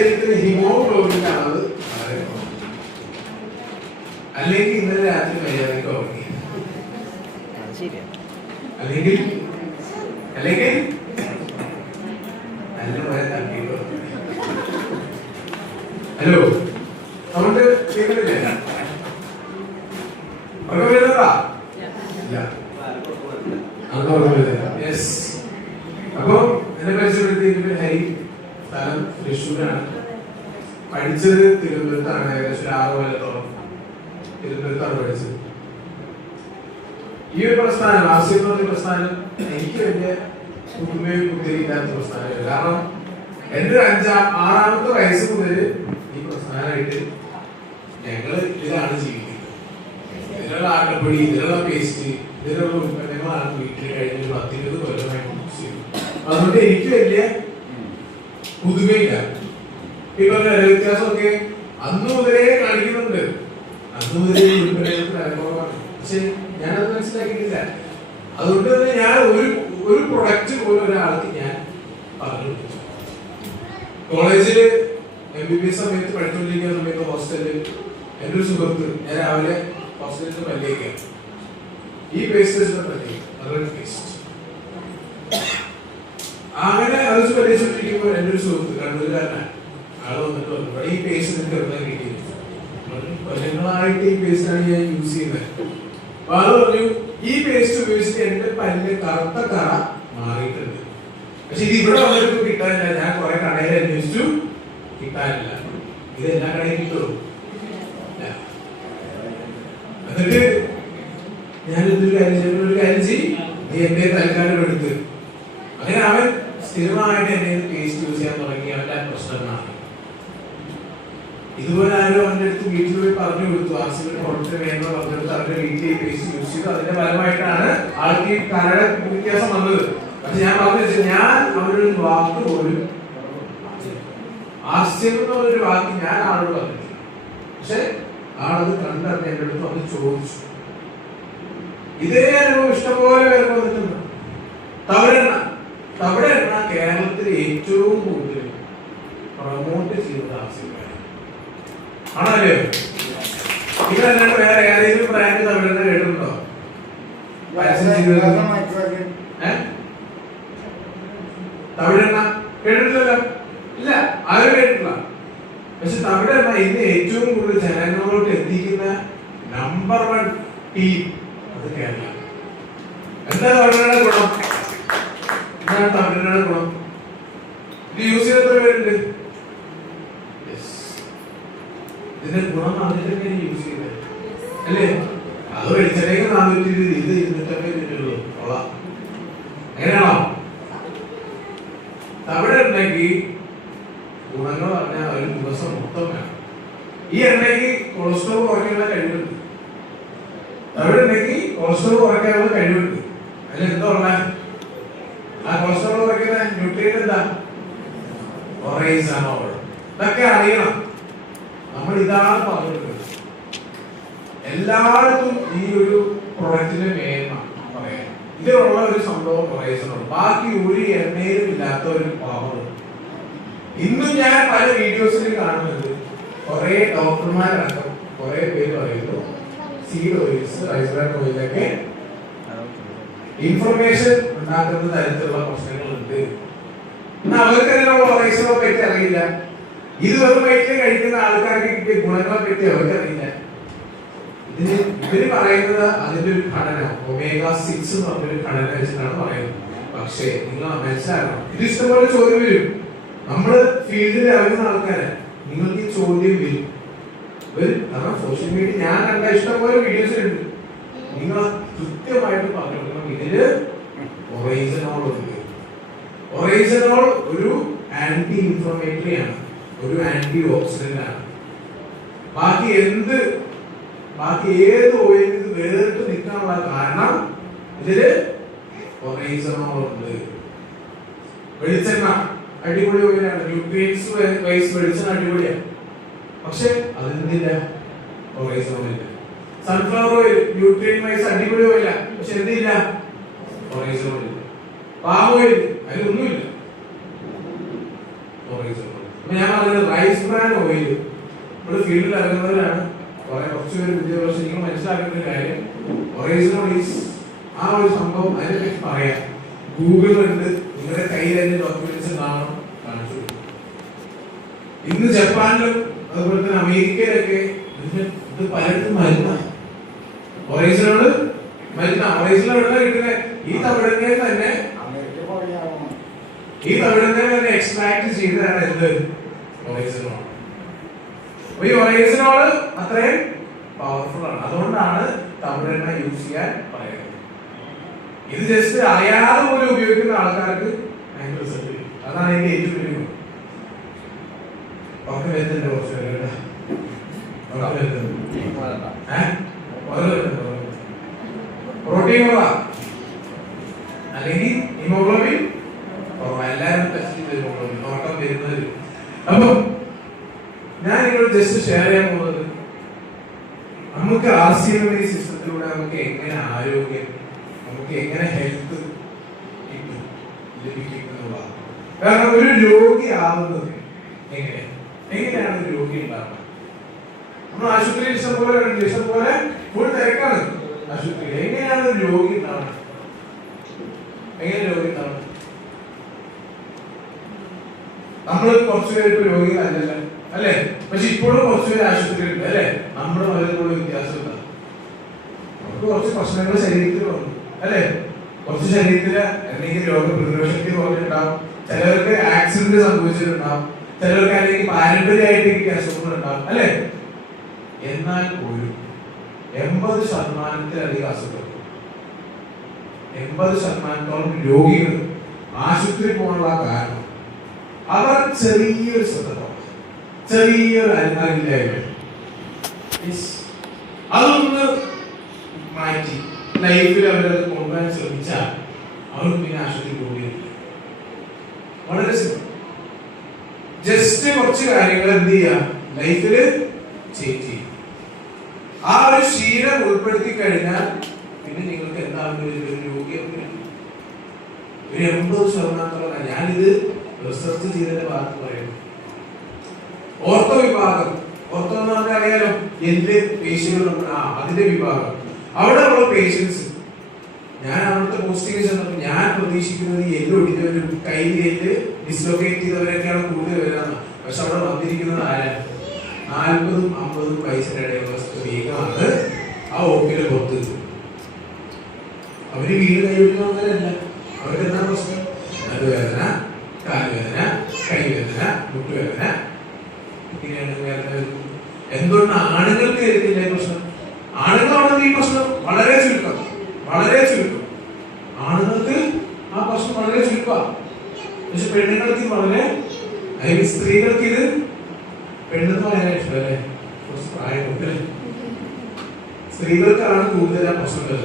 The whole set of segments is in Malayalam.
ശരീരത്തിൽ ഹിമോഗ്ലോബിന്റെ അളവ് വളരെ കുറവാണ്. അല്ലെങ്കിൽ ഇന്നലെ രാത്രി മര്യാദയ്ക്ക് ഉറങ്ങി, അല്ലെങ്കിൽ നല്ല പോലെ തട്ടിയിട്ട്. ഹലോ, അതുകൊണ്ട് കേൾക്കുന്നില്ല? അപ്പൊ എന്നെ പരിചയപ്പെടുത്തി ഹരി, സ്ഥലം തൃശ്ശൂരാണ്, പഠിച്ചത് തിരുവനന്തപുരത്താണ്. ഏകദേശം 6 കൊല്ലത്തോളം തിരുവനന്തപുരത്താണ് പഠിച്ചത്. ഈ ഒരു പ്രസ്ഥാനം, ആശയം എന്ന പ്രസ്ഥാനം എനിക്ക് വലിയ പുതുമയും പുതിരില്ലാത്ത പ്രസ്ഥാനമാണ്. കാരണം എന്റെ 6-ാമത്തെ വയസ്സ് മുതൽ ഈ പ്രസ്ഥാനമായിട്ട് ഞങ്ങള് ഇതിലാണ് ജീവിക്കുന്നത്. ഇതിലുള്ള ആട്ടപ്പൊടി, ഇതിലുള്ള പേസ്റ്റ്, ഇതിലുള്ള ഉൽപ്പന്നങ്ങളാണ് വീട്ടിൽ കഴിഞ്ഞ 10-20 കൊല്ലമായിട്ട് യൂസ് ചെയ്യുന്നത്. അതുകൊണ്ട് എനിക്ക് വലിയ പുതുമയില്ല. ഇപ്പൊ വ്യത്യാസമൊക്കെ അന്ന് മുതലേ കാണിക്കുന്നുണ്ട്. അന്ന് മുതലേ ഉൽപ്പന്നങ്ങൾക്ക് തലമുറവാണ്. പക്ഷെ ഞാനത് മനസ്സിലാക്കിയിട്ടില്ല. അതുകൊണ്ട് തന്നെ ഞാൻ ഒരു പ്രൊഡക്റ്റ് പോലും ഒരാൾക്ക് ഞാൻ പറഞ്ഞു കൊടുത്തു. കോളേജില് MBBS സമയത്ത് പഠിച്ചുകൊണ്ടിരിക്കുന്ന സമയത്ത് ഹോസ്റ്റലിൽ എൻ്റെ ഒരു സുഹൃത്ത്, ഞാൻ രാവിലെ ഹോസ്റ്റലിൽ പല്ലിയേക്കാണ്, ഈ പേസ്റ്റ് പേസ്റ്റ് അങ്ങനെ അത് പല്ലിച്ചുകൊണ്ടിരിക്കുമ്പോൾ എൻ്റെ ഒരു സുഹൃത്ത്, കണ്ണൂരുകാരനാണ്, ആള് വന്നിട്ട് പറഞ്ഞു, ഈ പേസ്റ്റ് നിങ്ങൾക്ക് എവിടെ കിട്ടിയത്? കൊല്ലങ്ങളായിട്ട് ഈ പേസ്റ്റാണ് ഞാൻ യൂസ് ചെയ്യുന്നത്. അപ്പൊ ആള് പറഞ്ഞു, ഈ പേസ്റ്റ് ഉപയോഗിച്ചിട്ട് എന്റെ പല്ലിന് കറുത്ത കറ മാറിയിട്ടുണ്ട്. പക്ഷെ ഇത് ഇവിടെ വന്നിട്ട് കിട്ടാനില്ല. ഞാൻ കുറെ കടയിൽ അന്വേഷിച്ചു, കിട്ടാനില്ല. ഇത് എല്ലാ കടയിൽ കിട്ടുമോ? എന്നിട്ട് ഞാൻ ഒരു കാര്യം ചെയ്യും, നീ എന്റെ തൽക്കാലം എടുത്ത്. അങ്ങനെ അവൻ സ്ഥിരമായിട്ട് എന്നെ പേസ്റ്റ് യൂസ് ചെയ്യാൻ തുടങ്ങി. അവന്റെ പ്രശ്നങ്ങളാണ്. ഇതുപോലെ ആരോ അവന്റെ അടുത്ത് വീട്ടിൽ പോയി പറഞ്ഞു കൊടുത്തു, ആർസിന്റെ പ്രൊഡക്റ്റ് വേണമെന്ന് പറഞ്ഞെടുത്ത് അവരുടെ വീട്ടിൽ പേസ്റ്റ് യൂസ് ചെയ്തു. അതിന്റെ ഫലമായിട്ടാണ് ആൾക്ക് ഈ കരയുടെ വ്യത്യാസം വന്നത്. പക്ഷെ ഞാൻ പറഞ്ഞു, ഞാൻ അവരുടെ വാക്ക് പോലും ആർസ്യം എന്നുള്ളൊരു വാക്ക് ഞാൻ ആളോട് പറഞ്ഞിട്ടില്ല. പക്ഷെ ആളത് കണ്ടറിഞ്ഞ എന്റെ അടുത്ത് വന്ന് ചോദിച്ചു. ഇതേ അനുഭവം ഇഷ്ടംപോലെ പേര് വന്നിട്ടുണ്ട്. തവിടെണ്ണ കേരളത്തിൽ ഏറ്റവും കൂടുതൽ പ്രൊമോട്ട് ചെയ്തത് ആർസ്യക്കാരാണ്. ആണല്ലേ? ഇതല്ലാണ്ട് വേറെ ഏതെങ്കിലും ബ്രാൻഡ് തമിഴ്നാട് കേട്ടിട്ടുണ്ടോ? തമിഴെണ്ണ കേട്ടിട്ടില്ലല്ലോ? ഇല്ല, ആരും കേട്ടിട്ടില്ല. പക്ഷെ തമിഴെണ്ണ ഇന്ന് ഏറ്റവും കൂടുതൽ ജനങ്ങളോട്ട് എത്തിക്കുന്ന നമ്പർ 1 ടീം അത് കേരള. എന്താ തമിഴ്നാട് ഗുണം? എന്താണ് തമിഴ്നാട് ഗുണം? ഇത് യൂസ് ചെയ്ത എത്ര പേരുണ്ട്? ഇതിന്റെ ഗുണം വന്നിട്ടൊക്കെ യൂസ് ചെയ്തത് അല്ലേ? അത് വെളിച്ചെണ്ണയ്ക്ക് 420, ഇത് 250 കൊള്ളാം. എങ്ങനെയാണോ? തവിട് എണ്ണയ്ക്ക് ഗുണങ്ങൾ പറഞ്ഞാൽ ഒരു ദിവസം മൊത്തം വേണം. ഈ എണ്ണയ്ക്ക് കൊളസ്ട്രോൾ കുറയ്ക്കാനുള്ള കഴിവുണ്ട്. തവിട് എണ്ണയ്ക്ക് കൊളസ്ട്രോൾ കുറയ്ക്കാനുള്ള കഴിവുണ്ട്. അതിൽ എന്താ ഉള്ള ആ കൊളസ്ട്രോൾ കുറയ്ക്കുന്ന ന്യൂട്രിയന്റ് എന്താ? ഒറൈസനോൾ. ഇതൊക്കെ അറിയണം. നമ്മൾ ഇതാണ് പറഞ്ഞിട്ടുള്ളത്. എല്ലായിടത്തും ഈ ഒരു പ്രൊഡക്റ്റിന്റെ മേന്മ പറയാം. ഇതിലുള്ള ഒരു സംഭവം ഒറൈസനോൾ. ബാക്കി ഒരു എണ്ണയിലും ഇല്ലാത്ത ഒരു പവർ. ഇന്നും ഞാൻ പല വീഡിയോസിൽ കാണുന്നത് കുറെ ഡോക്ടർമാരടക്കം കുറെ പേര് പറയുന്നു സീഡ് ഓയിൽസ്, റൈസ് ബ്രാൻ ഓയിലൊക്കെ ഇൻഫർമേഷൻ ഉണ്ടാക്കുന്ന തരത്തിലുള്ള പ്രശ്നങ്ങളുണ്ട്. എന്നാൽ അവർക്ക് അതിനുള്ള ഒറൈസനോൾ പറ്റി അറിയില്ല. ഇത് വെറും വയറ്റിൽ കഴിക്കുന്ന ആൾക്കാർക്ക് കിട്ടിയ ഗുണങ്ങളെ പറ്റി അവർക്കറിയില്ല. ഇവര് പറയുന്നത് അതിന്റെ ഒരു ഘടന omega-6 എന്ന് പറഞ്ഞൊരു ഘടന വെച്ചിട്ടാണ് പറയുന്നത്. പക്ഷേ നിങ്ങൾ മനസ്സിലാക്കണം, ഇത് ഇഷ്ടംപോലെ ചോദ്യം വരും. നമ്മള് ഫീൽഡിൽ ഇറങ്ങുന്ന ആൾക്കാരെ നിങ്ങൾക്ക് ഈ ചോദ്യം വരും. കാരണം സോഷ്യൽ മീഡിയ ഞാൻ കണ്ട ഇഷ്ടംപോലെ വീഡിയോസിലുണ്ട്. നിങ്ങൾ കൃത്യമായിട്ട് പറഞ്ഞു കൊടുക്കണം, ഇതില് ഒറൈസനോൾ ഉണ്ട്. ഒറൈസനോൾ ഒരു ആന്റി ഇൻഫ്ലമേറ്ററി ആണ്, ഒരു ആന്റി ഓക്സിഡന്റ് ആണ്. ബാക്കി ഏത് ഓയിലും ഇത് വേറിട്ട് നിൽക്കാനുള്ള കാരണം ഇതില് ഒറൈസനോൾ ഉണ്ട്. വെളിച്ചെണ്ണ അടിപൊളി ഓയിലാണ്, ന്യൂട്രിയൻസ് വൈസ് വെളിച്ചെണ്ണ അടിപൊളിയാണ്. പക്ഷെ അതെന്തില്ല? ഒറൈസനോൾ ഇല്ല. സൺഫ്ലവർ ഓയിൽ ന്യൂട്രിയൻ വൈസ് അടിപൊളി ഓയില, പക്ഷെ എന്തില്ല? ഒറൈസനോൾ ഇല്ല. പാം ഓയിൽ അതിലൊന്നുമില്ല, ഒറൈസനോൾ. അപ്പൊ ഞാൻ പറഞ്ഞത് റൈസ് ബ്രാൻ ഓയിൽ ഇവിടെ ഫീൽഡിൽ ഇറങ്ങുന്നവരാണ് കുറച്ചുപേര് വിദ്യാഭ്യാസം നിങ്ങൾ മനസ്സിലാക്കേണ്ട ഒരു കാര്യം ഒറിജിനൽ ഈസ് ആ ഒരു സംഭവം അതിനെപ്പറ്റി പറയാം. ഗൂഗിളുണ്ട്, നിങ്ങളുടെ കയ്യിൽ അതിന്റെ ഡോക്യുമെന്റ്സ് കാണണം, കാണിച്ചു. ഇന്ന് ജപ്പാനിലും അതുപോലെ തന്നെ അമേരിക്കയിലൊക്കെ ഇത് പലയിടത്തും മരുന്ന ഒറിജിനൽ മരുന്ന ഒറിജിനൽ എവിടെ കിട്ടുന്നത് ഈ തമിഴങ്ങയിൽ തന്നെ എക്സ്ട്രാക്ട് ചെയ്തതാണ് എന്ത് ഒറിജിനൽ. ഈ ഒറിജിനൽ അത്രയും പവർഫുൾ ആണ്. അതുകൊണ്ടാണ് തമിഴെണ്ണ യൂസ് ചെയ്യാൻ പറയുന്നത്. ഇത് ജസ്റ്റ് അറിയാതെ പോലും ഉപയോഗിക്കുന്ന ആൾക്കാർക്ക് ഭയങ്കര റിസൾട്ട് കിട്ടും. അതാണ് എന്റെ ഏറ്റവും വലിയ ഗുണം. ഉറക്കം വരുന്നുണ്ട് കുറച്ച് പേരുടെ പ്രോട്ടീൻ കുറവാ അല്ലെങ്കിൽ ഹിമോഗ്ലോബിൻ കുറവാ. എല്ലാവരും ടെസ്റ്റ് ചെയ്ത് ഹിമോഗ്ലോബിൻ ഉറക്കം വരുന്നത്. അപ്പൊ ഞാൻ നിങ്ങളോട് ജസ്റ്റ് ഷെയർ ചെയ്യാൻ പോകുന്നത് നമുക്ക് RCMA സിസ്റ്റത്തിലൂടെ നമുക്ക് എങ്ങനെ ആരോഗ്യം, നമുക്ക് എങ്ങനെ ഹെൽത്ത് ലഭിക്കുന്നതാണ്. കാരണം ഒരു രോഗി ആവുന്നത് എങ്ങനെയാണ് ഒരു രോഗി ഉണ്ടാവുന്നത്? നമ്മൾ ആശുപത്രിയിൽ ഇഷ്ടംപോലെ ഫുൾ തിരക്കാണ് ആശുപത്രിയിൽ. എങ്ങനെയാണ് ഒരു രോഗി ഉണ്ടാവുന്നത്? എങ്ങനെ രോഗി ഉണ്ടാവുന്നത്? നമ്മൾ കുറച്ചുപേർക്ക് രോഗികളല്ലല്ലോ അല്ലെ? പക്ഷെ ഇപ്പോഴും കുറച്ചുപേര് ആശുപത്രിയിലുണ്ട് അല്ലെ? നമ്മുടെ വളരെ വ്യത്യാസമുണ്ട്. നമുക്ക് കുറച്ച് പ്രശ്നങ്ങൾ ശരീരത്തിൽ വന്നു അല്ലെ? കുറച്ച് ശരീരത്തില് അല്ലെങ്കിൽ രോഗപ്രതിരോധ ശക്തി കുറഞ്ഞിട്ടുണ്ടാവും. ചിലർക്ക് ആക്സിഡന്റ് സംഭവിച്ചിട്ടുണ്ടാവും. ചിലർക്ക് അല്ലെങ്കിൽ പാരമ്പര്യമായിട്ട് അസുഖങ്ങൾ ഉണ്ടാവും അല്ലെ? എന്നാൽ പോലും 80% അസുഖം, 80% രോഗികൾ ആശുപത്രി പോകാനുള്ള കാരണം അവർ ചെറിയൊരു ശ്രദ്ധ, ചെറിയൊരു അറിവില്ലായ്മ. അതൊന്ന് മാറ്റി ലൈഫിൽ അവരത് കൊണ്ടുവരാൻ ശ്രമിച്ചാൽ അവർക്ക് പിന്നെ ആശുപത്രി പോവുകയില്ല. വളരെ സിമ്പിൾ. ജസ്റ്റ് കുറച്ച് കാര്യങ്ങൾ എന്ത് ചെയ്യാം ലൈഫില് ചേഞ്ച് ചെയ്യും. ആ ഒരു ശീലം ഉൾപ്പെടുത്തി കഴിഞ്ഞാൽ പിന്നെ നിങ്ങൾക്ക് എന്താണ് ഒരു രോഗിയൊക്കെ ഒരു 80%. ഞാനിത് റിസർച്ച് ചെയ്തതിന്റെ ഭാഗത്ത് പറയുന്നു. ഓർത്തോ വിഭാഗം, ഓർത്തോ എന്ന് പറഞ്ഞാൽ അറിയാലോ എന്ത് പേഷ്യന്റുകൾ, അതിന്റെ വിഭാഗം. അവിടെ ഉള്ള പേഷ്യൻസ്, ഞാൻ അവിടുത്തെ പോസ്റ്റിംഗ് ചെന്നപ്പോൾ ഞാൻ പ്രതീക്ഷിക്കുന്നത് എല്ല് ഒടിഞ്ഞവരും കയ്യിൽ എല്ല് ഡിസ്ലൊക്കേറ്റ് ചെയ്തവരൊക്കെയാണ് കൂടുതൽ വരാന്ന്. പക്ഷെ അവിടെ വന്നിരിക്കുന്നത് ആരാണ്? 40-50 വയസ്സിന്റെ ഇടയിലുള്ള സ്ത്രീകളാണ് ആ ഓപ്പിലെ പുറത്ത്. അവര് വീട് കൈവിടുന്നവരല്ല. അവർക്ക് എന്താ പ്രശ്നം? നടുവേദന, കാലുവേദന, കൈവേദന, മുട്ടുവേദന, ഇങ്ങനെയാണ് വേദന വരുന്നത്. എന്തുകൊണ്ട് ആണുങ്ങൾക്ക് വരുന്നില്ല പ്രശ്നം? ആണുങ്ങളാണെങ്കിൽ ഈ പ്രശ്നം വളരെ ചുരുക്കം, വളരെ ചുരുക്കം. ആണുങ്ങൾക്ക് ആ പ്രശ്നം വളരെ ചുരുക്കമാണ്. പക്ഷെ പെണ്ണുങ്ങൾക്ക് ഇത് വളരെ, അല്ലെങ്കിൽ സ്ത്രീകൾക്ക് ഇത് പെണ്ണെന്ന് പറയാൻ ഇഷ്ടം അല്ലേ? കുറച്ച് പ്രായമുണ്ട്. സ്ത്രീകൾക്കാണ് കൂടുതൽ ആ പ്രശ്നങ്ങൾ.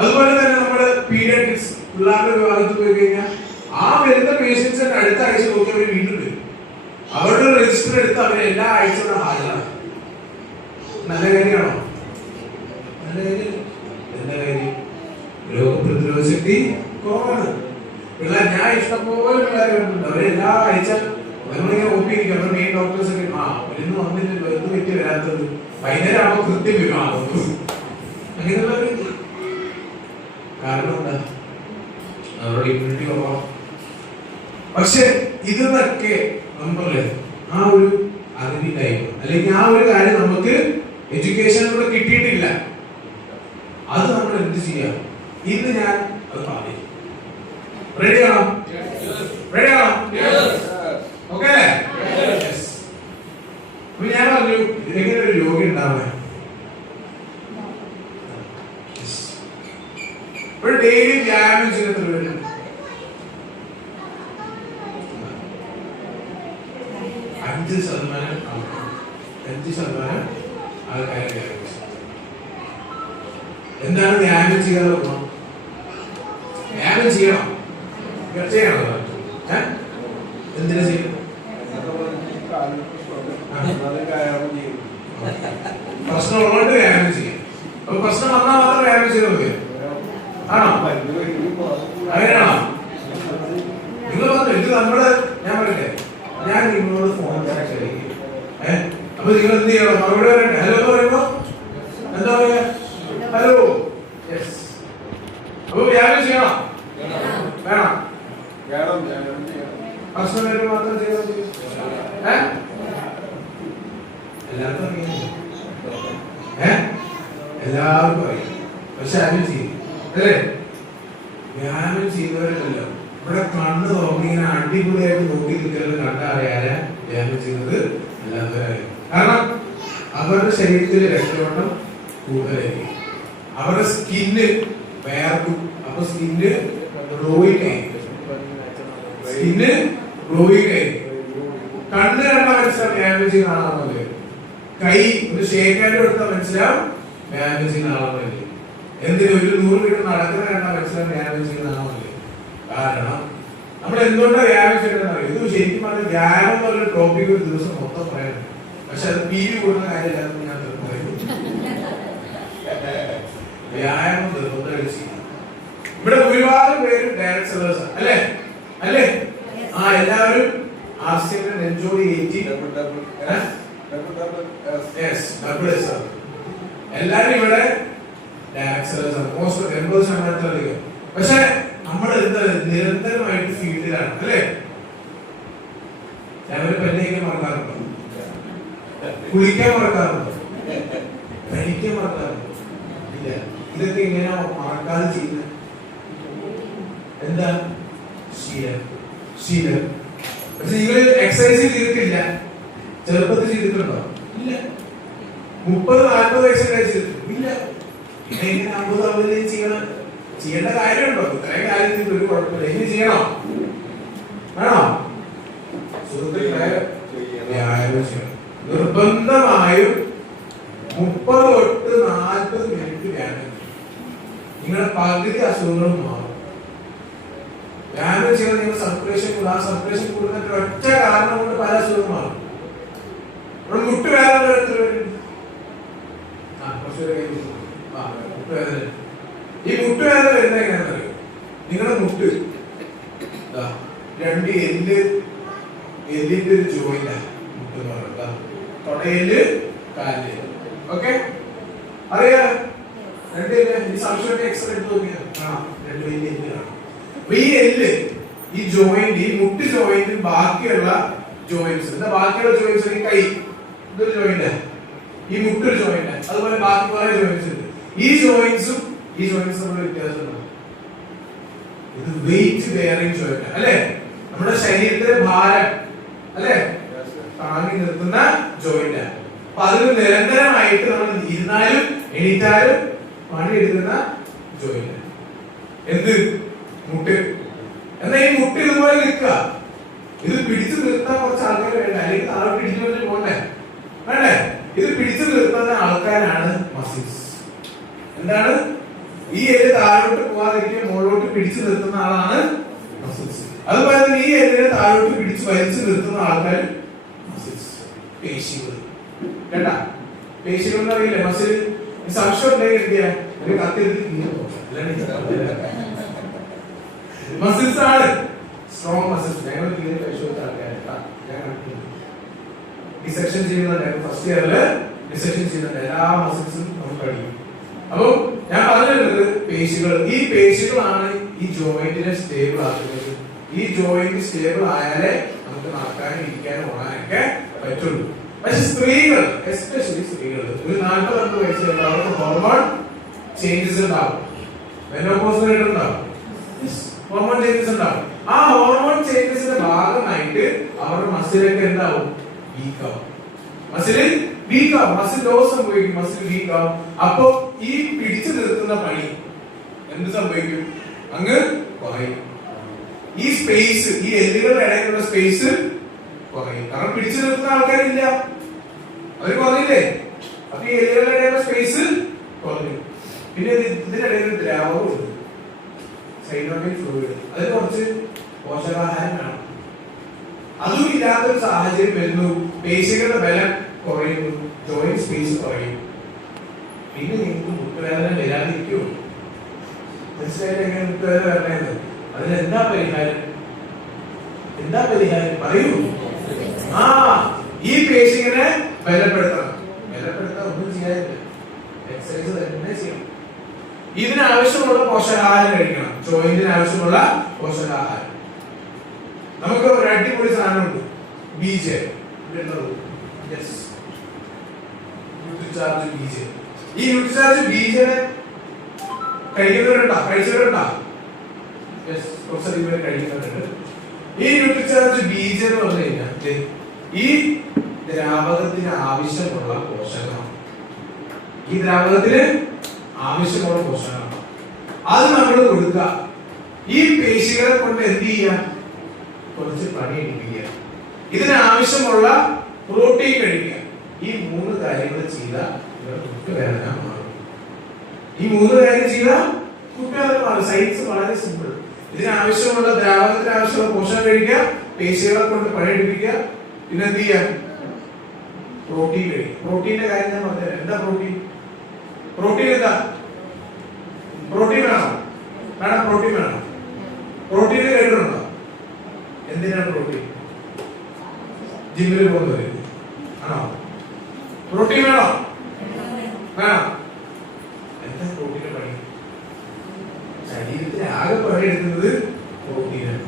അതുപോലെ തന്നെ നമ്മുടെ പീഡിയാട്രിക്സ് പിള്ളേരുടെ വിഭാഗത്ത് പോയി കഴിഞ്ഞാൽ ആ വരുന്ന പേഷ്യൻസിന്റെ അടുത്ത ആഴ്ച നോക്കി അവർ വീണ്ടും വരും. അവരുടെ രജിസ്റ്റർ എടുത്ത് അവരെ എല്ലാ ആഴ്ചയുടെ ഹാജരാണ്. നല്ല കാര്യമാണോ? നല്ല കാര്യം. എന്താ കാര്യം? രോഗപ്രതിരോധ ശക്തി കുറവാണ്. പിള്ളേർ ഞാൻ ഇഷ്ടംപോലെ പിള്ളേർ കണ്ടിട്ടുണ്ട്. അവരെ എല്ലാ ആഴ്ച നമ്മളിങ്ങനെ ഒപ്പിയിരിക്കും. അവരുടെ മെയിൻ ഡോക്ടേഴ്സ് ഒക്കെ ഇന്ന് വന്നിട്ട് എന്ത് പറ്റി വരാത്തത്? വൈകുന്നേരം ആകുമ്പോൾ കൃത്യം വരും. അങ്ങനെയുള്ളവർ കാരണം എന്താ? അവരുടെ ഇമ്മ്യൂണിറ്റി കുറവാണ്. പക്ഷെ ഇതൊക്കെ നമ്മള് ആ ഒരു അറിവില്ലായ്മ, അല്ലെങ്കിൽ ആ ഒരു കാര്യം നമുക്ക് എഡ്യൂക്കേഷനിലൂടെ കിട്ടിയിട്ടില്ല. അത് നമ്മൾ എന്ത് ചെയ്യാം? ഇന്ന് ഞാൻ അത് പറയും. റെഡിയാണോ? റെഡിയാണോ? ഓക്കെ അല്ലേ? അപ്പൊ ഞാൻ പറഞ്ഞു ഇതിനെങ്ങനെ ഒരു രോഗി ഉണ്ടാവുക. ഒരു ഡെയിലി വ്യായാമം ചെയ്യുന്ന വരും 5% ആൾക്കാരെ. എന്താണ് വ്യായാമം ചെയ്യാതെ? വ്യായാമം ചെയ്യണം, ചെയ്യണം. എന്തിനാ ചെയ്യണം? പ്രശ്നം ഉള്ളതുകൊണ്ട് വ്യായാമം ചെയ്യും. അപ്പൊ പ്രശ്നം വന്നാൽ മാത്രം വ്യായാമം ചെയ്താൽ മതി. ആണോ? അങ്ങനെയാണോ? നിങ്ങൾ പറഞ്ഞു ഇത് നമ്മുടെ, ഞാൻ പറയട്ടെ, ഞാൻ നിങ്ങളോട് ഫോൺ കളിക്കും. അപ്പൊ നിങ്ങൾ എന്ത് ചെയ്യണം? മറുപടി പറയണ്ടേ? ഹലോ എന്ന് പറയുമ്പോ എന്താ പറയാ? ഹലോ. യെസ്. അപ്പൊ വ്യായാമം ചെയ്യണം, വേണം. ഭക്ഷണം മാത്രം ചെയ്താൽ എല്ലാവർക്കും എല്ലാവർക്കും അറിയാം. പക്ഷെ ആരും ചെയ്യും അല്ലേ? വ്യായാമം ചെയ്യുന്നവരല്ലോ ഇവിടെ കണ്ണ് നോക്കി ഇങ്ങനെ അടിപൊളിയായിട്ട് നോക്കി നിൽക്കുന്നത് കണ്ടാ അറിയാതെ വ്യായാമം ചെയ്യുന്നത് അല്ലാത്തവരാണ്. കാരണം അവരുടെ ശരീരത്തിലെ രക്തയോട്ടം കൂടുതലായിരിക്കും, അവരുടെ സ്കിന്ന് വേർക്കും. അപ്പൊ സ്കിന്ന് ഗ്ലോയിങ് ആയിരിക്കും, സ്കിന്ന് ഗ്ലോയിങ് ആയിരിക്കും. കണ്ണ് കണ്ടാൽ മനസ്സിലാവും വ്യായാമം ചെയ്യുന്ന ആളാണെന്നത്. കൈ ഒരു ഷേക്കാൻ്റെ എടുത്താൽ മനസ്സിലാവും വ്യായാമം ചെയ്യുന്ന ആളാണെന്നല്ലേ. എന്തിനും ഒരു 100 മീറ്റർ നടക്കുന്ന കണ്ടാൽ മനസ്സിലാവും വ്യായാമം ചെയ്യുന്ന ആളാണെന്നല്ലേ. കാരണം നമ്മൾ എന്തുകൊണ്ടാണ് വ്യായാമം ചെയ്യണമെന്ന് അറിയാം. ഇത് ശരിക്കും പറഞ്ഞാൽ വ്യായാമം എന്നുള്ള ടോപ്പിക് ഒരു ദിവസം മൊത്തം പറയാനുണ്ട്. പക്ഷെ അത് PV കൂടുന്ന കാര്യമില്ലാന്ന് ഞാൻ പറയും. വ്യായാമം നിർബന്ധമായിട്ട് ചെയ്യണം. ഇവിടെ ഒരുപാട് പേര് ഡയറക്ട് സെല്ലേഴ്സ് അല്ലേ? അല്ലേ? എല്ലാവരും ആർസിഎമ്മിനെ നെഞ്ചോട് ഏറ്റി എല്ലാരും ഇവിടെ ഡയറക്ട് സെല്ലേഴ്സ് ആണ്. മോസ്റ്റ് 80% പക്ഷെ നമ്മൾ എന്താ നിരന്തരമായിട്ട് ഫീൽഡിലാണ് അല്ലേ? രാവിലെ പല്ലേക്കാൻ മറക്കാറുണ്ടോ? കുളിക്കാൻ മറക്കാറുണ്ടോ? കഴിക്കാൻ മറക്കാറുണ്ടോ? ഇല്ല. ഇതൊക്കെ ഇങ്ങനെ മറക്കാതെ ചെയ്യുന്നത് എന്താ? ശീലം. പക്ഷെ നിങ്ങൾ എക്സസൈസ് ചെയ്തിട്ടില്ല. ചെറുപ്പത്തിൽ ചെയ്തിട്ടുണ്ടോ? ഇല്ല. 30-40 വയസ്സ് കഴിച്ചിട്ടില്ല. ഇല്ല. പിന്നെ ഇങ്ങനെ 50 ചെയ്യേണ്ട കാര്യമുണ്ടോ? ഇത്രയും കാര്യം ചെയ്തിട്ട് ഒരു കുഴപ്പമില്ല. ഇനി ചെയ്യണോ? വേണോ? സുഹൃത്തുക്കളെ, വ്യായാമം ചെയ്യണം. നിർബന്ധമായും 30 തൊട്ട് 40 മിനിറ്റ് വ്യായാമം. നിങ്ങളുടെ പകുതി അസുഖങ്ങളും മാറും. വ്യായാമം ചെയ്യണം. നിങ്ങൾ സർക്കുലേഷൻ കൂടും. ആ സർക്കുലേഷൻ കൂടുന്ന ഒറ്റ കാരണം കൊണ്ട് പല അസുഖം മാറും. ഇവിടെ മുട്ടുവേദന എത്ര പേരുണ്ട്? മുട്ടുവേദന. ഈ മുട്ടുവേദന വരുന്ന എങ്ങനെയാണെന്ന് അറിയോ? നിങ്ങളുടെ മുട്ട് 2 എല്ലിന്റെ ഒരു ജോയിന്റാണ് മുട്ട് എന്ന് പറയുന്നത്. തൊടയില് കാലില്. ഓക്കെ, അറിയാം. 2 എല്ല്. ഈ സംശയം എക്സ്റേ എടുത്ത് നോക്കിയാൽ 2 വലിയ എല്ലാണ്. ഈ എല്ല്, ഈ ജോയിന്റ്, ഈ മുട്ട് ജോയിന്റ് ബാക്കിയുള്ള ജോയിന്റ്സ് എന്താ? ബാക്കിയുള്ള ജോയിന്റ്സ് ഈ കൈ ഇതൊരു ജോയിന്റ്, ഈ മുട്ടൊരു ജോയിന്റ്, അതുപോലെ ബാക്കി കുറെ ജോയിന്റ്സ് ഉണ്ട്. ഈ ജോയിന്റ്സും തമ്മിൽ വ്യത്യാസമുണ്ട്. ഇത് വെയിറ്റ് ബെയറിംഗ് ജോയിന്റ് അല്ലേ? നമ്മുടെ ശരീരത്തിലെ ഭാരം അല്ലേ താങ്ങി നിർത്തുന്ന ജോയിന്റ്. അപ്പൊ അതിന് നിരന്തരമായിട്ട് നമ്മൾ ഇരുന്നാലും എണീറ്റാലും പണിയെടുക്കുന്ന ജോയിന്റ് എന്ത്? മുട്ട്. എന്നാ ഈ മുട്ട് ഇതുപോലെ നിൽക്കുക. ഇത് പിടിച്ചു നിർത്താൻ കുറച്ച് ആൾക്കാർ വേണ്ട, അല്ലെങ്കിൽ താഴെ പിടിച്ചു പോകണ്ടേ? വേണ്ടേ? ഇത് പിടിച്ചു നിർത്തുന്ന ആൾക്കാരാണ് മസിൽസ്. എന്താണ്? ഈ എല്ല് താഴോട്ട് പോകാതിരിക്കും മുകളിലോട്ട് പിടിച്ചു നിർത്തുന്ന ആളാണ് മസിൽസ്. അതുപോലെ തന്നെ ഈ എല്ലിനെ താഴോട്ട് പിടിച്ച് വലിച്ചു നിർത്തുന്ന ആൾക്കാർ മസിൽസ്, പേശികൾ. കേട്ടാ? പേശികൾ എന്ന് അറിയില്ലേ? മസിൽ. സംശയം ഉണ്ടെങ്കിൽ എന്തിയാ ഒരു കത്തിയെടുത്ത് മസിൽസ് ആണ് സ്ട്രോങ് മസിൽസ്. ഞങ്ങൾ പരിശോധിച്ച ആൾക്കാർ ഡിസെക്ഷൻ ചെയ്യുന്നുണ്ട്. ഫസ്റ്റ് ഇയറില് ഡിസെക്ഷൻ ചെയ്യുന്നുണ്ട്. എല്ലാ മസിൽസും നമുക്ക് കഴിയും. അപ്പൊ ഞാൻ പറഞ്ഞിരുന്നത് പേശികൾ. ഈ പേശികളാണ് ഈ ജോയിന്റിനെ സ്റ്റേബിൾ ആക്കുന്നത്. ഈ ജോയിന്റ് സ്റ്റേബിൾ ആയാലേ നമുക്ക് നടക്കാനും ഇരിക്കാനും ഓടാനൊക്കെ പറ്റുള്ളൂ. പക്ഷെ സ്ത്രീകൾ, എസ്പെഷ്യലി സ്ത്രീകൾ, ഒരു 40-50 വയസ്സ് കഴിഞ്ഞാൽ അവർക്ക് ഹോർമോൺ ചേഞ്ചസ് ഉണ്ടാവും. മെനോപോസ് ഉണ്ടാവും, ഹോർമോൺ ചേഞ്ചസ് ഉണ്ടാവും. ആ ഹോർമോൺ ചേഞ്ചസിന്റെ ഭാഗമായിട്ട് അവരുടെ മസിലൊക്കെ എന്താവും? വീക്കാവും. മസിൽ വീക്കാവും. മസിൽ ലോസ് സംഭവിക്കും. മസിൽ വീക്കാവും. അപ്പൊ ഈ പിടിച്ചു നിർത്തുന്ന പണി എന്ത് സംഭവിക്കും? അങ്ങ് കുറയും. ഈ സ്പേസ്, ഈ എല്ലുകളുടെ ഇടയിലുള്ള സ്പേസ് കുറയും. കാരണം പിടിച്ചു നിർത്തുന്ന ആൾക്കാരില്ല, അവര് കുറയില്ലേ? അപ്പൊ ഈ എല്ലുകളുടെ ഇടയിലുള്ള സ്പേസ് കുറഞ്ഞു. പിന്നെ ഇതിനിടയിൽ ദ്രാവകമുണ്ട്, സൈനോവിയൽ ഫ്ലൂയിഡ്. അതിന് കുറച്ച് പോഷകാഹാരം വേണം. അതും ഇല്ലാത്തൊരു സാഹചര്യം വരുന്നു. പേശികളുടെ ബലം കുറയുന്നു, ജോയിന്റ് സ്പേസ് കുറയും. പിന്നെ നിങ്ങൾക്ക് മുട്ടുവേദന വരാതിരിക്കുമോ? മനസ്സിലായിട്ട് എങ്ങനെ മുട്ടുവേദന വരണത്? അതിനെന്താ പരിഹാരം? പറയൂ. ആ ഈ പേശികളെ ബലപ്പെടുത്തണം. ബലപ്പെടുത്താൻ ഒന്നും ചെയ്യാനില്ല, എക്സസൈസ് തന്നെ ചെയ്യണം. ഇതിനാവശ്യമുള്ള പോഷകാഹാരം കഴിക്കണം. ജോയിന്റിന് ആവശ്യമുള്ള പോഷകാഹാരം. നമുക്ക് ഒരു അടിപൊളി സാധനമുണ്ട്, ബീജ. ന്യൂട്രിചാർജ് ബീജ. ഈ ന്യൂട്രിചാർജ് ബീജനെ കഴിക്കുന്നവരുണ്ടോ? കഴിച്ചവരുണ്ടോ? കഴിക്കുന്നവരുണ്ട്. ഈ ന്യൂട്രിചാർജ് ബീജ എന്ന് പറഞ്ഞു കഴിഞ്ഞാൽ ഈ ദ്രാവകത്തിന് ആവശ്യമുള്ള പോഷകമാണ്. ഈ ദ്രാവകത്തിന് ആവശ്യമുള്ള പോഷകമാണ്. അത് നമ്മൾ കൊടുക്കുക. ഈ പേശികളെ കൊണ്ട് എന്ത് ചെയ്യുക? കുറച്ച് പണി എടുപ്പിക്കുക. ഇതിന് ആവശ്യമുള്ള പ്രോട്ടീൻ കഴിക്കുക. ഈ 3 കാര്യങ്ങൾ ചെയ്താൽ വേദന മാറും. ഈ 3 കാര്യം ചെയ്താൽ കുട്ടികളെ മാറും. സയൻസ് വളരെ സിമ്പിൾ. ഇതിനാവശ്യമുള്ള ദ്രാവകത്തിന് ആവശ്യമുള്ള പോഷകം കഴിക്കുക, പേശികളെ കൊണ്ട് പണിയെടുപ്പിക്കുക, പിന്നെ എന്ത് ചെയ്യാം? പ്രോട്ടീൻ കഴിക്കുക. പ്രോട്ടീന്റെ കാര്യം ഞാൻ പറഞ്ഞുതരാം. എന്താ പ്രോട്ടീൻ? പ്രോട്ടീൻ എന്താ? പ്രോട്ടീൻ വേണോ? വേണം. പ്രോട്ടീൻ വേണം. പ്രോട്ടീൻ കേട്ടിട്ടുണ്ടോ? എന്തിനാണ് പ്രോട്ടീൻ? ജിമ്മിൽ പോകുന്നവര് ആണോ? പ്രോട്ടീൻ വേണോ? വേണം. എന്താ പ്രോട്ടീന്റെ പണി? ശരീരത്തിന് ആകെ പണിയെടുക്കുന്നത് പ്രോട്ടീനാണ്.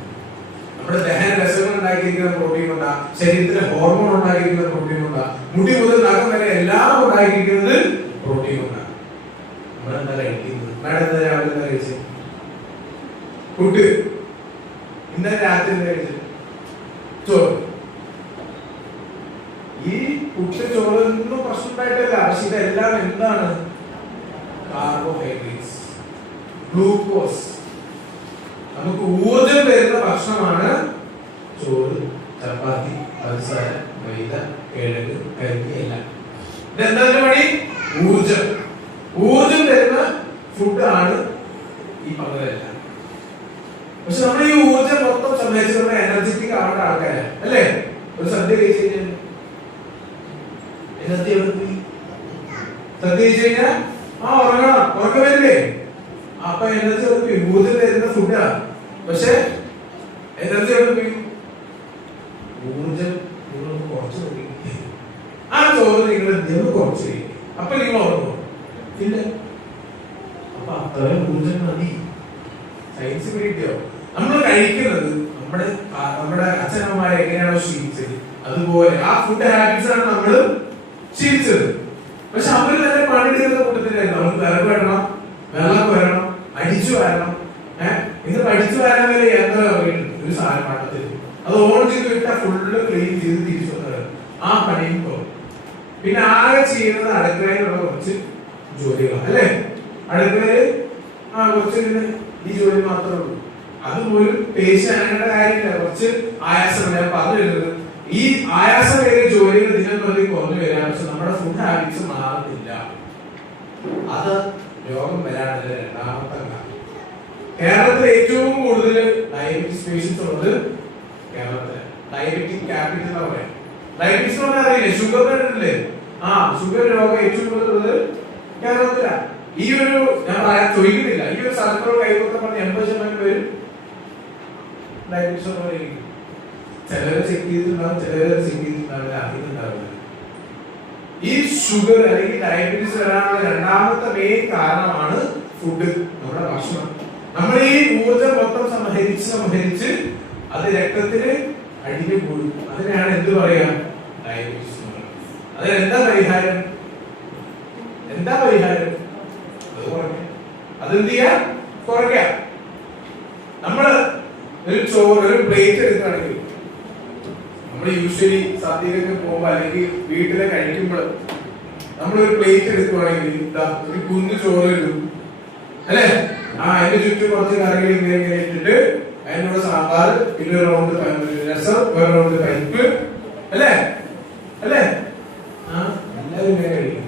നമ്മുടെ ദഹന രസങ്ങൾ ഉണ്ടാക്കിയിരിക്കുന്ന പ്രോട്ടീൻ ഉണ്ടാ, ശരീരത്തിലെ ഹോർമോൺ ഉണ്ടാക്കിയിരിക്കുന്ന പ്രോട്ടീൻ ഉണ്ടാ, മുടി മുതൽ നഖം വരെ എല്ലാം ഉണ്ടാക്കിയിരിക്കുന്നത് പ്രോട്ടീൻ ഉണ്ടാ. നമ്മളെന്താ കഴിക്കുന്നത്? മാഡം രാവിലെ എന്താ കഴിച്ചത്? ഫുഡ്. ഇന്നലെ രാത്രി എന്താ കഴിച്ചത്? ചോറ്. ഈ പുട്ട് ചോറൊന്നും പ്രശ്നം ഉണ്ടായിട്ടില്ല. പക്ഷെ ഇതെല്ലാം എന്താണ്? Carbohydrates, glucose. നമുക്ക് ഊർജം തരുന്ന ഭക്ഷണമാണ് ചോറ്, ചപ്പാത്തി, പഞ്ചസാര, മൈദ, കിഴങ്ങ്, കരിക്ക് എല്ലാം. ഇതെന്താണ് പണി? ഊർജം. ഊർജം തരുന്ന ഫുഡാണ് ഈ പറഞ്ഞതെല്ലാം. പക്ഷെ നമ്മൾ ഈ ഊർജം മൊത്തം സംബന്ധിച്ച് നമ്മൾ എനർജറ്റിക് ആവേണ്ട ആൾക്കാരാണ് അല്ലേ? ഒരു സദ്യ കഴിച്ചു കഴിഞ്ഞാൽ എനർജി എവിടെ പോയി? സദ്യ കഴിച്ചു കഴിഞ്ഞാൽ ഉറങ്ങണം, ഉറക്കം വരില്ലേ? അപ്പൊ എനർജി എവിടെ പോയി? ഊർജം തരുന്ന ഫുഡാണ്. പക്ഷെ എനർജി എവിടെ പോയി? ഊർജം നിങ്ങൾ കുറച്ച് നോക്കി, ആ ചോറ് നിങ്ങൾ കുറച്ച് കഴിക്കും. അപ്പൊ നിങ്ങൾ ഉറങ്ങും ഇല്ല. അപ്പൊ അത്രയും ഊർജം മതി. സയൻസ് കിട്ടിയോ? നമ്മൾ കഴിക്കുന്നത് നമ്മുടെ അച്ഛനമ്മമാരെ എങ്ങനെയാണോ ശീലിച്ചത് അതുപോലെ ആ ഫുഡ് ഹാബിറ്റ്സ് ആണ് നമ്മൾ ശീലിച്ചത്. പക്ഷെ അവര് തന്നെ പണിയെടുക്കുന്ന കൂട്ടത്തിലായിരുന്നു. നമുക്ക് വിറക് വരണം, വെള്ളം വരണം, അടിച്ചു വരണം. ഇത് പഠിച്ചു വരാൻ വരെ എത്ര ഒരു സാധനം പാട്ടത്തിൽ അത് ഓൺ ചെയ്ത് വിട്ടാൽ ഫുള്ള് ക്ലീൻ ചെയ്ത് തിരിച്ചു വന്നത് ആ പണിയും പോകും. പിന്നെ ആകെ ചെയ്യുന്നത് അടുക്കളയിലുള്ള കുറച്ച് ജോലികൾ അല്ലേ? അടുക്കളയിൽ കുറച്ച് ഈ ജോലി മാത്രമേ ഉള്ളൂ. അതുപോലും പേശി അനങ്ങേണ്ട കാര്യമില്ല. കുറച്ച് ആയാസമില്ല. അപ്പൊ അത് വരുന്നത് ഈ ആയാസമേറിയ ജോലികൾ ദിനം പ്രതി കുറഞ്ഞു വരാം. പക്ഷെ നമ്മുടെ ഫുഡ് ഹാബിറ്റ്സ് മാറുന്നില്ല. അത് രോഗം വരാനുള്ള രണ്ടാമത്തെ കാരണം. കേരളത്തിൽ ഏറ്റവും കൂടുതൽ ഡയബറ്റീസ് പേഷ്യൻസ് ഉള്ളത് കേരളത്തില്. ഡയബറ്റിക് ക്യാപിറ്റൽ എന്ന് പറയാം. ഡയബറ്റീസ് എന്ന് പറഞ്ഞാൽ അറിയില്ലേ? ഷുഗർ കണ്ടിട്ടില്ലേ? ഷുഗർ രോഗം ഏറ്റവും കൂടുതൽ കേരളത്തിലാണ്. ഈ ഒരു ഞാൻ ചോദിക്കുന്നില്ല, ഈ ഒരു സ്ഥലത്തോട് കൈകൊക്കെ പറഞ്ഞ 80% പേര് ഡയബറ്റീസ് ഉള്ളവരായിരിക്കും. ചിലവരെ ചെക്ക് ചെയ്തിട്ടുണ്ടാവും, ചിലവരെ ചെക്ക് ചെയ്തിട്ടുണ്ടാവില്ല, അറിയുന്നുണ്ടാവില്ല. ഈ ഷുഗർ അല്ലെങ്കിൽ ഡയബറ്റീസ് വരാനുള്ള രണ്ടാമത്തെ മെയിൻ കാരണമാണ് ഫുഡ്, നമ്മുടെ ഭക്ഷണം. നമ്മൾ ഈ ഊർജം മൊത്തം സംഹരിച്ച് അത് രക്തത്തിന് അടിഞ്ഞു പോയി. അതിനാണ് എന്ത് പറയാ? ഡയബറ്റീസ്. അതിനെന്താ പരിഹാരം? എന്താ പരിഹാരം? അതെന്ത് ചെയ്യാ? കുറയ്ക്കാം. നമ്മള് ഒരു ചോറ് ഒരു പ്ലേറ്റ് എടുക്കുകയാണെങ്കിൽ നമ്മൾ യൂഷ്വലി സദ്യയിലൊക്കെ പോകുമ്പോ അല്ലെങ്കിൽ വീട്ടിലെ കഴിക്കുമ്പോൾ നമ്മളൊരു പ്ലേറ്റ് എടുക്കുകയാണെങ്കിൽ ഒരു കുഞ്ഞു ചോറ് ഇടും അല്ലെ? അതിന്റെ ചുറ്റും കുറച്ച് കറികൾ ഇങ്ങനെ ഇട്ടിട്ട് അതിനോട് സാമ്പാർ, പിന്നെ ഒരു റൗണ്ട് രസം, വേറെ റൗണ്ട് പരിപ്പ് അല്ലേ? അല്ലേ? എല്ലാവരും ഇങ്ങനെ കഴിക്കും.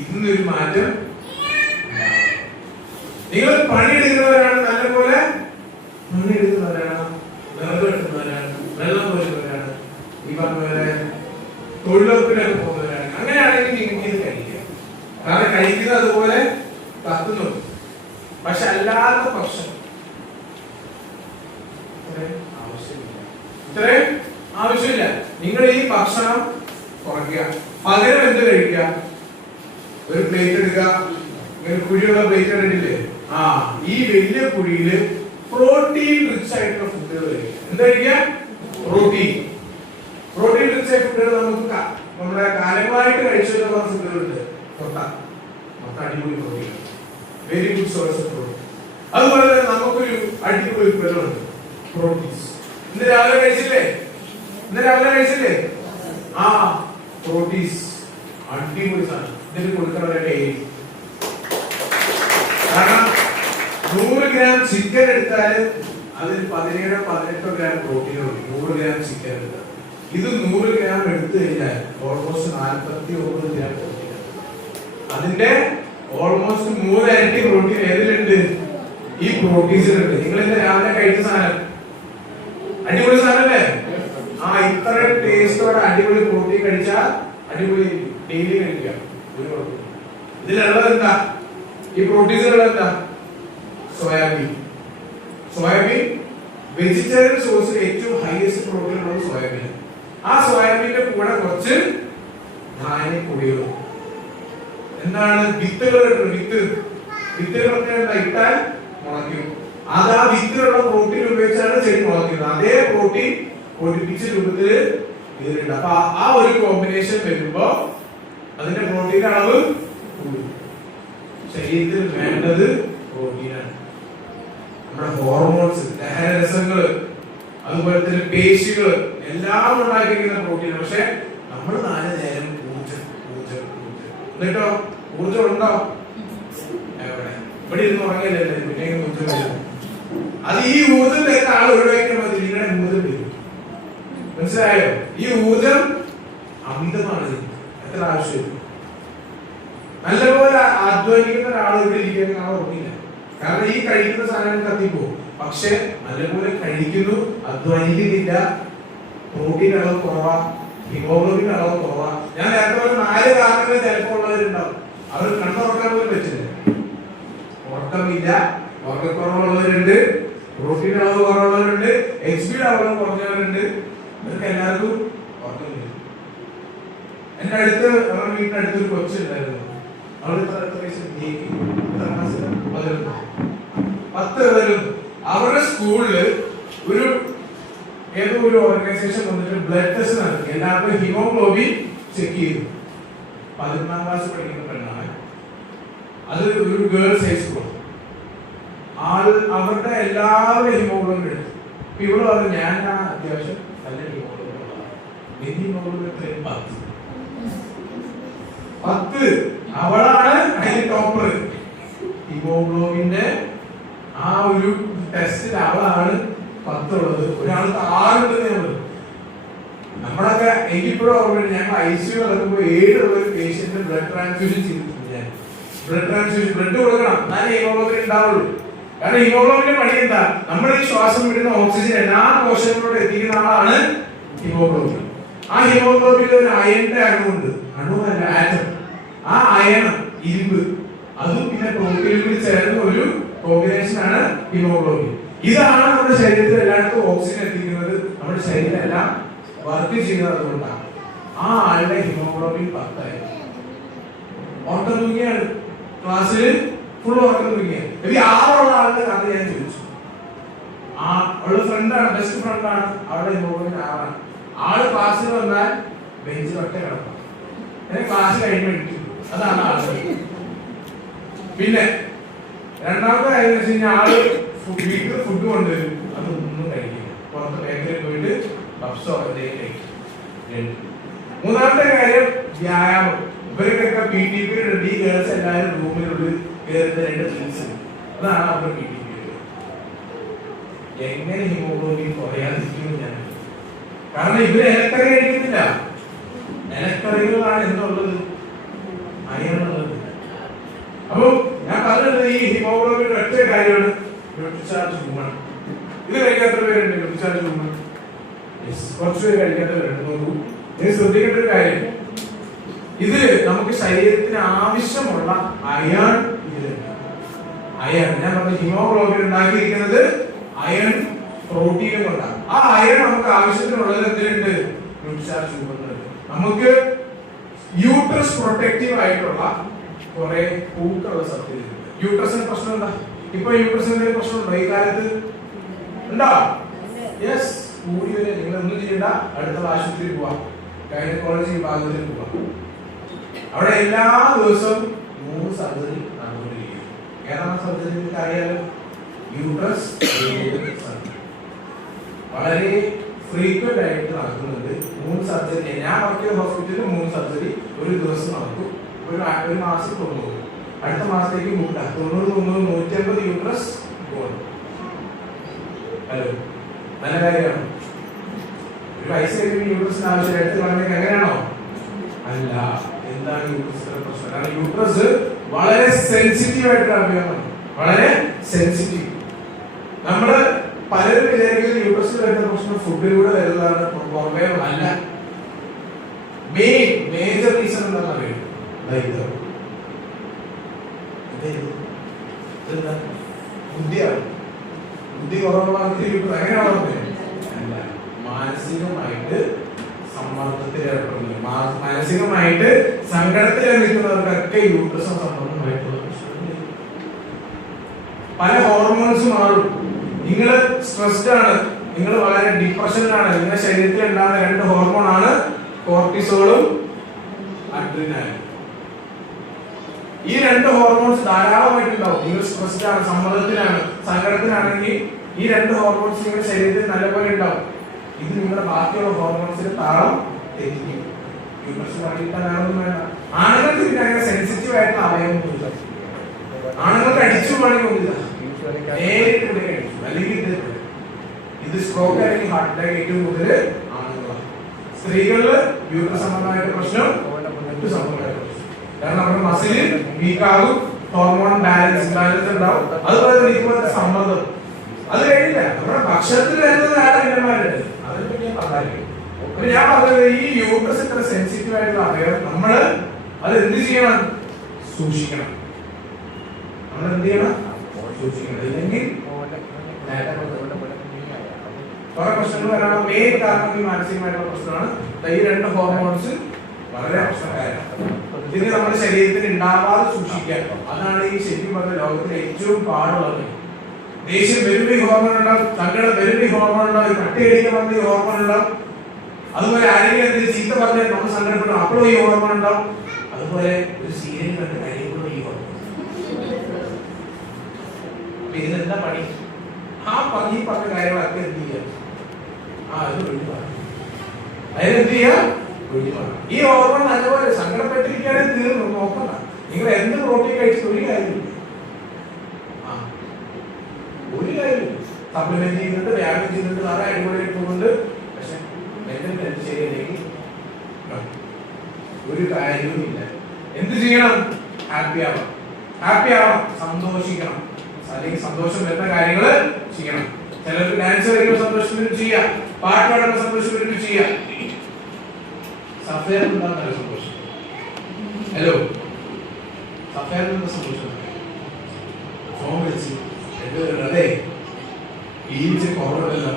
ഇതിന്നൊരു മാറ്റം. നിങ്ങൾ പണിയെടുക്കുന്നവരാണ്, നല്ലപോലെ പണിയെടുക്കുന്നവരാണ്, വിറക് വെട്ടുന്നവരാണ്, വെള്ളം കോരുന്നവരാണ്, ഈ പറഞ്ഞവരെ തൊഴിലുറപ്പിനൊക്കെ പോകുന്നവരാണ്. അങ്ങനെയാണെങ്കിൽ നിങ്ങൾക്ക് ഇത് കഴിക്കാം. കാരണം കഴിക്കുന്നത് അതുപോലെ കത്തുന്നു. പക്ഷെ അല്ലാത്ത പക്ഷം ഇത്രയും ആവശ്യമില്ല. ഇത്രയും ആവശ്യമില്ല. നിങ്ങൾ ഈ ഭക്ഷണം കുറയ്ക്കുക. പകരം എന്ത് കഴിക്കുക? ഒരു പ്ലേറ്റ് എടുക്കുക, ഇങ്ങനെ കുഴിയുള്ള പ്ലേറ്റ് കണ്ടിട്ടില്ലേ? ഈ വലിയ കുഴിയില് പ്രോട്ടീൻ റിച്ച് ആയിട്ടുള്ള ഫുഡുകൾ കഴിക്കുക. എന്താ കഴിക്കുക? പ്രോട്ടീൻ റിച്ച് ആയ ഫുഡുകൾ നമുക്ക് നമ്മുടെ കാലങ്ങളായിട്ട് കഴിച്ചിട്ട് കുറെ ഫുഡുകളുണ്ട്. മുട്ട അടിപൊളി protein, very good source of protein. അതുപോലെ തന്നെ നമുക്കൊരു അടിപൊളി ഫുഡുകളുണ്ട്, പ്രോട്ടീൻസ്. ഇന്ന് രാവിലെ കഴിച്ചില്ലേ? പ്രോട്ടീൻസ് അടിപൊളി സാധനം. ഇതിന് കൊടുക്കണവരൊക്കെ കാരണം 100 ഗ്രാം ചിക്കൻ എടുത്താലും അതിന് 17-18 ഗ്രാം പ്രോട്ടീൻ ഉണ്ട്. 100 ഗ്രാം ചിക്കൻ എടുത്താൽ ഇത് 100 ഗ്രാം എടുത്തു കഴിഞ്ഞാൽ ഓൾമോസ്റ്റ് 49 ഗ്രാം പ്രോട്ടീൻ. അതിന്റെ ഓൾമോസ്റ്റ് 3 ഇരട്ടി പ്രോട്ടീൻ ഏതിലുണ്ട്? ഈ പ്രോട്ടീൻസിലുണ്ട്. നിങ്ങൾ ഇന്ന് രാവിലെ കഴിച്ച സാധനം അടിപൊളി സാധനല്ലേ? ഇത്ര ടേസ്റ്റോടെ അടിപൊളി പ്രോട്ടീൻ കഴിച്ചാൽ അടിപൊളി ഡെയിലി കഴിക്കാം, ഒരു കുഴപ്പമില്ല. ഇതിലുള്ളത് എന്താ? ഈ പ്രോട്ടീൻസിലുള്ളത് എന്താ? സോയാബീൻ വെജിറ്റേറിയൻ സോഴ്സിൽ ഏറ്റവും ഹൈയസ്റ്റ് പ്രോട്ടീൻ ഉള്ളത് സോയാബീൻ. ആ സോയാബീന്റെ കൂടെ കുറച്ച് ധാന്യപ്പൊടികളും എന്താണ് വിത്തുകളൊക്കെ എന്താ ഇട്ടാൽ മുളയ്ക്കും. അത് ആ വിത്തിലുള്ള പ്രോട്ടീൻ ഉപയോഗിച്ചാണ് ചെടി മുളയ്ക്കുന്നത്. അതേ പ്രോട്ടീൻ പൊടിപ്പിച്ച രൂപത്തിൽ ഇതിലുണ്ട്. അപ്പൊ ആ ഒരു കോമ്പിനേഷൻ വരുമ്പോ അതിന്റെ പ്രോട്ടീൻ അളവ് കൂടും. ശരീരത്തിൽ വേണ്ടത് പ്രോട്ടീനാണ്. നമ്മുടെ ഹോർമോൺസ്, ദഹനരസങ്ങള്, അതുപോലെ തന്നെ പേശികള് എല്ലാം ഉണ്ടാക്കിയിരിക്കുന്ന പ്രോട്ടീൻ. പക്ഷെ നമ്മൾ 4 നേരം ഊർജം. എന്നിട്ടോ ഊർജം ഉണ്ടോ? എവിടെ? ഇവിടെ ഇരുന്ന് ഉറങ്ങിയല്ലേ പിന്നെ ഊർജം വരും. അത് ഈ ഊർജം തരുന്ന ആൾ ഒഴിവാക്കിയാൽ മതി, നിങ്ങളുടെ ഊർജം വരും. മനസ്സിലായോ? ഈ ഊർജം അമിതമാണ്. എത്ര ആവശ്യം? നല്ലപോലെ അധ്വാനിക്കുന്ന ഒരാൾ ഇവിടെ ഇരിക്കുന്ന ആൾ ഉറങ്ങില്ല. കാരണം ഈ കഴിക്കുന്ന സാധനം കത്തിപ്പോകും. പക്ഷെ നല്ലപോലെ കഴിക്കുന്നു, അധ്വാനിക്കുന്നില്ല, പ്രോട്ടീൻ അളവ് കുറവാ, ഹിമോഗ്ലോബിൻ അളവ് കുറവാ. ഞാൻ നേരത്തെ പറഞ്ഞ 4 കാരണങ്ങൾ ചിലപ്പോൾ ഉള്ളവരുണ്ടാവും. അവർ കണ്ണുറക്കാൻ പോലും പറ്റില്ല. ഉറക്കമില്ല, ഉറക്കക്കുറവുള്ളവരുണ്ട്, പ്രോട്ടീൻ അളവ് കുറവുള്ളവരുണ്ട്, HP അളവ് കുറഞ്ഞവരുണ്ട്. ഇവർക്ക് എല്ലാവർക്കും ഉറക്കമില്ല. എന്റെ അടുത്ത് വീട്ടിനടുത്തൊരു കൊച്ചുണ്ടായിരുന്നു. അവള് 10 വരും. അവരുടെ സ്കൂളില് ഏതോ ഒരു ഓർഗനൈസേഷൻ വന്നിട്ട് ബ്ലഡ് ടെസ്റ്റ് നടത്തി. എല്ലാവർക്കും ഹിമോഗ്ലോബിൻ ചെക്ക് ചെയ്തു. 11ാം ക്ലാസ് പഠിക്കുന്ന പെണ്ണാണ്. അത് ഒരു ഗേൾസ് ഹൈസ്കൂൾ. അവരുടെ എല്ലാവരുടെ ഹിമോഗ്ലോബിൻ എടുത്തു. ഇവിടെ പറഞ്ഞു ഞാൻ അത്യാവശ്യം നല്ല ഹിമോഗ്ലോബിൻ ഉള്ളതാണ്. ഹിമോഗ്ലോബിൻ 10. അവളാണ് അതിന് ടോപ്പർ. ഹിമോഗ്ലോബിന്റെ ആ ഒരു ടെസ്റ്റിൽ അവളാണ് 10 ഉള്ളത്. ഒരാൾക്ക് 6 ഉണ്ടെന്ന്. നമ്മളൊക്കെ എനിക്കിപ്പോഴും ഓർമ്മയുണ്ട്, ഞങ്ങൾ ICU നടക്കുമ്പോൾ 7 ഉള്ള ഒരു പേഷ്യന്റിന് ബ്ലഡ് ട്രാൻസ്ഫ്യൂഷൻ ചെയ്തിട്ടുണ്ട്. ഞാൻ ബ്ലഡ് കൊടുക്കണം, എന്നാലേ ഹിമോഗ്ലോബിൻ ഉണ്ടാവുള്ളൂ. കാരണം ഹിമോഗ്ലോബിന്റെ പണി എന്താ? നമ്മുടെ ഈ ശ്വാസം വിടുന്ന ഓക്സിജൻ എല്ലാ കോശങ്ങളോട് എത്തിക്കുന്ന ആളാണ് ഹിമോഗ്ലോബിൻ. ആ ഹിമോഗ്ലോബിന്റെ ഒരു അയന്റെ അണുണ്ട്, അണുവല്ല ആറ്റം. ആ അയണം, ഇരുമ്പ്, അതും പിന്നെ പ്രോട്ടീനും ചേർന്ന ഒരു കോമ്പിനേഷൻ ആണ് ഹിമോഗ്ലോബിൻ. ഇതാണ് നമ്മുടെ ശരീരത്തിൽ എല്ലായിടത്തും ഓക്സിജൻ എത്തിക്കുന്നത്. നമ്മുടെ ശരീരം എല്ലാം വർക്ക് ചെയ്യുന്നത് അതുകൊണ്ടാണ്. ആ ആളുടെ ഹിമോഗ്ലോബിൻ 10 ആയി. ഉറക്കം തൂങ്ങിയാണ്, ക്ലാസ്സിൽ ഫുൾ ഉറക്കം തൂങ്ങിയാണ്. 6 ആളുടെ കഥ ഞാൻ ചോദിച്ചു. അവളുടെ ഫ്രണ്ടാണ്, ബെസ്റ്റ് ഫ്രണ്ടാണ്. അവളുടെ ഹിമോഗ്ലോബിൻ 6 ആണ്. ആള് ക്ലാസ്സിൽ വന്നാൽ ബെഞ്ചിൽ ഒറ്റ കിടക്കാം. ക്ലാസ് കഴിയുമ്പോൾ ഇരിക്കും. അതാണ് ആള്. പിന്നെ രണ്ടാമത്തെ കാര്യം എന്ന് വെച്ച് കഴിഞ്ഞാൽ ആള് വീട്ടിൽ ഫുഡ് കൊണ്ടുവരും, അതൊന്നും കഴിക്കില്ല. പുറത്ത് ബേക്കറിയിൽ പോയിട്ട് പപ്സോ എന്തെങ്കിലും കഴിക്കും. മൂന്നാമത്തെ കാര്യം വ്യായാമം. ഇവരൊക്കെ PT പീരീഡ് ഉണ്ട്. ഈ ഗേൾസ് എല്ലാവരും റൂമിനുള്ളിൽ കയറുന്ന 2 ഡ്രിങ്ക്സ്, അതാണ് അവരുടെ PT പീരീഡ്. എങ്ങനെ ഹിമോഗ്ലോബിൻ കുറയാതിരിക്കും ഞാൻ? കാരണം ഇവര് ഇലക്കറി കഴിക്കുന്നില്ല. ഇലക്കറികളാണ് എന്തുള്ളത്? അയണുള്ളത്. അപ്പൊ ഞാൻ പറഞ്ഞത് ഈ ഹിമോഗ്ലോബിൻ ഒറ്റ കാര്യമാണ് ന്യൂട്രിചാർജ് വുമൺ. ഇത് കഴിക്കാത്ത പേരുണ്ട് ന്യൂട്രിചാർജ് വുമൺ. കുറച്ച് പേര് കഴിക്കാത്തവരുണ്ട്. നോക്കൂ, ഇത് ശ്രദ്ധിക്കേണ്ട ഒരു കാര്യം, ഇത് നമുക്ക് ശരീരത്തിന് ആവശ്യമുള്ള അയൺ ഇതിലുണ്ട്. അയൺ ഞാൻ പറഞ്ഞ ഹിമോഗ്ലോബിൻ ഉണ്ടാക്കിയിരിക്കുന്നത് അയൺ പ്രോട്ടീനും കൊണ്ടാണ്. ആ അയൺ നമുക്ക് ആവശ്യത്തിനുള്ളത് എന്തിനുണ്ട്? ന്യൂട്രിചാർജ് രൂപത്തിലുണ്ട്. നമുക്ക് യൂട്രസ് പ്രൊട്ടക്റ്റീവ് ആയിട്ടുള്ള കുറെ പൂക്കളുള്ള സബ്ജക്ട്. യൂട്രസിന് പ്രശ്നം എന്താ? ഇപ്പൊ യൂട്രസിന് പ്രശ്നമുണ്ടോ ഈ കാലത്ത്? ഉണ്ടോ? യെസ്. കൂടി വരെ നിങ്ങൾ ഒന്നും ചെയ്യണ്ട, അടുത്ത ആശുപത്രിയിൽ പോവാം, ഗൈനക്കോളജി വിഭാഗത്തിൽ പോവാം. അവിടെ എല്ലാ ദിവസവും 3 സർജറി നടന്നുകൊണ്ടിരിക്കും. ഏതാണ് സർജറി നിങ്ങൾക്ക് അറിയാലോ? യൂട്രസ് സർജറി വളരെ ഫ്രീക്വന്റ് ആയിട്ട് നടക്കുന്നുണ്ട്. 3 സർജറി. ഞാൻ വർക്ക് ചെയ്ത ഹോസ്പിറ്റലിൽ 3 സർജറി ഒരു ദിവസം നടക്കും. ഒരു മാസം 90. അടുത്ത മാസത്തേക്ക് 90 150 യൂട്രസ് പോകും. ഹലോ, നല്ല കാര്യമാണ്. ഒരു വയസ്സ് കഴിയുമ്പോൾ യൂട്രസിന് ആവശ്യം എടുത്ത് കളഞ്ഞെങ്കിൽ എങ്ങനെയാണോ? അല്ല. എന്താണ് യൂട്രസിന്റെ പ്രശ്നം? കാരണം യൂട്രസ് വളരെ സെൻസിറ്റീവ് ആയിട്ടുള്ള അവയവമാണ്. വളരെ സെൻസിറ്റീവ്. നമ്മള് പലരും വിചാരിക്കുന്നത് യൂട്രസിൽ വരുന്ന പ്രശ്നം ഫുഡിലൂടെ വരുന്നതാണ്, പുറമേ അല്ല. മേജർ റീസൺ എന്താണെന്ന് അറിയാം? ബുദ്ധിയാണ്. ബുദ്ധി കുറവുള്ളവർക്ക് എങ്ങനെയാണോ? അല്ല, മാനസികമായിട്ട് സമ്മർദ്ദത്തിൽ ഏർപ്പെടുന്നു, മാനസികമായിട്ട് സങ്കടത്തിൽ നിൽക്കുന്നവർക്കൊക്കെ യൂട്രസ് സംബന്ധമായിട്ടുള്ള പ്രശ്നങ്ങൾ. പല ഹോർമോൺസ് മാറും. നിങ്ങൾ സ്ട്രെസ്ഡ് ആണ്, നിങ്ങൾ വളരെ ഡിപ്രഷനിലാണ്. നിങ്ങളുടെ ശരീരത്തിൽ ഉണ്ടാകുന്ന 2 ഹോർമോൺ ആണ് കോർട്ടിസോളും അഡ്രിനാലിനും. ഈ 2 ഹോർമോൺസ് ധാരാളമായിട്ടുണ്ടാവും. നിങ്ങൾ സ്ട്രെസ്ഡ് ആണ്, സമ്മർദ്ദത്തിലാണ്, സങ്കടത്തിലാണെങ്കിൽ ഈ 2 ഹോർമോൺസ് നിങ്ങളുടെ ശരീരത്തിൽ നല്ലപോലെ ഉണ്ടാവും. ഇത് നിങ്ങളുടെ ബാക്കിയുള്ള ഹോർമോൺസിന് താളം തെറ്റിക്കും. യൂട്രസ് വേണ്ടിയിട്ടാണെന്നും വേണ്ട. ആണുങ്ങൾക്ക് പിന്നെ അങ്ങനെ സെൻസിറ്റീവ് ആയിട്ടുള്ള അവയവമൊന്നുമില്ല. ആണുങ്ങൾക്ക് അടിച്ചു വേണമെങ്കിൽ നേരിട്ട് ഇവിടെ കഴിച്ചു, അല്ലെങ്കിൽ ഇത് സ്ട്രോക്ക് അല്ലെങ്കിൽ ഹാർട്ട് അറ്റാക്ക് ഏറ്റവും കൂടുതൽ ആണുങ്ങളാണ്. സ്ത്രീകളില് യൂട്രസ് സംബന്ധമായിട്ട് പ്രശ്നം സംബന്ധമായിട്ട് പ്രശ്നം. കാരണം നമ്മുടെ മസില് വീക്കാകും, ഹോർമോൺ ബാലൻസ് ഉണ്ടാവും. അതുപോലെ തന്നെ ഇതുപോലത്തെ സമ്മർദ്ദം. അത് കഴിയില്ല. നമ്മുടെ ഭക്ഷണത്തിൽ വരുന്നത് ആരോഗ്യന്മാരുണ്ട്. അതിനെപ്പറ്റി ഞാൻ പറഞ്ഞു. അപ്പൊ ഞാൻ പറഞ്ഞത് ഈ യൂട്രസ് ഇത്ര സെൻസിറ്റീവ് ആയിട്ടുള്ള അവയവം നമ്മള് അത് എന്ത് ചെയ്യണം? സൂക്ഷിക്കണം. നമ്മൾ എന്ത് ചെയ്യണം? സൂക്ഷിക്കണം. ഇല്ലെങ്കിൽ കുറെ പ്രശ്നങ്ങൾ വരാനുള്ള മെയിൻ കാരണം ഈ മാനസികമായിട്ടുള്ള പ്രശ്നമാണ്. ഈ 2 ഹോർമോൺസ് വളരെ പ്രശ്നക്കാരാണ്. ഇതിന് നമ്മുടെ ശരീരത്തിൽ ഉണ്ടാവാതെ സൂക്ഷിക്കുക. അതാണ് ഈ ശരിക്കും പറഞ്ഞ ലോകത്തിലെ ഏറ്റവും പാടുള്ളത്. ദേഷ്യം വരുമ്പോ ഈ ഹോർമോൺ ഉണ്ടാവും, സങ്കടം വരുമ്പോ ഈ ഹോർമോൺ ഉണ്ടാവും, കട്ടിയടിക്കാൻ വന്ന ഈ ഹോർമോൺ ഉണ്ടാവും. അതുപോലെ ആരെങ്കിലും എന്തെങ്കിലും ചീത്ത പറഞ്ഞാൽ നമ്മൾ സങ്കടപ്പെടും, അപ്പോഴും ഈ ഹോർമോൺ ഉണ്ടാവും. അതുപോലെ ഒരു സീരിയൽ കണ്ട് കഴിയുമ്പോഴും ഈ ഹോർമോൺ. ഇതിനെന്താ പണി? ഈ പറഞ്ഞ കാര്യങ്ങളൊക്കെ എന്ത് ചെയ്യാം? ഇത് ഒഴിവാക്കാം. അതിനെന്ത് ചെയ്യാം? ഒഴിവാക്കാം. ഈ ഹോർമോൺ നല്ലപോലെ സങ്കടപ്പെട്ടിരിക്കുകയാണെങ്കിൽ തീർന്നു, നോക്കണ്ട. നിങ്ങൾ എന്ത് പ്രോട്ടീൻ കഴിച്ചിട്ട് ഒരു കാര്യമില്ല. ഒരു കാര്യമില്ല. സപ്ലിമെന്റ് ചെയ്യുന്നുണ്ട്, വ്യായാമം ചെയ്യുന്നുണ്ട്, വേറെ അടിപൊളിയായിട്ട് പോകുന്നുണ്ട്. പക്ഷെ മെന്റൽ ഹെൽത്ത് ശരിയല്ലെങ്കിൽ ഒരു കാര്യവുമില്ല. എന്ത് ചെയ്യണം? ഹാപ്പി ആവാം. ഹാപ്പി ആവാം, സന്തോഷിക്കണം. അല്ലെങ്കിൽ സന്തോഷം വരുന്ന കാര്യങ്ങൾ ചെയ്യണം. ചിലർക്ക് ഡാൻസ് കളിക്കുമ്പോൾ സന്തോഷം വരും, ചെയ്യാം. പാട്ട് പാടുമ്പോൾ സന്തോഷം വരും, ചെയ്യാം. സഫയർ എന്താണ് നല്ല സന്തോഷം? ഹലോ, സഫയർ എന്താ സന്തോഷം? ഫോൺ വിളിച്ച് അതെ ഈച്ച് കുറവല്ലോ,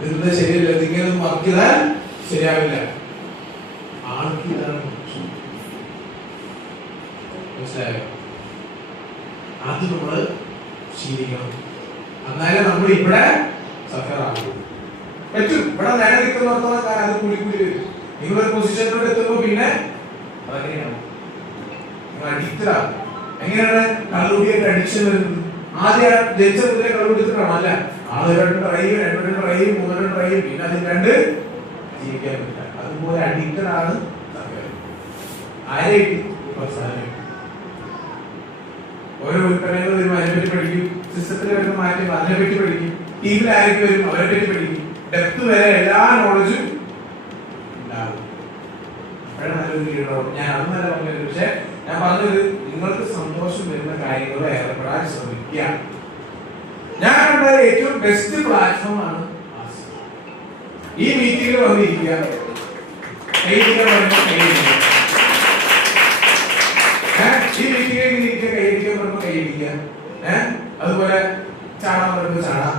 ഇതെന്താ ശരിയല്ല, ഇതിങ്ങനെ വർക്ക് ചെയ്താൽ ശരിയാവില്ല. ആൾക്ക് ഇതാണ് മനസ്സിലായോ? അത് നമ്മള് ശീലിക്കണം. എന്നാലേ നമ്മൾ ഇവിടെ സഫറാകുള്ളൂ. പറ്റും. ഇവിടെ നേരെ നിൽക്കുന്നോടത്തോളം കാലം അത് കൂടി കൂടി വരും. നിങ്ങളൊരു പൊസിഷനിലോട്ട് എത്തുമ്പോ പിന്നെ അതെങ്ങനെയാണ്? നിങ്ങൾ അഡിക്റ്റഡാകും. എങ്ങനെയാണ് കള്ളുകൂടിയൊക്കെ അഡിക്ഷൻ വരുന്നത്? ആദ്യം ജനിച്ച മുതലേ കള്ളുകുടിച്ചിട്ടാണ്. അല്ല, ആദ്യം ട്രൈ ചെയ്യും, 2 ട്രൈ ചെയ്യും, 3 ട്രൈ ചെയ്യും, പിന്നെ അതിൽ 2 ജീവിക്കാൻ പറ്റില്ല. അതുപോലെ അഡിക്റ്റഡ് ആണ് ആരെയും. ഓരോ ഉൽപ്പന്നങ്ങൾ വരുമ്പോൾ അതിനെപ്പറ്റി പഠിക്കും, സിസ്റ്റത്തിൽ വരുന്ന മാറ്റം അതിനെപ്പറ്റി പഠിക്കും, ടീമിൽ ആരൊക്കെ വരും അവരെ പറ്റി പഠിക്കും. ഡെപ്ത് വരെ എല്ലാ നോളജും ഉണ്ടാകും. അപ്പോഴാണ് നല്ലൊരു ലീഡറാവും. ഞാൻ അതൊന്നല്ല പറഞ്ഞത്. പക്ഷെ ഞാൻ പറഞ്ഞത് നിങ്ങൾക്ക് സന്തോഷം വരുന്ന കാര്യങ്ങൾ ഏർപ്പെടാൻ ശ്രമിക്കുക. ഞാൻ കണ്ട ഏറ്റവും ബെസ്റ്റ് പ്ലാറ്റ്ഫോം ആണ് ഈ മീറ്റിംഗിൽ വന്നിരിക്കുക. ഈ മീറ്റിംഗിലേക്ക് ഇരിക്കുക, കൈയടിക്കാൻ പറയുമ്പോൾ കൈയടിക്കുക. അതുപോലെ ചാടാൻ പറയുമ്പോൾ ചാടാം,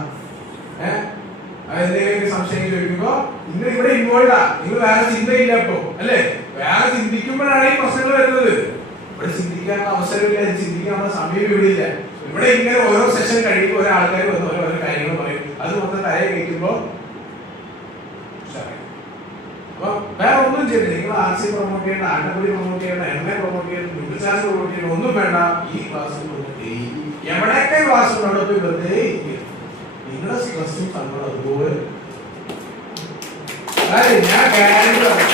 ഇൻവോൾവ്. നിങ്ങൾ വേറെ ചിന്തയില്ല ഇപ്പൊ അല്ലേ? വേറെ ചിന്തിക്കുമ്പോഴാണ് ഈ പ്രശ്നങ്ങൾ വരുന്നത്. ഇവിടെ ചിന്തിക്കാൻ അവസരമില്ല, ചിന്തിക്കാനുള്ള സമയം ഇവിടെ ഇല്ല. ഇവിടെ ഇങ്ങനെ ഓരോ സെഷൻ കഴിയുമ്പോൾ ഓരോ ആൾക്കാർ വന്ന് ഓരോ കാര്യങ്ങൾ പറയും. അത് മൊത്തം തലയെ കഴിക്കുമ്പോ അപ്പൊ വേറെ ഒന്നും ചെയ്യില്ല. നിങ്ങൾ ആർസി പ്രൊമോട്ട് ചെയ്യണ്ട, ആട്ടപ്പൊടി പ്രൊമോട്ട് ചെയ്യണ്ട, എണ്ണ പ്രൊമോട്ട് ചെയ്യണ്ട, ന്യൂട്രിചാർജ് പ്രൊമോട്ട് ചെയ്യണ്ട, ഒന്നും വേണ്ട. ഈ ക്ലാസ് എവിടെയൊക്കെ ക്ലാസ് ഉണ്ടോ പോയി വെറുതെ ഇരിക്കുക. നിങ്ങളുടെ സ്ട്രെസ്സും സങ്കടം അതുപോലെ ഞാൻ ഗ്യാരണ്ടി പറയാം.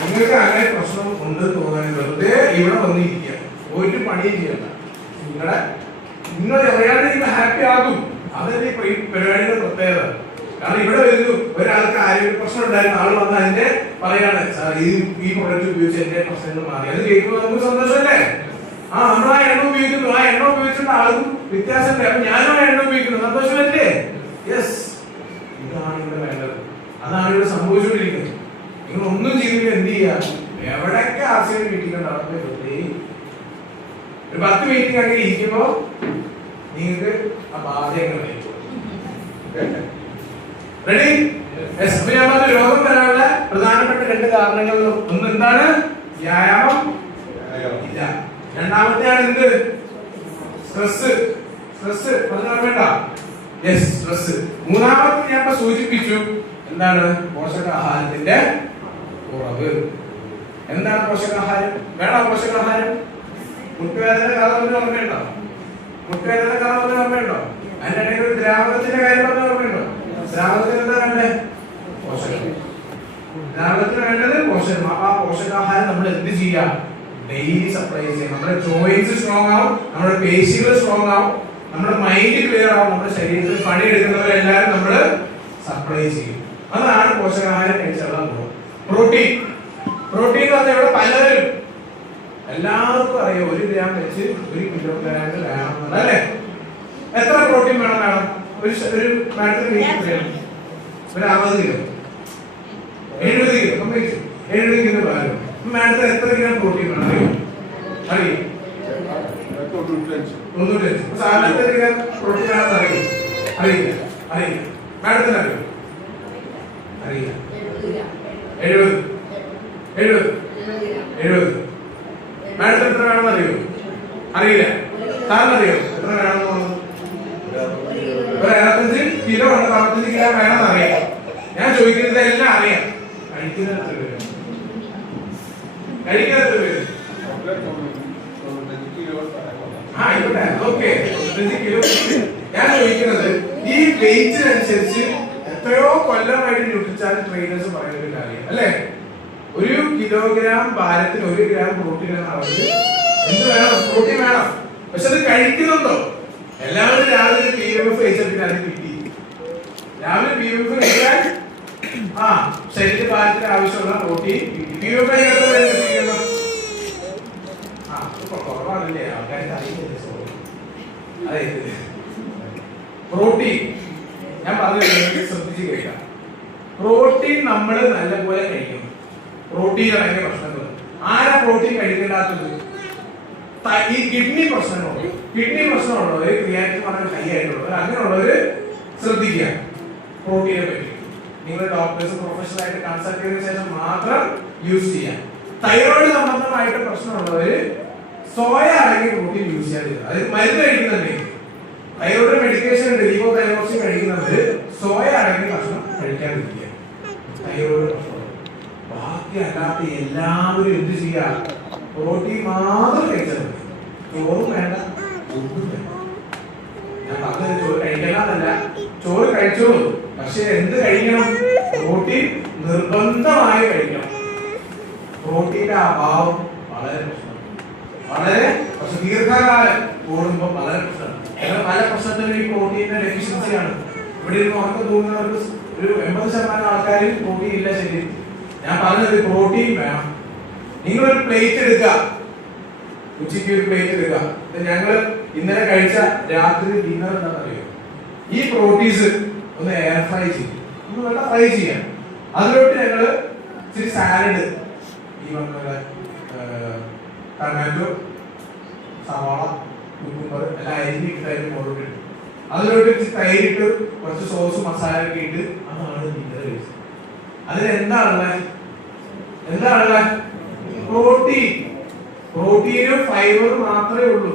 നിങ്ങൾക്ക് അങ്ങനെ പ്രശ്നം ഉണ്ടെന്ന് തോന്നാൻ വെറുതെ ഇവിടെ വന്നിരിക്കുക, ഒരു പണിയും ചെയ്യണ്ട. നിങ്ങൾ എവിടെയാണ് നിങ്ങൾ ഹാപ്പി ആകും. അതല്ലേ ഈ പരിപാടിയുടെ പ്രത്യേകത. കാരണം ഇവിടെ വരുന്നു ഒരാൾക്ക് ആരോഗ്യ പ്രശ്നം ഉണ്ടായിരുന്ന ആൾ വന്ന് അതിന്റെ പറയാണ് സാർ ഈ പ്രൊഡക്റ്റ് ഉപയോഗിച്ച് എന്റെ പ്രശ്നങ്ങൾ മാറി. അത് കേൾക്കുമ്പോൾ നമുക്ക് സന്തോഷമല്ലേ? നമ്മൾ ആ എണ്ണ ഉപയോഗിക്കുന്നു, ആ എണ്ണ ഉപയോഗിച്ചിട്ട് ആൾക്കും വ്യത്യാസമില്ല. അപ്പൊ ഞാനും ആ എണ്ണ ഉപയോഗിക്കുന്നു, സന്തോഷമല്ലേ? യെസ്, ഇതാണ് ഇവിടെ വേണ്ടത്. അതാണ് ഇവിടെ സംഭവിച്ചുകൊണ്ടിരിക്കുന്നത്. നിങ്ങൾ ഒന്നും ചെയ്തില്ല എന്ത് ചെയ്യാ? എവിടെയൊക്കെ ആർസിയുടെ മീറ്റിംഗ് ഉണ്ടാവുന്നത് വെറുതെ ഒരു 10 മീറ്റിംഗ് അങ്ങനെ ഇരിക്കുമ്പോ നിങ്ങൾക്ക് ആ ബാധകൾ റെഡി? രോഗം വരാനുള്ള പ്രധാനപ്പെട്ട 2 കാരണങ്ങളിൽ ഒന്ന് എന്താണ്? വ്യായാമം ഇല്ല. രണ്ടാമത്തെയാണ് എന്ത്? സ്ട്രെസ്. സ്ട്രെസ് വേണ്ട. Yes, stress. മൂന്നാമത്തെ ഞാൻ ഇപ്പൊ സൂചിപ്പിച്ചു, എന്താണ്? പോഷകാഹാരത്തിന്റെ കുറവ്. എന്താണ് പോഷകാഹാരം? വേണം പോഷകാഹാരം. മുട്ടുവേദന കഥ ഓർമ്മയുണ്ടോ? മുട്ടുവേദന കഥ ഓർമ്മയുണ്ടോ? അതിന്റെ ഇടയിൽ ഒരു ദ്രാവകത്തിന്റെ കാര്യം പറഞ്ഞ ഓർമ്മയുണ്ടോ? ദ്രാവകത്തിന് എന്താ വേണ്ടേ? പോഷകം. ദ്രാവകത്തിന് വേണ്ടത് പോഷകം. ആ പോഷകാഹാരം നമ്മൾ എന്ത് ചെയ്യാം? ഡെയിലി സപ്ലൈ ചെയ്യാം. നമ്മുടെ ജോയിന്റ്സ് സ്ട്രോങ് ആവും, നമ്മുടെ പേശികൾ സ്ട്രോങ് ആവും, നമ്മുടെ മൈൻഡ് ക്ലിയർ ആവും. നമ്മുടെ ശരീരത്തിൽ പണിയെടുക്കുന്നവരെല്ലാവരും നമ്മൾ സപ്ലൈ ചെയ്യും. അതാണ് പോഷകാഹാരം കഴിച്ചുള്ള ഗുണം. പ്രോട്ടീൻ. പ്രോട്ടീൻ എന്ന് പറഞ്ഞാൽ ഇവിടെ പലരും എല്ലാവർക്കും അറിയാം 1 ഗ്രാം വെച്ച് 1 കിലോഗ്രാമിൽ വേണം അല്ലേ? എത്ര പ്രോട്ടീൻ വേണം മാഡം? ഒരു മാഡത്തിന് വേണം ഒരു 60 കിലോ 70 കിലോ 70 കിലോ വേണം. മാഡത്തിന് എത്ര ഗ്രാം പ്രോട്ടീൻ വേണം അറിയോ? അറിയോ? 95. സാധാരണ എത്ര ഗ്രാം പ്രോട്ടീൻ ആണെന്ന് അറിയോ? അറിയില്ല. അറിയില്ല. മാഡത്തിന് അറിയോ? അറിയില്ല. 70. മാഡത്തിന് എത്ര വേണമെന്ന് അറിയോ? അറിയില്ല. സാറിന് അറിയോ എത്ര വേണമെന്നുള്ളത്? ഒരു 65 കിലോ ഉണ്ട്, 65 കിലോ വേണമെന്ന് അറിയാം. ഞാൻ ചോദിക്കുന്നത് എല്ലാം അറിയാം. കഴിക്കുന്നത് എത്ര പേര്? ആയിക്കോട്ടെ, ഓക്കെ. 95 കിലോ. ഞാൻ ചോദിക്കുന്നത് ഈ വെയിറ്റിനനുസരിച്ച് എത്രയോ കൊല്ലമായിട്ട് ന്യൂട്രിചാർജ് ട്രെയിനേഴ്സ് പറയുന്ന ഒരു കാര്യം അല്ലേ? 1 കിലോഗ്രാം ഭാരത്തിന് 1 ഗ്രാം പ്രോട്ടീൻ എന്ന അളവിൽ എന്ത് വേണം? പ്രോട്ടീൻ വേണം. പക്ഷെ അത് കഴിക്കുന്നുണ്ടോ? എല്ലാവരും രാവിലെ PMF കഴിച്ചതിന് അത് കിട്ടി. രാവിലെ PMF കഴിക്കാൻ ശരീര ഭാരത്തിന് ആവശ്യമുള്ള പ്രോട്ടീൻ PMF കുറവാണല്ലേ? ആൾക്കാർക്ക് അറിയില്ല. അതെ, പ്രോട്ടീൻ ഞാൻ പറഞ്ഞു ശ്രദ്ധിച്ച് കേൾക്കാം. പ്രോട്ടീൻ നമ്മൾ നല്ലപോലെ കഴിക്കണം. പ്രോട്ടീൻ അടങ്ങിയ ഭക്ഷണങ്ങൾ. ആരാ പ്രോട്ടീൻ കഴിക്കേണ്ടാത്തത്? ഈ കിഡ്നി പ്രശ്നങ്ങളുള്ളവർ, കിഡ്നി പ്രശ്നമുള്ളവർ, ക്രിയാറ്റിൻ വളരെ ഹൈ ആയിട്ടുള്ളവർ, അങ്ങനെയുള്ളവര് ശ്രദ്ധിക്കുക പ്രോട്ടീനെ പറ്റി. നിങ്ങൾ ഡോക്ടേഴ്സ് പ്രൊഫഷണൽ ആയിട്ട് കൺസൾട്ട് ചെയ്തതിനു ശേഷം മാത്രം യൂസ് ചെയ്യാം. തൈറോയിഡ് സംബന്ധമായിട്ട് പ്രശ്നമുള്ളവര് സോയ അടങ്ങിയ പ്രോട്ടീൻ യൂസ് ചെയ്യാതിരിക്കുക. അതായത് മരുന്ന് കഴിക്കുന്നുണ്ടെങ്കിൽ തൈറോയിഡ് മെഡിക്കേഷൻ ഉണ്ട്, ലീവോതൈറോക്സിൻ കഴിക്കുന്നവര് സോയ അടങ്ങിയ ഭക്ഷണം കഴിക്കാതിരിക്കുക. തൈറോയിഡ് പ്രശ്നം. ബാക്കി അല്ലാത്ത എല്ലാവരും എന്ത് ചെയ്യാ? പ്രോട്ടീൻ മാത്രം കഴിച്ചാൽ മതി. ചോറും വേണ്ട, ഒന്നും വേണ്ട. ഞാൻ പറഞ്ഞത് ചോറ് കഴിക്കണമെന്നല്ല, ചോറ് കഴിച്ചോളൂ. പക്ഷെ എന്ത് കഴിക്കണം? പ്രോട്ടീൻ നിർബന്ധമായി കഴിക്കണം. പ്രോട്ടീന്റെ അഭാവം വളരെ പ്രശ്നമാണ്. വളരെ ദീർഘകാലം കൂടുമ്പോൾ വളരെ പ്രശ്നമാണ്. പല പ്രശ്നത്തിനും ഈ പ്രോട്ടീന്റെ ഡെഫിഷ്യൻസിയാണ്. ഇവിടെ ഇരുന്ന് ഉറക്കം തൂങ്ങുന്നവർക്ക് ഒരു 80% ആൾക്കാരിൽ പ്രോട്ടീൻ ഇല്ല ശരീരത്തിൽ. ഞാൻ പറഞ്ഞത് പ്രോട്ടീൻ വേണം. നിങ്ങളൊരു പ്ലേറ്റ് എടുക്കുക, ഉച്ചയ്ക്ക് ഒരു പ്ലേറ്റ് എടുക്കുക. ഞങ്ങള് ഇന്നലെ കഴിച്ച രാത്രി ഡിന്നർ എന്താണെന്നറിയോ? ഈ പ്രോട്ടീൻസ് ഒന്ന് എയർ ഫ്രൈ ചെയ്യും, ഒന്ന് വേണ്ട ഫ്രൈ ചെയ്യാം. അതിലോട്ട് ഞങ്ങള് ഇച്ചിരി സാലഡ്, ഈ പറഞ്ഞ ടൊമാറ്റോ, സവാള, കുക്കുംബർ എല്ലാം അരിഞ്ഞിട്ടായിട്ട് മുളകിട്ട് അതിലോട്ട് ഇച്ചിരി തൈരിട്ട് കുറച്ച് സോസ് മസാല ഒക്കെ ഇട്ട് അതാണ് ഡിന്നർ കഴിച്ചത്. അതിൽ എന്താണുള്ളത്? പ്രോട്ടീൻ. പ്രോട്ടീനും ഫൈബറും മാത്രമേ ഉള്ളൂ.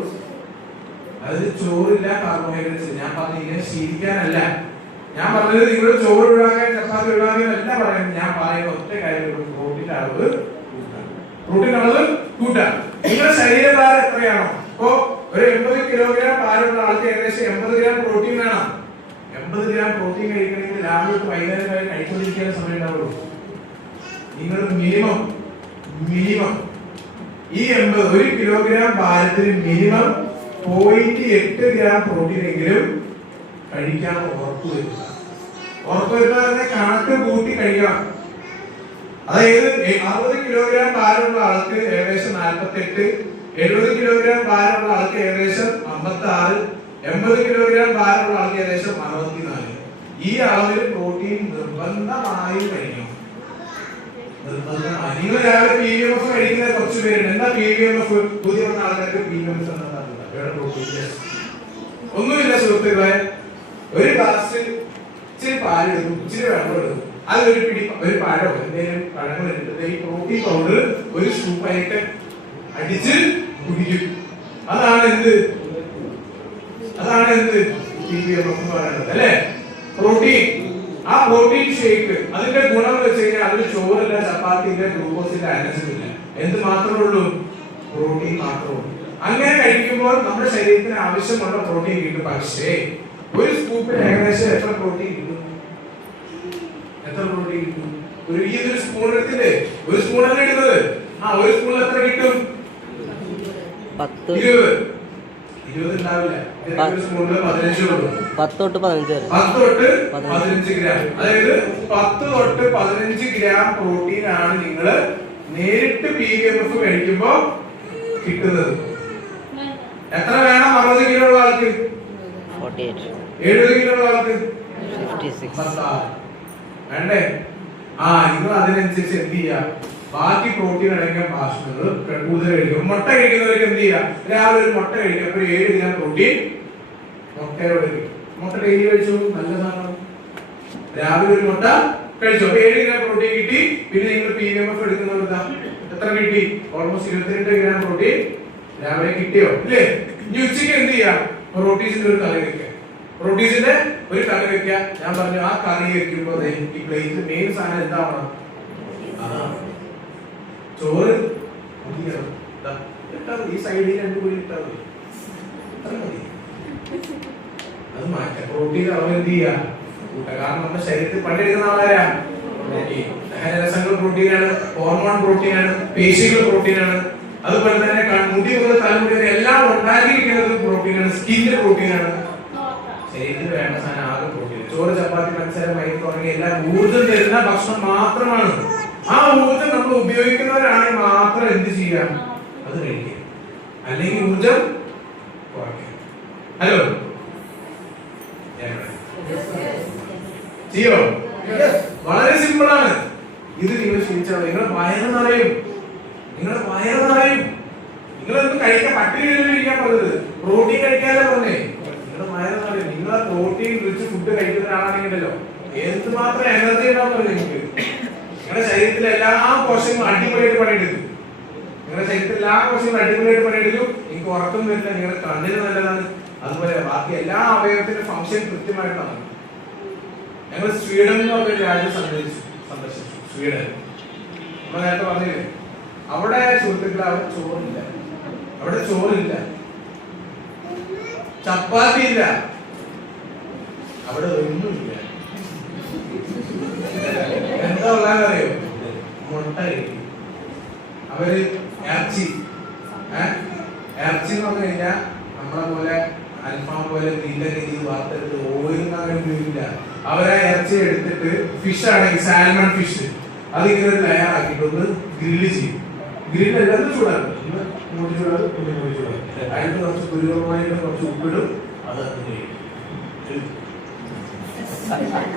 അതിൽ ചോറില്ല, കാർബോഹൈഡ്രേറ്റ്സ്. ഞാൻ പറഞ്ഞത് ഇങ്ങനെ ശീലിക്കാനല്ല. ഞാൻ പറഞ്ഞത് നിങ്ങൾ ചോറ് ഒഴിവാക്കാൻ, ചപ്പാത്തി ഒഴിവാക്കാൻ അല്ല പറയുന്നത്. ഞാൻ പറയുന്ന ഒറ്റ കാര്യമുള്ളൂ, പ്രോട്ടീൻ്റെ അളവ് കൂട്ടാം. പ്രോട്ടീൻ അളവ് കൂട്ടാം. നിങ്ങളുടെ ശരീരഭാരം എത്രയാണോ? ഇപ്പോ ഒരു 80 കിലോഗ്രാം ഭാരമുള്ള ആൾക്ക് ഏകദേശം 80 ഗ്രാം പ്രോട്ടീൻ വേണം. 80 ഗ്രാം പ്രോട്ടീൻ കഴിക്കണമെങ്കിൽ രാവിലെ തൊട്ട് വൈകുന്നേരം വരെ കഴിച്ചുകൊണ്ടിരിക്കാൻ സമയം ഉണ്ടാവുള്ളൂ. നിങ്ങൾ മിനിമം ഈ 1 കിലോഗ്രാം ഭാരത്തിന് മിനിമം 0.8 ഗ്രാം പ്രോട്ടീൻ എങ്കിലും കഴിക്കാൻ ഉറപ്പുവരുത്തുക. ഉറപ്പുവരുത്താതെ കണക്ക് കൂട്ടി കഴിക്കണം. അതായത് 60 കിലോഗ്രാം ഭാരമുള്ള ആൾക്ക് ഏകദേശം 48, 70 കിലോഗ്രാം ഭാരമുള്ള ആൾക്ക് ഏകദേശം 56, 80 കിലോഗ്രാം ഭാരമുള്ള ആൾക്ക് ഏകദേശം 64. ഈ അളവിൽ പ്രോട്ടീൻ നിർബന്ധമായും കഴിക്കണം. നിർബന്ധമായി. നിങ്ങൾ രാവിലെ PVMF കഴിക്കുന്ന കുറച്ച് പേരുണ്ട്. എന്താ PVMF? പുതിയ വന്ന ആൾക്കാർക്ക് PVMF ഒന്നുമില്ല സുഹൃത്തുക്കളെ. ഒരു ഗ്ലാസ് ഇച്ചിരി പാലെടുക്കും, ഇച്ചിരി വെള്ളം എടുക്കും, അതൊരു പിടി ഒരു പഴമോ എന്തെങ്കിലും പഴങ്ങൾ എടുത്തിട്ട് ഈ പ്രോട്ടീൻ പൗഡർ ഒരു സ്കൂപ്പായിട്ട് അടിച്ച് കുടിക്കും. അതാണ് എന്ത് PVMF എന്ന് പറയുന്നത് അല്ലേ? പ്രോട്ടീൻ. ആ പ്രോട്ടീൻ ഷേക്ക് അതിന്റെ ഗുണം എന്ന് വെച്ച് കഴിഞ്ഞാൽ അതിൽ ചോറില്ല, ചപ്പാത്തിയില്ല, ഗ്ലൂക്കോസില്ല, അനസില്ല. എന്ത് മാത്രമേ ഉള്ളൂ? പ്രോട്ടീൻ മാത്രമേ ഉള്ളൂ. അങ്ങനെ കഴിക്കുമ്പോൾ നമ്മുടെ ശരീരത്തിന് ആവശ്യമുള്ള പ്രോട്ടീൻ കിട്ടും. പക്ഷേ ഒരു സ്കൂപ്പിൽ ഏകദേശം എത്ര പ്രോട്ടീൻ കിട്ടും? ഒരു സ്പൂൺ എടുത്തില്ലേ? ഒരു സ്പൂണാണ് ഇടുന്നത്. ഒരു സ്പൂൺ എത്ര കിട്ടും? 20 ഉണ്ടാവില്ല. ഒരു സ്പൂണിൽ 15 ഉള്ളൂ. 10 തൊട്ട് 15 ഗ്രാം. അതായത് 10 തൊട്ട് 15 ഗ്രാം പ്രോട്ടീൻ ആണ് നിങ്ങൾ നേരിട്ട് PVMF കഴിക്കുമ്പോ കിട്ടുന്നത്. എത്ര വേണം? 60 കിലോ ഉള്ള ആൾക്ക് 70 കിലോ ഉള്ള ആൾക്ക് 56 വേണ്ടേ? നിങ്ങൾ അതിനനുസരിച്ച് എന്ത് ചെയ്യാ? ബാക്കി പ്രോട്ടീൻ അടങ്ങിയ ഭക്ഷണങ്ങൾ കൂടുതൽ കഴിക്കും. മുട്ട കഴിക്കുന്നവർക്ക് എന്ത് ചെയ്യാ? രാവിലെ ഒരു മുട്ട കഴിക്കുക. അപ്പൊ 7 ഗ്രാം പ്രോട്ടീൻ മുട്ടയോടെ കഴിക്കും. മുട്ട ഡെയിലി കഴിച്ചു, നല്ല സാധനം. രാവിലെ ഒരു മുട്ട കഴിച്ചു, അപ്പൊ 7 ഗ്രാം പ്രോട്ടീൻ കിട്ടി. പിന്നെ നിങ്ങൾ PVMF എടുക്കുന്നവർക്ക് എത്ര കിട്ടി? ഓൾമോസ്റ്റ് 22 ഗ്രാം പ്രോട്ടീൻ രാവിലെ കിട്ടിയോ? ഇല്ലേ? ഇനി ഉച്ചയ്ക്ക് എന്ത് ചെയ്യാം? പ്രോട്ടീൻസിന്റെ ഒരു കറി വെക്കുക. പ്രോട്ടീൻസിന്റെ ഒരു കറി വെക്കുക. ഞാൻ പറഞ്ഞു, ആ കറി വെക്കുമ്പോ ഈ പ്ലേറ്റിൽ മെയിൻ സാധനം എന്താവണം? ചോറ് ഈ സൈഡിൽ 2 കൂടി ഇട്ടാൽ മതി. അത് മാറ്റാം. പ്രോട്ടീൻ അളവ് എന്ത് ചെയ്യാ? കാരണം നമ്മുടെ ശരീരത്തിൽ പണിയെടുക്കുന്ന ആളാരാ? ദഹനരസങ്ങൾ പ്രോട്ടീനാണ്, ഹോർമോൺ പ്രോട്ടീനാണ്, പേശികൾ പ്രോട്ടീനാണ്. അതുപോലെ തന്നെ മുടി മുതൽ തലമുടി വരെ എല്ലാം ഉണ്ടാക്കിയിരിക്കുന്നത് പ്രോട്ടീനാണ്. സ്കിന്നിന്റെ പ്രോട്ടീനാണ്. ശരീരത്തിന് വേണ്ട സാധനം ആകെ പ്രോട്ടീൻ. ചോറ്, ചപ്പാത്തി, പഞ്ചസാര, മൈദ തുടങ്ങിയ എല്ലാം ഊർജ്ജം തരുന്ന ഭക്ഷണം മാത്രമാണ്. ആ ഊർജ്ജം നമ്മൾ ഉപയോഗിക്കുന്നവരാണെങ്കിൽ മാത്രം എന്ത് ചെയ്യാം? അത് കഴിക്കുക. അല്ലെങ്കിൽ ഊർജ്ജം കുറയ്ക്കുക. ഹലോ, ചെയ്യോ? വളരെ സിമ്പിൾ ആണ്. ഇത് നിങ്ങൾ ശീലിച്ചാൽ നിങ്ങളുടെ വയറ് നിറയും. നിങ്ങളൊന്നും കഴിക്കാൻ പട്ടിണിക്കാൻ പറഞ്ഞത് പ്രോട്ടീൻ കഴിക്കാതെ പറഞ്ഞേ. നിങ്ങളുടെ വയറ് നിറയും. നിങ്ങൾ പ്രോട്ടീൻ റിച്ച് ഫുഡ് കഴിക്കുന്ന ഒരാളാണെങ്കിലോ എന്തുമാത്രം എനർജി ഉണ്ടാവും നിങ്ങൾക്ക്. നിങ്ങളുടെ ശരീരത്തിലെ എല്ലാ കോശങ്ങളും അടിപൊളിയായിട്ട് പണിയെടുക്കും. നിങ്ങൾക്ക് ഉറക്കം വരില്ല, നിങ്ങളുടെ കണ്ണിന് നല്ലതാണ്. അതുപോലെ ബാക്കി എല്ലാ അവയവത്തിന്റെ ഫംഗ്ഷൻ കൃത്യമായിട്ടാണ്. ഞങ്ങൾ സ്വീഡൻ എന്ന് പറഞ്ഞ രാജ്യം സന്ദർശിച്ചു. സ്വീഡൻ നമ്മൾ നേരത്തെ പറഞ്ഞില്ലേ? അവിടെ സുഹൃത്തുക്കൾ അവിടെ ചോറില്ല, ചപ്പാത്തി ഇല്ല, അവിടെ ഒന്നുമില്ല. എന്താ ഉള്ളതെന്നറിയോ? മുട്ട കഴിക്കും. അവര് ഇറച്ചി എന്ന് പറഞ്ഞു കഴിഞ്ഞാൽ നമ്മളെ പോലെ അൽഫാം പോലെ നീല രീതിയിൽ വാർത്തെടുത്ത് ഓയിലൊന്നും അങ്ങനെ ഉപയോഗിക്കില്ല. അവരെ ഇറച്ചി എടുത്തിട്ട് ഫിഷ് ആണെങ്കിൽ സാൽമൺ ഫിഷ് അതിങ്ങനെ തയ്യാറാക്കിയിട്ട് ഒന്ന് ഗ്രില്ല് ചെയ്യും. ഗ്രില്ല് എല്ലാവരും ചൂടാക്കും. അതിന് കുറച്ച് കുരുവുമായിട്ട് കുറച്ച് ഉപ്പിടും. അത്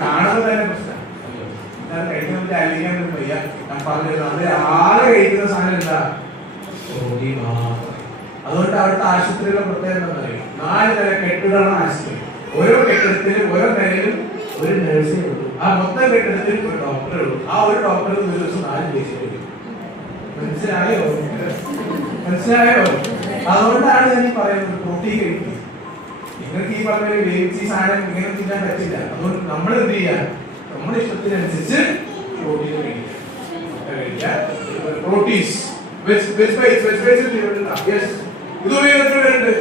കാണുമ്പോൾ തന്നെ പ്രശ്നം. കഴിക്കാൻ പറ്റിയ അലിയിക്കാൻ വയ്യ. ഞാൻ പറഞ്ഞിരുന്നത് ആളെ കഴിക്കുന്ന സാധനം എന്താ? പ്രോട്ടീൻ മാത്രം. അതുകൊണ്ട് അവിടുത്തെ ആശുപത്രിയിലെ പ്രത്യേകത എന്താ പറയുക? 4 നില കെട്ടിടമാണ് ആശുപത്രി. ഓരോ കെട്ടിടത്തിലും ഓരോ നിലയിലും ഒരു നഴ്സിനെ ഉള്ളൂ. ആ മൊത്തം കെട്ടിടത്തിൽ ഒരു ഡോക്ടറെ ഉള്ളൂ. ആ ഒരു ഡോക്ടർ ഒരു ദിവസം 4 പേഷ്യന്റ് വരും. മനസ്സിലായോ? മനസ്സിലായോ? അതുകൊണ്ടാണ് ഞാൻ പറയുന്നത് പ്രോട്ടീൻ കഴിക്കും. നിങ്ങൾക്ക് ഈ പറഞ്ഞ വേവിച്ച് ഈ സാധനം ഇങ്ങനെ തിന്നാൻ പറ്റില്ല. അതുകൊണ്ട് നമ്മൾ എന്ത് ചെയ്യാം, നമ്മുടെ ഇഷ്ടത്തിനനുസരിച്ച് പ്രോട്ടീൻ കഴിക്കാം. പ്രോട്ടീൻസ് ഇത് ഉപയോഗിക്കുന്നുണ്ട്.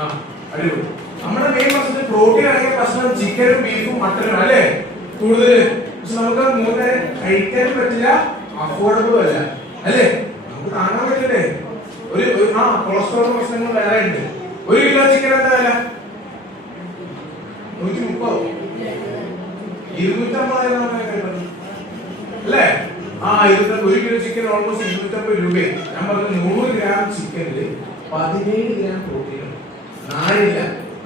ആ അടിപൊളി. നമ്മുടെ മെയിൻ പ്രശ്നം പ്രോട്ടീൻ അടങ്ങിയ പ്രശ്നം ചിക്കനും ബീഫും മട്ടനും അല്ലേ കൂടുതൽ. പക്ഷെ നമുക്ക് 3 നേരം കഴിക്കാനും പറ്റില്ല, അഫോർഡബിളും അല്ല അല്ലേ. നമുക്ക് താങ്ങാൻ പറ്റില്ലേ. ഒരു കൊളസ്ട്രോൾ പ്രശ്നങ്ങൾ വേറെ ഉണ്ട്. 1 കിലോ ചിക്കൻ എന്താ വില? 130, 250 അല്ലേ. 1 കിലോ ചിക്കൻ ഓൾമോസ്റ്റ് 250 രൂപ. ഞാൻ പറഞ്ഞു 100 ഗ്രാം ചിക്കനിൽ 17 ഗ്രാം പ്രോട്ടീൻ നാരില്ല.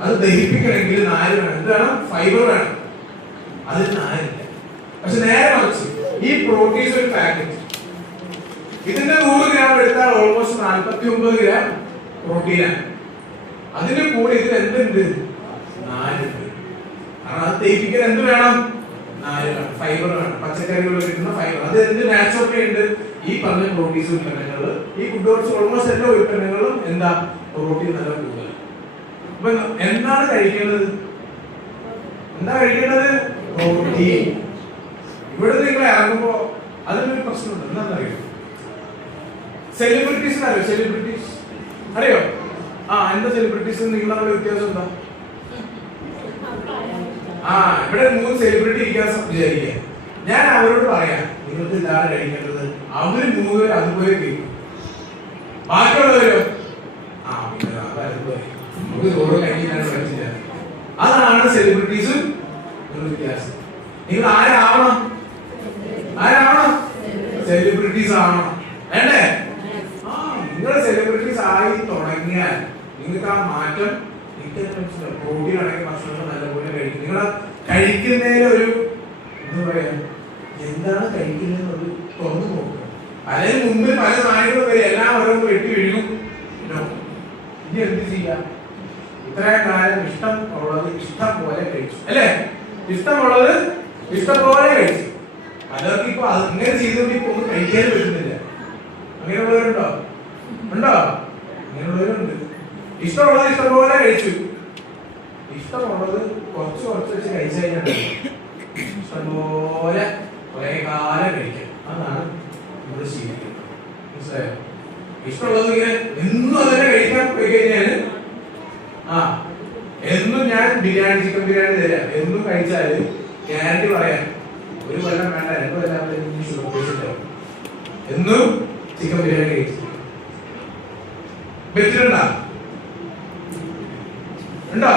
അത് ദഹിപ്പിക്കണമെങ്കിൽ നാര് വേണം. എന്ത് വേണം? ഫൈബർ വേണം. അതിൽ നാരില്ല. പക്ഷെ നേരെ മറിച്ച് ഈ പ്രോട്ടീൻസ് ഒരു പാക്കറ്റ് ഇതിന്റെ 100 ഗ്രാം എടുത്താൽ ഓൾമോസ്റ്റ് 49 ഗ്രാം പ്രോട്ടീനാണ്. അതിന്റെ കൂടെ ഇതിൽ എന്തുണ്ട്? നാരുണ്ട്. കാരണം അത് ദഹിപ്പിക്കാൻ എന്ത് വേണം? നാര് വേണം, ഫൈബർ വേണം. പച്ചക്കറികളിൽ കിട്ടുന്ന ഫൈബർ അത് എന്ത് നാച്ചുറലി ഉണ്ട്. ഈ പറഞ്ഞ പ്രോട്ടീൻസ് ഉൽപ്പന്നങ്ങൾ, ഈ ഫുഡ് ഓൾമോസ്റ്റ് എല്ലാ ഉൽപ്പന്നങ്ങളും എന്താ പ്രോട്ടീൻ നല്ല കൂടുതൽ. അപ്പൊ എന്താണ് കഴിക്കേണ്ടത്? എന്താ കഴിക്കേണ്ടത്? പ്രോട്ടീൻ. ഇവിടെ നിങ്ങൾ ഇറങ്ങുമ്പോ അതിനൊരു പ്രശ്നമുണ്ട്. എന്താണെന്ന് അറിയോ? സെലിബ്രിറ്റീസ് അറിയോ? സെലിബ്രിറ്റീസ് അറിയോ? എന്താ സെലിബ്രിറ്റീസ് നിങ്ങളുടെ വ്യത്യാസം എന്താ? ഇവിടെ 3 സെലിബ്രിറ്റി ഇരിക്കാൻ വിചാരിക്കുക. ഞാൻ അവരോട് പറയാം നിങ്ങൾക്ക് ഇതാണ് കഴിക്കേണ്ടത്. അവര് 3 പേര് അതുപോലെ കേൾക്കും. ബാക്കിയുള്ളവരോ നമുക്ക് ഓരോ കഴിക്കാനാണ് പറ്റില്ല. അതാണ് സെലിബ്രിറ്റീസും വ്യത്യാസം. നിങ്ങൾ ആരാവണം? സെലിബ്രിറ്റീസ് ആവണം വേണ്ടേ? നിങ്ങൾ സെലിബ്രിറ്റീസ് ആയി തുടങ്ങിയാൽ നിങ്ങൾക്ക് ആ മാറ്റം പ്രോട്ടീൻ അടങ്ങിയ ഭക്ഷണങ്ങൾ നല്ലപോലെ കഴിക്കും. നിങ്ങൾ കഴിക്കുന്നതിൽ ഒരു എന്താ പറയാ, എന്താണ് കഴിക്കുന്നത് തുറന്നു നോക്കുക. അതിന് മുമ്പിൽ പല സാധനങ്ങളും വരെ എല്ലാം ഓരോന്ന് വെട്ടി വീഴും. ഇനി എന്ത് ചെയ്യാം? ഇത്രയും കാലം ഇഷ്ടം പോലെ കഴിച്ചു അല്ലേ? ഇഷ്ടമുള്ളത് ഇഷ്ടം പോലെ കഴിച്ചു. പലർക്കും ഇപ്പൊ അങ്ങനെ ചെയ്തുകൊണ്ട് ഇപ്പൊ ഒന്നും കഴിക്കാൻ പറ്റുന്നില്ല. അങ്ങനെയുള്ളവരുണ്ടോ? അങ്ങനെയുള്ളവരുണ്ട്. ഇഷ്ടമുള്ളത് ഇഷ്ടംപോലെ കഴിച്ചു. ഇഷ്ടമുള്ളത് കുറച്ച് വെച്ച് കഴിച്ചു കഴിഞ്ഞാൽ ഇഷ്ടംപോലെ കുറെ കാലം കഴിക്കാം. അതാണ് നമ്മൾ ശീലിക്കുന്നത്. മനസ്സിലായോ? ഇഷ്ടമുള്ളത് ഇങ്ങനെ എന്നും അതിനെ കഴിക്കാൻ പോയി കഴിഞ്ഞാല് എന്നും ഞാൻ ബിരിയാണി, ചിക്കൻ ബിരിയാണി തരാം എന്നും കഴിച്ചാല് ഗ്യാരണ്ടി പറയാം 1 കൊല്ലം വേണ്ട 2 കൊല്ലം ഷുഗർ പേഷ്യന്റ് ആവും. എന്നും ചിക്കൻ ബിരിയാണി കഴിച്ചു വെച്ചിട്ടുണ്ടോ? ഉണ്ടോ?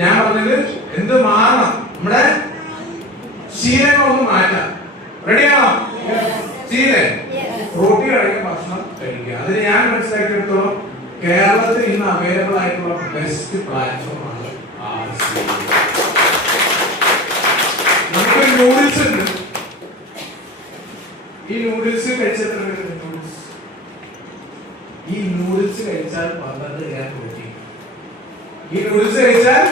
ഞാൻ പറഞ്ഞത് എന്ത് മാറണം? നമ്മുടെ ശീലങ്ങളൊന്നും മാറ്റാം. റെഡിയാണോ? ശീലം പ്രോട്ടീൻ അടങ്ങിയ ഭക്ഷണം കഴിക്കുക. അതിന് ഞാൻ മനസ്സിലാക്കിയെടുത്തോളം കേരളത്തിൽ ഇന്ന് അവൈലബിൾ ആയിട്ടുള്ള ബെസ്റ്റ് പ്ലാറ്റ്ഫോമാണ് നമുക്ക് നൂഡിൽസ് ഉണ്ട്. ഈ നൂഡിൽസ് കഴിച്ചെത്ര ഈ നൂഡിൽസ് കഴിച്ചാൽ 12 ഗ്രാം പ്രോട്ടീൻ. ഈ നൂഡിൽസ് കഴിച്ചാൽ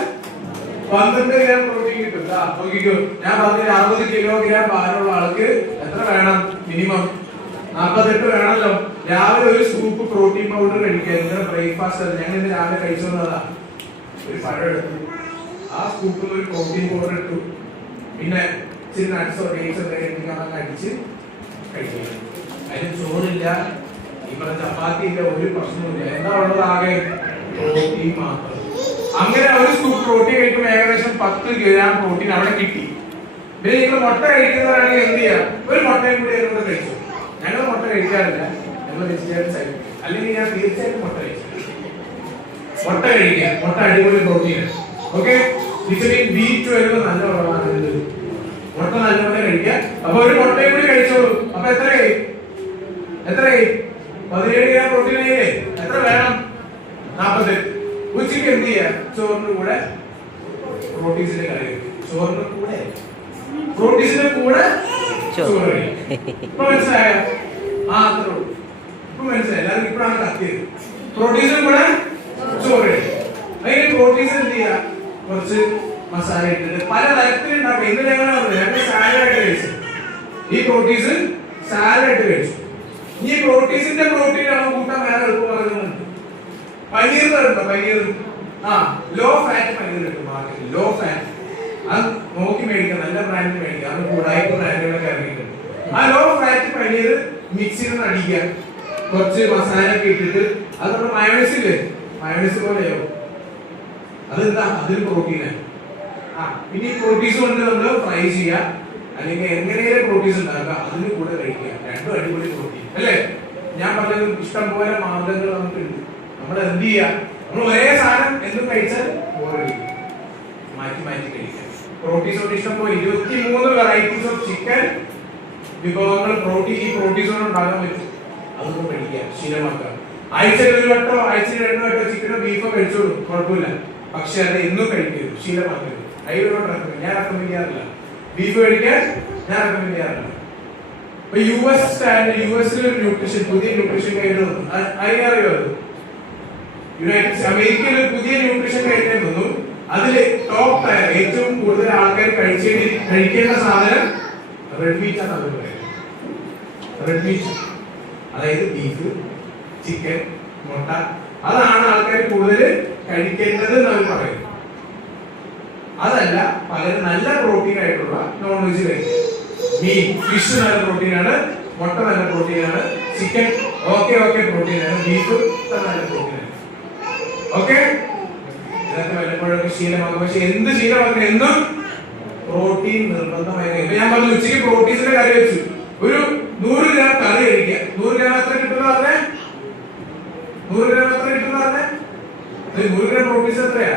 12 ഗ്രാം പ്രോട്ടീൻ കിട്ടും. നോക്കിക്കോ, ഞാൻ പറഞ്ഞ 60 കിലോഗ്രാം ഭാരമുള്ള ആൾക്ക് എത്ര വേണം? മിനിമം 48 വേണമല്ലോ. രാവിലെ ഒരു സ്കൂപ്പ് പ്രോട്ടീൻ പൗഡർ കഴിക്കുക. നിങ്ങളുടെ ബ്രേക്ക്ഫാസ്റ്റ് അത് ഞങ്ങൾ ഇന്ന് രാവിലെ കഴിച്ചോന്നതാ. ഒരു പഴം എടുത്തു, ആ സ്കൂപ്പിൽ ഒരു പ്രോട്ടീൻ പൗഡർ ഇട്ടു, പിന്നെ ഇച്ചിരി നട്ട്സോ ഡേറ്റ്സോ എന്തെങ്കിലും അടിച്ച് കഴിക്കുക. അതിന് ചോറില്ല, ഈ പറഞ്ഞ ചപ്പാത്തി ഇല്ല, ഒരു പ്രശ്നമില്ല. എന്താ ഉള്ളത്? ആകെ പ്രോട്ടീൻ മാത്രം. അങ്ങനെ ഒരു സ്കൂപ്പ് പ്രോട്ടീൻ കഴിക്കുമ്പോൾ ഏകദേശം 10 ഗ്രാം പ്രോട്ടീൻ അവിടെ കിട്ടി. പിന്നെ നിങ്ങൾ മുട്ട കഴിക്കുന്നവരാണെങ്കിൽ എന്ത് ചെയ്യാം? ഒരു മുട്ടയും കൂടി അതിനോട് കഴിച്ചു. ഞങ്ങൾ മുട്ട കഴിക്കാറില്ല, ഞങ്ങൾ വെജിറ്റേറിയൻസ് ആയിരിക്കും. അല്ലെങ്കിൽ ഞാൻ തീർച്ചയായിട്ടും മുട്ട കഴിച്ചു. മുട്ട കഴിക്കുക. മുട്ട അടിപൊളി പ്രോട്ടീൻ. ഓക്കെ, വിറ്റമിൻ B12 നല്ല ഉള്ളതാണ്. മുട്ട നല്ലപോലെ കഴിക്കുക. അപ്പൊ ഒരു മുട്ടയും കൂടി കഴിച്ചോളൂ. അപ്പൊ എത്രയായി? 17 ഗ്രാം പ്രോട്ടീൻ ആയില്ലേ? എത്ര വേണം? 48. ഉച്ചയ്ക്ക് എന്ത് ചെയ്യാ? ചോറിന്റെ കൂടെ പ്രോട്ടീൻസിന്റെ കറി. ചോറിന്റെ കൂടെ പ്രോട്ടീൻസിന്റെ കൂടെ ചോറ് കഴിക്കും. ഇപ്പൊ മനസ്സിലായോ? അത്രേ ഉള്ളൂ. ഇപ്പൊ മനസ്സിലായി. എല്ലാവർക്കും ഇപ്പോഴാണ് കത്തിയത്. പ്രോട്ടീൻസും കൂടെ ചോറ് കഴിക്കും. അതിന് പ്രോട്ടീൻസ് എന്ത് ചെയ്യുക, കുറച്ച് മസാല ഇട്ടിട്ട് പല തരത്തിലുണ്ടാക്കുക. ഇന്ന് ഞങ്ങൾ സാലഡ് കഴിച്ചു, ഈ പ്രോട്ടീൻസ് സാലഡ് കഴിച്ചു. ഈ പ്രോട്ടീൻസിന്റെ പ്രോട്ടീൻ ആണ് കൂട്ടാൻ വേറെ എളുപ്പം പറയുന്നുണ്ട്. പനീർ ഉണ്ടോ, പനീർ ലോ ഫാറ്റ് പനീർ കിട്ടും മാർക്കറ്റിൽ, ലോ ഫാറ്റ്. അത് നോക്കി മേടിക്കാം, നല്ല ബ്രാൻഡ് മേടിക്കാം. അത് കൂടായ്പ ബ്രാൻഡുകളൊക്കെ ഇറങ്ങിയിട്ടുണ്ട്. ആ ലോ ഫാറ്റ് പനീർ മിക്സിയിൽ നിന്ന് അടിക്കുക, കുറച്ച് മസാല ഒക്കെ ഇട്ടിട്ട് അത് നമ്മുടെ മയോണൈസ് ഇല്ലേ, മയോണൈസ് പോലെയോ, അതെന്താ, അതിൽ പ്രോട്ടീനാണ്. പിന്നെ ഈ പ്രോട്ടീൻസ് കൊണ്ട് നമ്മൾ ഫ്രൈ ചെയ്യുക, അല്ലെങ്കിൽ എങ്ങനെയും പ്രോട്ടീൻസ് ഉണ്ടാക്കുക, അതിന് കൂടെ കഴിക്കുക. രണ്ടും അടിപൊളി പ്രോട്ടീൻ അല്ലേ. ഞാൻ പറഞ്ഞത് ഇഷ്ടം പോലെ മാർഗങ്ങൾ നമുക്കുണ്ട്. നമ്മൾ എന്ത് ചെയ്യുക, നമ്മൾ ഒരേ സാധനം എന്തും കഴിച്ചാൽ ബോറടിക്കും, മാറ്റി മാറ്റി കഴിക്കുക. പ്രോട്ടീൻസ് കൊണ്ട് ഇഷ്ടം പോലെ 23 വെറൈറ്റീസ് ഓഫ് ചിക്കൻ വിഭവങ്ങൾ പ്രോട്ടീൻ ഈ പ്രോട്ടീൻസ് കൊണ്ട് ഉണ്ടാക്കാൻ പറ്റും. അതൊന്നും കഴിക്കുക, ശീലമാക്കുക. ആഴ്ചയിൽ 1 വട്ടോ ആഴ്ചയിൽ 2 വട്ടോ ചിക്കനോ ബീഫോ കഴിച്ചോളൂ, കുഴപ്പമില്ല. പക്ഷെ അത് എന്നും കഴിക്കരുത്, ശീലമാക്കരുത്. ഞാൻ റെക്കമെൻഡ് ചെയ്യാറില്ല ബീഫ് കഴിക്കാൻ, ഞാൻ റെക്കമെൻഡ് ചെയ്യാറില്ല. ഇപ്പൊ യുഎസിൽ ന്യൂട്രീഷൻ, പുതിയ ന്യൂട്രീഷൻ ഗൈഡ് വന്നു, അതിനറിയോ? യുണൈറ്റഡ് അമേരിക്കയിൽ ഒരു പുതിയ ന്യൂട്രീഷൻ ഗൈഡ് വന്നു. അതില് ടോപ്പ് ടയർ ഏറ്റവും കൂടുതൽ ആൾക്കാർ കഴിക്കേണ്ട സാധനം റെഡ് മീറ്റ് ആണ്. അവർ പറയുന്നത് റെഡ് മീറ്റ്, അതായത് ബീഫ്, ചിക്കൻ, മുട്ട, അതാണ് ആൾക്കാർ കൂടുതൽ കഴിക്കേണ്ടത് എന്ന് അവർ പറയുന്നത്. അതല്ല, പലരും നല്ല പ്രോട്ടീൻ ആയിട്ടുള്ള നോൺ വെജ് കഴിക്കും. മീൻ, ഫിഷ് നല്ല പ്രോട്ടീനാണ്, മുട്ട നല്ല പ്രോട്ടീനാണ്, ചിക്കൻ ഓക്കെ പ്രോട്ടീനാണ്, ബീഫ് നല്ല പ്രോട്ടീനാണ്. ഓക്കെ, ഇതൊക്കെ വല്ലപ്പോഴൊക്കെ ശീലമാകും. പക്ഷെ എന്ത് ശീലമാക്കണം, എന്തും പ്രോട്ടീൻ നിർബന്ധമായി. ഇപ്പൊ ഞാൻ പറഞ്ഞു ഉച്ചയ്ക്ക് പ്രോട്ടീൻസിന്റെ കറി വെച്ചു, ഒരു 100 ഗ്രാം കറി കഴിക്കുക. 100 ഗ്രാം എത്ര കിട്ടുന്ന പറഞ്ഞേ, 100 ഗ്രാം എത്ര കിട്ടുന്ന പറഞ്ഞേ, 100 ഗ്രാം പ്രോട്ടീൻസ് എത്രയാ?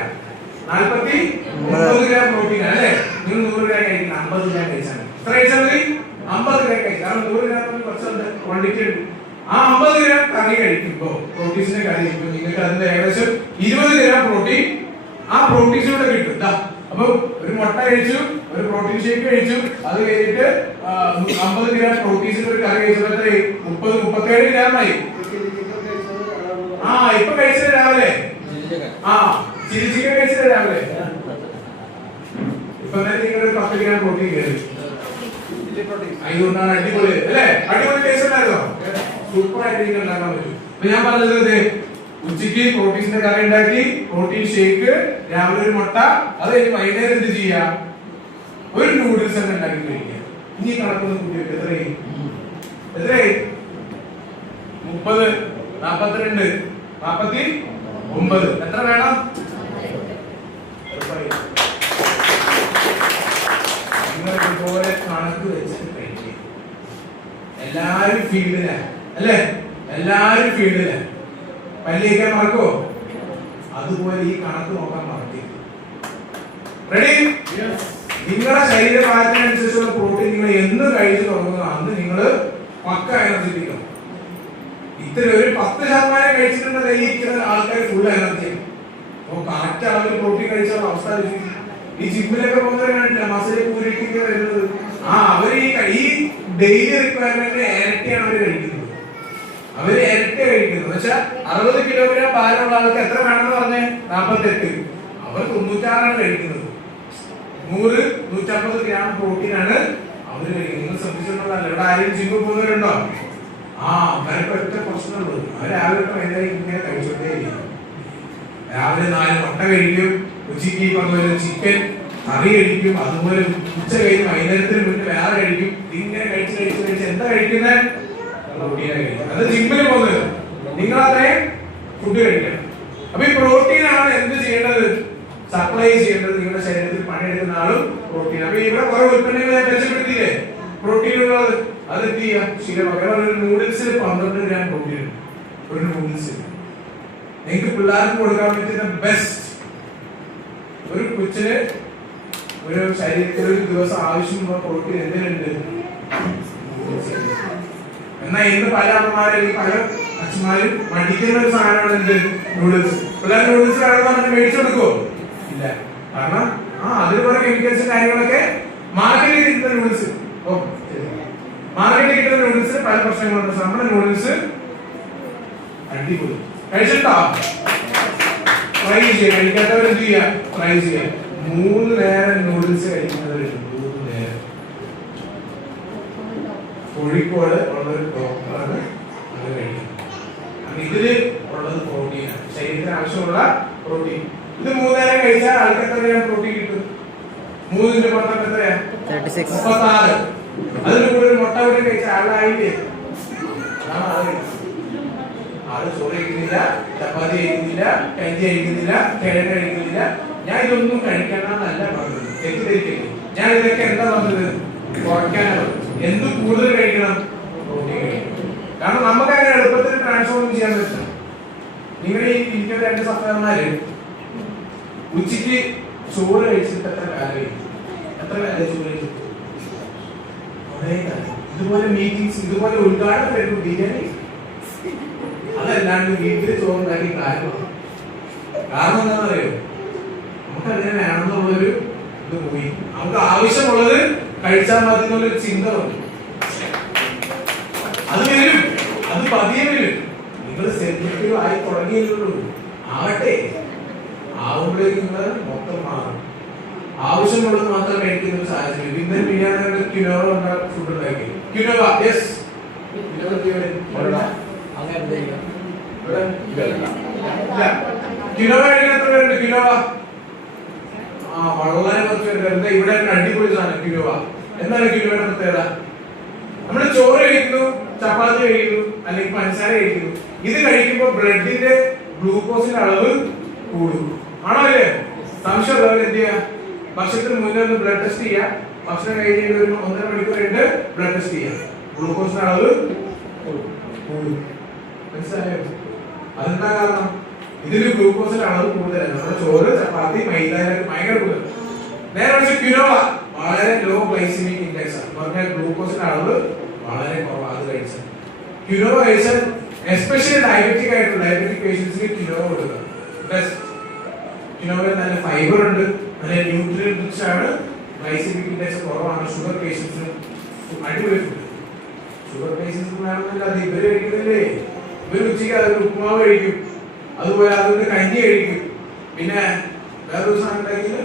49 ഗ്രാം പ്രോട്ടീൻ അല്ലേ. നിങ്ങൾ 100 ഗ്രാം കഴിക്കണം, 50 ഗ്രാം കഴിച്ചാൽ എത്ര കഴിച്ചാൽ മതി? 50 ഗ്രാം കഴിക്കും. കാരണം 100 ഗ്രാം കുറച്ചുണ്ട്, ക്വാണ്ടിറ്റി ഉണ്ട്. ആ 50 ഗ്രാം കറി കഴിക്കുമ്പോ, പ്രോട്ടീൻസിന്റെ കറി കഴിക്കുമ്പോൾ നിങ്ങൾക്ക് അതിന്റെ ഏകദേശം 20 ഗ്രാം പ്രോട്ടീൻ ആ പ്രോട്ടീൻസിലൂടെ കിട്ടും. അപ്പൊ ഒരു മുട്ട കഴിച്ചു, ഒരു പ്രോട്ടീൻ ഷേക്ക് കഴിച്ചു, അത് കഴിഞ്ഞിട്ട് 50 ഗ്രാം പ്രോട്ടീൻസിന്റെ ഒരു കറി കഴിച്ചപ്പോൾ എത്ര? 30-37 ഗ്രാമായി. ഇപ്പൊ കഴിച്ചത് രാവിലെ, ചില്ലി ചിക്കൻ കഴിച്ചത് രാവിലെ. ഇപ്പൊ തന്നെ നിങ്ങൾ 10 ഗ്രാം പ്രോട്ടീൻ കയറി. അതുകൊണ്ടാണ് അടിപൊളി അല്ലേ, അടിപൊളി ടേസ്റ്റ് ഉണ്ടായിരുന്നോ? സൂപ്പർ ആയിട്ട് നിങ്ങൾ ഉണ്ടാക്കാൻ പറ്റും. അപ്പൊ ഞാൻ പറഞ്ഞത് ഉച്ചയ്ക്ക് പ്രോട്ടീൻസിന്റെ കറി ഉണ്ടാക്കി, പ്രോട്ടീൻ ഷേക്ക്, രാവിലെ ഒരു മുട്ട, അത് കഴിഞ്ഞ് വൈകുന്നേരം എന്ത് ചെയ്യാ, ഒരു നൂഡിൽസ് തന്നെ ഉണ്ടാക്കി കഴിക്കുക. ഇനി കണക്കൊന്നും കുട്ടികൾക്ക് എത്രയായി? 30, 42, 49, എത്ര വേണം? നിങ്ങൾ ഇതുപോലെ കണക്ക് വെച്ചിട്ട് കഴിക്കുക. എല്ലാരും ഫീൽഡിലാണ് അല്ലേ, എല്ലാരും ഫീൽഡിലാണ്. പല്ലിയേക്കാൻ മറക്കോ? അതുപോലെ ഈ കണക്ക് നോക്കാൻ മറക്കി. റെഡി? നിങ്ങളുടെ ശരീരഭാരത്തിനനുസരിച്ചുള്ള പ്രോട്ടീൻ നിങ്ങൾ എന്ന് കഴിച്ചു തുടങ്ങുന്നു അന്ന് നിങ്ങൾ പക്ക എനർജറ്റിക്കണം. ഇത്ര ഒരു 10% കഴിച്ചിട്ടുള്ള ദഹിക്കുന്ന ആൾക്കാർ ഫുൾ എനർജിയാണ്. അപ്പൊ കറക്റ്റ് അളവിൽ പ്രോട്ടീൻ കഴിച്ചാൽ അവസ്ഥ. ഈ ജിമ്മിലൊക്കെ പോകുന്നവരെ കണ്ടില്ല, മസിൽ പൂരിക്കുന്നത് വരുന്നത്. അവര് ഈ ഡെയിലി റിക്വയർമെന്റ് ഇരട്ടിയാണ് അവര് കഴിക്കുന്നത്. അവര് ഇരട്ടി കഴിക്കുന്നത് വെച്ചാൽ 60 കിലോഗ്രാം ഭാരമുള്ള ആൾക്ക് എത്ര വേണമെന്ന് പറഞ്ഞേ? 48. അവർ 96 കഴിക്കുന്നത്. 100-150 ഗ്രാം പ്രോട്ടീനാണ് അവര് കഴിക്കുന്നത്. നിങ്ങൾ ശ്രദ്ധിച്ചിട്ടുള്ളതല്ല. ഇവിടെ ആരും ജിമ്മിൽ പോകുന്നവരുണ്ടോ? അവർക്ക് ഒറ്റ പ്രശ്നമുള്ളൂ, അവർ രാവിലെ വൈകുന്നേരം ഇങ്ങനെ കഴിച്ചോണ്ടേ ഇരിക്കും. രാവിലെ 4 മുട്ട കഴിക്കും, ഉച്ചയ്ക്ക് പറഞ്ഞ ചിക്കൻ കറി കഴിക്കും, അതുപോലെ ഉച്ച കഴിഞ്ഞ് വൈകുന്നേരത്തിന് മുന്നേ വേറെ കഴിക്കും. ഇങ്ങനെ കഴിച്ച് എന്താ കഴിക്കുന്നത്? പ്രോട്ടീനെ കഴിക്കും. അത് ജിമ്മിൽ പോകുന്നത്. നിങ്ങൾ അത്രയും ഫുഡ് കഴിക്കണം. അപ്പൊ ഈ പ്രോട്ടീനാണ് എന്ത് ചെയ്യേണ്ടത്? സപ്ലൈ ചെയ്യേണ്ടത്. നിങ്ങളുടെ ശരീരത്തിൽ പണിയെടുക്കുന്ന ആളും പ്രോട്ടീൻ. അപ്പൊ ഇവിടെ കുറെ ഉൽപ്പന്നങ്ങളെ മെച്ചപ്പെടുത്തിയില്ലേ പ്രോട്ടീനുള്ളത്? അത് എന്ത് ചെയ്യാം? ശീലമാക്കാം. ഒരു നൂഡിൽസിൽ 12 ഗ്രാം പ്രോട്ടീൻ ഉണ്ട്. ഒരു നൂഡിൽസിൽ നിങ്ങൾക്ക് പിള്ളേർക്ക് കൊടുക്കാൻ പറ്റുന്ന ബെസ്റ്റ്. ഒരു കൊച്ചിന് ഒരു ശരീരത്തിൽ ഒരു ദിവസം ആവശ്യമുള്ള പ്രോട്ടീൻ എന്തിനുണ്ട്? എന്നാൽ ഇന്ന് പല അമ്മമാരും പല അച്ഛന്മാരും മടിക്കുന്ന ഒരു സാധനമാണ് എന്ത്? നൂഡിൽസ്. പിള്ളേർ നൂഡിൽസ് കാണുന്ന മേടിച്ചു കൊടുക്കുമോ? ഇല്ല. കാരണം അതിന് കുറെ കെമിക്കൽസും കാര്യങ്ങളൊക്കെ മാർക്കറ്റിൽ കിട്ടുന്ന നൂഡിൽസ്. മാർക്കറ്റിൽ കിട്ടുന്ന നൂഡിൽസ് പല പ്രശ്നങ്ങളുണ്ട്. നമ്മുടെ നൂഡിൽസ് അടിപൊളി. കഴിച്ചിട്ടോ? ട്രൈ ചെയ്യാം. കഴിക്കാത്തവർ എന്ത് ചെയ്യാം? ട്രൈ ചെയ്യാം. 3 നേരം നൂഡിൽസ് കഴിക്കുന്നവരുണ്ട്. 3 നേരം. കോഴിക്കോട് ഉള്ളൊരു ഡോക്ടറാണ് അത് കഴിക്കുന്നത്. ഇതില് ഉള്ളത് പ്രോട്ടീനാണ്, ശരീരത്തിന് ആവശ്യമുള്ള പ്രോട്ടീൻ. ഇത് 3 നേരം കഴിച്ചാൽ ആൾക്ക് എത്ര ഗ്രാം പ്രോട്ടീൻ കിട്ടും? 3 × 10 എത്രയാ? 36. അതിന് കൂടെ ഒരു മുട്ട കൂടെ കഴിച്ചാൽ ആളായില്ലേ? ആള് ചോറ് കഴിക്കുന്നില്ല, ചപ്പാത്തി കഴിക്കുന്നില്ല, കഞ്ചി കഴിക്കുന്നില്ല, കിഴങ്ങ് കഴിക്കുന്നില്ല. ഞാൻ ഇതൊന്നും കഴിക്കണമെന്നല്ല പറഞ്ഞത്, തെറ്റിദ്ധരിക്കരുത്. ഞാൻ ഇതൊക്കെ എന്താ പറഞ്ഞത്? കുറയ്ക്കാനാണ് പറഞ്ഞത്. എന്ത് കൂടുതൽ കഴിക്കണം? പ്രോട്ടീൻ കഴിക്കണം. കാരണം നമുക്ക് അങ്ങനെ എളുപ്പത്തിൽ ട്രാൻസ്ഫോം ചെയ്യാൻ പറ്റില്ല. നിങ്ങളുടെ ഈ ഇരിക്കുന്ന 2 സഹോദരന്മാര് ഉച്ചയ്ക്ക് ചോറ് കഴിച്ചിട്ട് എത്ര കാലം ചോറ് കഴിച്ചിട്ട്? ഇതുപോലെ മീറ്റിംഗ്സ്, ഇതുപോലെ ഉദ്ഘാടനം വരുമ്പോൾ ബിരിയാണി, അതല്ലാണ്ട് വീട്ടിൽ ചോറുണ്ടാക്കി കാര്യമാണ്. കാരണം എന്താണെന്ന് അറിയോ? നമുക്ക് അങ്ങനെ വേണമെന്നുള്ളൊരു ഇത് പോയി, നമുക്ക് ആവശ്യമുള്ളത് കഴിച്ചാൽ മതി എന്നുള്ളൊരു ചിന്ത വന്നു. അത് വരും, അത് പതിയെ വരും. നിങ്ങൾ സെൻസിറ്റീവ് ആയി തുടങ്ങിയല്ലോ. ആവട്ടെ, ആവുമ്പോഴേക്കും നിങ്ങൾ മൊത്തം മാറും. ആവശ്യമുള്ളത് മാത്രം കഴിക്കുന്ന ഒരു സാഹചര്യം. ഇന്ന് ബിരിയാണി കിനോവ ഫുഡ് ഉണ്ടാക്കി. കിനോവ, യെസ്, കിനോവ കഴിക്കാത്ത പേരുണ്ട്. കിനോവ വളരെ കുറച്ച് പേരുണ്ട്. ഇവിടെ അടിപൊളി സാധനം കിനോവ. എന്താണ് കിനോവയുടെ പ്രത്യേകത? നമ്മള് ചോറ് കഴിക്കുന്നു, ചപ്പാത്തി കഴിക്കുന്നു, അല്ലെങ്കിൽ പഞ്ചസാര കഴിക്കുന്നു. ഇത് കഴിക്കുമ്പോൾ ബ്ലഡിന്റെ ഗ്ലൂക്കോസിന്റെ അളവ് കൂടും. ആണോ അല്ലേ? സംശയമുള്ളവർ എന്ത് ചെയ്യാ? ഭക്ഷണത്തിന് മുന്നേ ഒന്ന് ബ്ലഡ് ടെസ്റ്റ് ചെയ്യാം. ഭക്ഷണം കഴിഞ്ഞ ഒരു 1.5 മണിക്കൂർ കഴിഞ്ഞ് ബ്ലഡ് ടെസ്റ്റ് ചെയ്യാം. ഗ്ലൂക്കോസിന്റെ അളവ് കൂടും. മനസ്സിലായോ? അതെന്താ കാരണം? ഇതില് ഗ്ലൂക്കോസിന്റെ അളവ് കൂടുതലാണ്. നമ്മുടെ ചോറ്, ചപ്പാത്തി, മൈദ ഭയങ്കര കൂടുതൽ. നേരെ മറിച്ച് ക്വിനോവ വളരെ ലോ ഗ്ലൈസിമിക് ഇൻഡെക്സ് ആണ്. പറഞ്ഞാൽ ഗ്ലൂക്കോസിന്റെ അളവ് വളരെ കുറവാണ്. അത് കഴിച്ചാൽ ക്വിനോവ കഴിച്ചാൽ എസ്പെഷ്യലി ഡയബറ്റിക് പേഷ്യൻസിന് ക്വിനോവ കൊടുക്കുക. ക്വിനോവയിൽ നല്ല ഫൈബർ ഉണ്ട്, നല്ല ന്യൂട്രിയൻ റിച്ച് ആണ്, ഗ്ലൈസിമിക് ഇൻഡെക്സ് കുറവാണ്. ഷുഗർ പേഷ്യൻസിന് അടിപൊളി ഫുഡ്. ഷുഗർ പേഷ്യൻസ് വേണമെന്നില്ല, അത് ഇവര് കഴിക്കുന്നില്ലേ? ഇവര് ഉച്ചയ്ക്ക് അതിന് ഉപ്പുമാവ് കഴിക്കും, അതുപോലെ അതിന്റെ കഞ്ഞി കഴിക്കും. പിന്നെ വേറൊരു സാധനം ഉണ്ടാക്കിയത്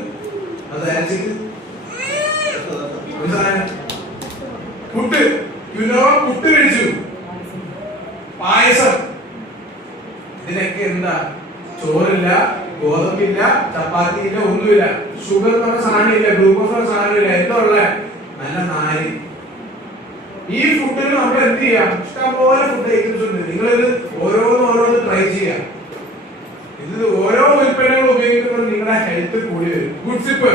അത് അരച്ചിട്ട് പുട്ട്, ക്വിനോവ പുട്ട് കഴിച്ചു, പായസം. ഇതിനൊക്കെ എന്താ? ചോറില്ല, ഗോതമ്പില്ല, ചപ്പാത്തിയില്ല, ഒന്നുമില്ല. ഷുഗർ എന്ന് പറഞ്ഞ സാധനമില്ല, ഗ്ലൂക്കോസ് പറഞ്ഞ സാധനമില്ല. എന്താ ഉള്ള? നല്ല നാരി. ഈ ഫുഡിന് നമ്മൾ എന്ത് ചെയ്യാം? ഇഷ്ടംപോലെ ഫുഡ് ഐറ്റംസ് ഉണ്ട്. നിങ്ങളിത് ഓരോന്ന് ട്രൈ ചെയ്യാം. ഇത് ഓരോ ഉൽപ്പന്നങ്ങൾ ഉപയോഗിക്കുമ്പോൾ നിങ്ങളുടെ ഹെൽത്ത് കൂടി വരും. ഗുഡ് സിപ്പ്,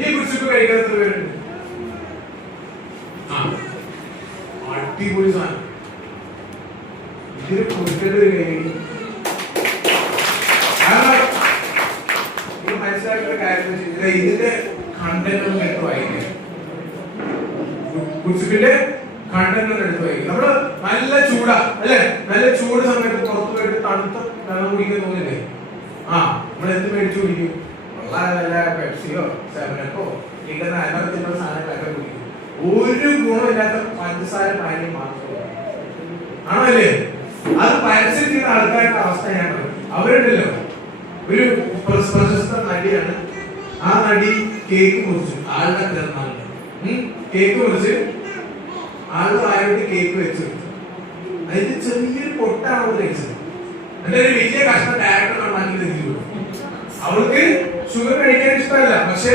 ഈ ഗുഡ് സിപ്പ് കഴിക്കാത്ത പേരുണ്ട്. അടിപൊളി സാധനം. ഇതിന് കുടിക്കേണ്ട ഒരു കാര്യം, ഇത് മനസ്സിലാക്കേണ്ട കാര്യം ഇതിന്റെ കണ്ടന്റ് ഒന്ന് എടുത്ത് വായിക്കാം. ഗുഡ് സിപ്പിന്റെ കണ്ടന്റ് ഒന്ന് എടുത്ത് വായിക്കും. നമ്മള് നല്ല ചൂടാ അല്ലെ? നല്ല ചൂട് സമയത്ത് പുറത്തു പോയിട്ട് തണുത്ത വെള്ളം കുടിക്കാൻ തോന്നില്ലേ? നമ്മൾ എന്ത് മേടിച്ചു കുടിക്കും? വളരെ നല്ല പെപ്സിയോ സെവനപ്പോ ഇങ്ങനെ അനവധിയുള്ള സാധനങ്ങളൊക്കെ കുടിക്കും. ഒരു ഗുണമില്ലാത്ത പഞ്ചസാര പാനീയം മാത്രമേ ആണല്ലേ? അത് പരസ്യം ചെയ്യുന്ന ആൾക്കാരുടെ അവസ്ഥ ഞാൻ പറയും. അവരുണ്ടല്ലോ, ഒരു പ്രശസ്ത നടിയാണ്. ആ നടി കേക്ക് മുറിച്ചു, ആളുടെ പിറന്നാളിന് കേക്ക് മുറിച്ച് ആളുടെ ആരോട്ട് കേക്ക് വെച്ചു. അതിന്റെ ചെറിയൊരു പൊട്ടാണ് കഴിച്ചത്. എന്റെ ഒരു വലിയ കഷ്ണം ഡയറക്ടർ നന്നാക്കി തിരിച്ചു. അവൾക്ക് ഷുഗർ കഴിക്കാൻ ഇഷ്ടമല്ല, പക്ഷെ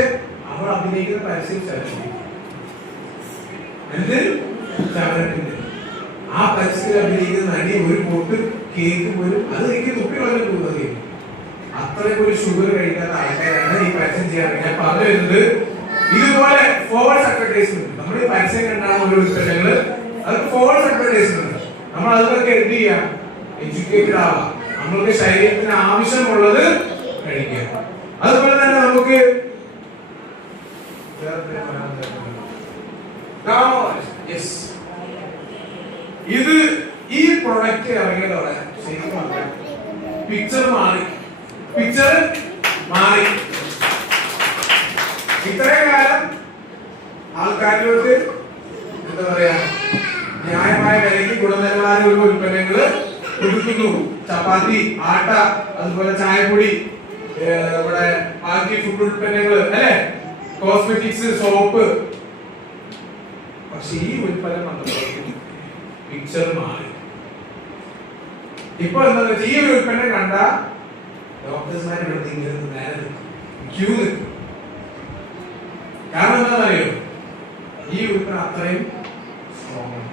അവൾ അഭിനയിക്കുന്ന പരസ്യം ചവരത്തിന്റെ ആ പരസ്യത്തിൽ അഭിനയിക്കുന്ന നടി ഒരു പൊട്ട് കേക്ക് പോലും അത് എനിക്ക് തുപ്പി വളരെ തോന്നുന്നത്. അത്രയും ഒരു ഷുഗർ കഴിക്കാത്ത ആൾക്കാരാണ് ഈ പരസ്യം ചെയ്യാറ്. ഞാൻ പറഞ്ഞു വരുന്നത് ഇതുപോലെ ഫോൾസ് അഡ്വർടൈസ്മെന്റ്. നമ്മൾ ഈ പരസ്യം കണ്ടാണ് ഓരോ ഉൽപ്പന്നങ്ങള്, അതൊക്കെ ഫോൾസ് അഡ്വർടൈസ്മെന്റ്. നമ്മൾ അതൊക്കെ എന്ത് ചെയ്യാം? എഡ്യൂക്കേറ്റഡ് ആവാം. നമ്മൾക്ക് ശരീരത്തിന് ആവശ്യമുള്ളത് കഴിക്കാം. അതുപോലെ തന്നെ നമുക്ക് ഇത് ഈ പ്രൊഡക്റ്റ് ഇറങ്ങിയതോടെ ശരിക്കും പിക്ചർ മാറി. ഇത്രയും കാലം ആൾക്കാരിലോട്ട് എന്താ പറയാ, ന്യായമായ വിലയ്ക്ക് ഗുണനിലവാരമുള്ള ഉൽപ്പന്നങ്ങള് ചപ്പാത്തി, ആട്ട, അതുപോലെ ചായപ്പൊടി, ഇവിടെ ബാക്കി ഫുഡ് ഉൽപ്പന്നങ്ങൾ അല്ലെ, കോസ്മെറ്റിക്സ്, സോപ്പ്. പക്ഷെ ഈ ഉൽപ്പന്നം വന്നപ്പോൾ പിക്ചർ മാറി. ഇപ്പൊ എന്താ വെച്ചാൽ ഈ ഒരു ഉൽപ്പന്നം കണ്ട ഡോക്ടേഴ്സ്മാർ ക്യൂ നിൽക്കും. കാരണം എന്താണെന്നറിയോ, ഈ ഉൽപ്പന്നം അത്രയും സ്ട്രോങ് ആണ്.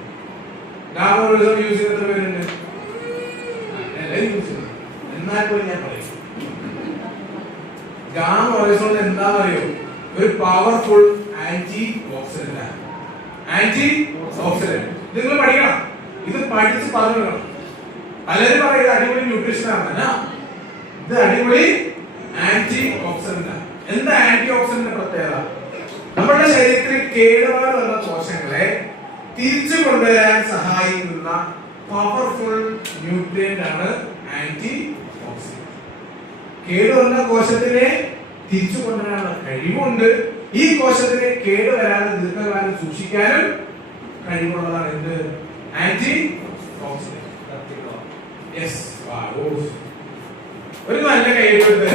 ഗാമോറിസം യൂസ് ചെയ്യുന്ന എത്ര പേരുണ്ട്? എല്ലാവരും യൂസ് ചെയ്യുന്നു. എന്നാൽ പോലും ഞാൻ പറയും, ഗാമോറിസം എന്താണെന്നറിയോ, ഒരു പവർഫുൾ ആന്റി ഓക്സിഡന്റ് ആണ്. ആന്റി ഓക്സിഡന്റ് നിങ്ങൾ പഠിക്കണം. ഇത് പഠിച്ച് പറഞ്ഞു. പലരും പറയുന്നത് അടിപൊളി ന്യൂട്രീഷൻ ആണ്. ഇത് അടിപൊളി ആന്റി ഓക്സിഡന്റ് ആണ്. എന്താ ആന്റി ഓക്സിഡന്റ് പ്രത്യേകത? നമ്മുടെ ശരീരത്തിൽ കേടുപാട് വന്ന കോശങ്ങളെ തിരിച്ചു കൊണ്ടുവരാൻ സഹായിക്കുന്ന പവർഫുൾ ന്യൂട്രിയന്റ് ആണ് ആന്റി ഓക്സിഡന്റ്. കേടുവന്ന കോശത്തിനെ തിരിച്ചു കൊണ്ടുവരാനുള്ള കഴിവുണ്ട്. ഈ കോശത്തിനെ കേടുവരാതെ ദീർഘകാലം സൂക്ഷിക്കാനും കഴിവുള്ളതാണ് എന്ത്? Antioxidant. ഒരു നല്ല കൈയെടുത്ത്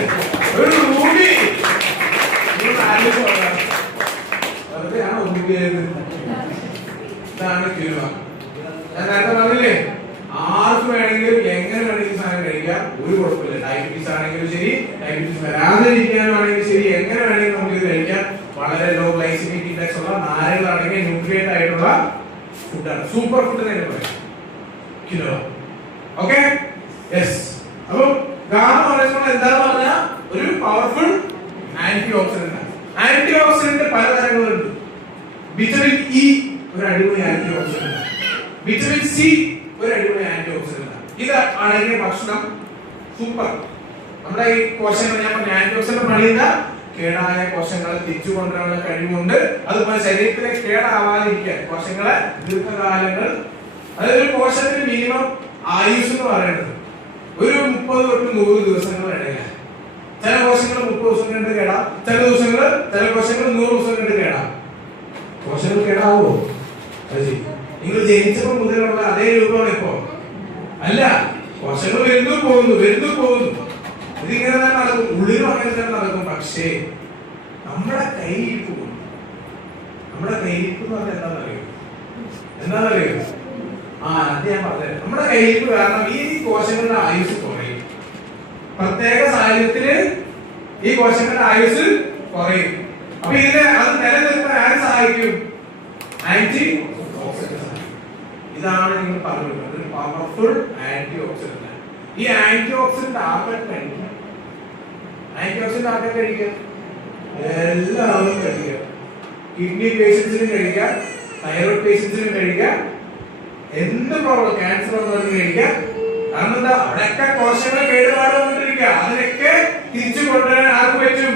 ഒരു റൂബി ഇതാണ് ക്യൂവ. ഞാൻ നേരത്തെ പറഞ്ഞില്ലേ, ആർക്ക് വേണമെങ്കിലും എങ്ങനെ വേണമെങ്കിലും സാധനം കഴിക്കാം, ഒരു കുഴപ്പമില്ല. ഡയബറ്റീസ് ആണെങ്കിലും ശരി, ഡയബറ്റീസ് വരാതെ ഇരിക്കാനാണെങ്കിലും ശരി, എങ്ങനെ വേണമെങ്കിലും നമുക്ക് ഇത് കഴിക്കാം. വളരെ ലോ ഗ്ലൈസിമിക് ഇൻഡെക്സ് ഉള്ള നാരുകളാണെങ്കിൽ ന്യൂട്രിയന്റ് ആയിട്ടുള്ള ഫുഡാണ്. സൂപ്പർ ഫുഡ് തന്നെ പറയാം കിലോ. Okay, yes. അപ്പൊ ഗാമ ഓറഞ്ച് എന്താന്ന് പറഞ്ഞാൽ ഒരു പവർഫുൾ ആന്റി ഓക്സിഡന്റ് ആണ്. ആന്റി ഓക്സിഡന്റ് പലതരങ്ങളുണ്ട്. വിറ്റമിൻ ഇ ഒരു അടിപൊളി ആന്റി ഓക്സിഡന്റ് ആണ്. വിറ്റമിൻ സി ഒരു അടിപൊളി ആന്റി ഓക്സിഡന്റ് ആണ്. ഇത് അടങ്ങിയ ഭക്ഷണം സൂപ്പർ. നമ്മുടെ ഈ കോശങ്ങൾ, ഞാൻ പറഞ്ഞ ആന്റി ഓക്സിഡന്റ് പണിയുന്ന കേടായ കോശങ്ങളെ തിരിച്ചു കൊണ്ടുവരാനുള്ള കഴിവുണ്ട്. അതുപോലെ ശരീരത്തിലെ കേടാവാതിരിക്കാൻ കോശങ്ങളെ ദീർഘകാലങ്ങൾ, അതായത് ഒരു കോശത്തിന് മിനിമം ആയുസ് എന്ന് പറയുന്നത് ഒരു 30 തൊട്ട് 100 ദിവസങ്ങൾ ഇടയിലാണ്. ചില കോശങ്ങൾ 30 ദിവസം കൊണ്ട് കേടാം, ചില കോശങ്ങൾ 100 ദിവസം കൊണ്ട് കേടാം. കോശങ്ങൾ കേടാവോ? നിങ്ങൾ ജനിച്ചപ്പോൾ മുതലുള്ള അതേ രൂപമാണ് ഇപ്പോ? അല്ല, കോശങ്ങൾ വരുന്നു പോകുന്നു. ഇതിങ്ങനെ തന്നെ നടക്കും, ഉള്ളിലും അങ്ങനെ തന്നെ നടക്കും. പക്ഷേ നമ്മുടെ കൈയിരിപ്പ് പോകും. നമ്മുടെ കൈയിരിപ്പ് എന്ന് പറഞ്ഞാൽ എന്താണെന്നറിയോ? അത് ഞാൻ പറഞ്ഞത്. നമ്മുടെ കയ്യിൽ കാരണം ഈ കോശങ്ങളുടെ ആയുസ് കുറയും. പ്രത്യേക സാഹചര്യത്തില് ഈ കോശങ്ങളുടെ ആയുസ് കുറയും. അപ്പൊ ഇതിനെ അത് നിലനിർത്താൻ ആര് സഹായിക്കും? Antioxidant. ഇതാണ് നിങ്ങൾ പറഞ്ഞത് ഒരു പവർഫുൾ ആന്റി ഓക്സിഡന്റ്. ഈ ആന്റി ഓക്സിഡന്റ് ആക്കാൻ കഴിക്കുക, എല്ലാവരും കഴിക്കുക. കിഡ്നി പേഷ്യൻസിനും കഴിക്കാം, തൈറോയ്ഡ് പേഷ്യൻസിനും കഴിക്കാം, എന്ത് പ്രോബ്ലം, ക്യാൻസർ വന്നവർക്ക് കഴിക്കാം. കാരണം എന്താ, അവിടെയൊക്കെ കോശങ്ങൾ കേടുപാട് വന്നിട്ടിരിക്കുക. അതിനൊക്കെ തിരിച്ചു കൊണ്ടുവരാൻ ആർക്ക് പറ്റും?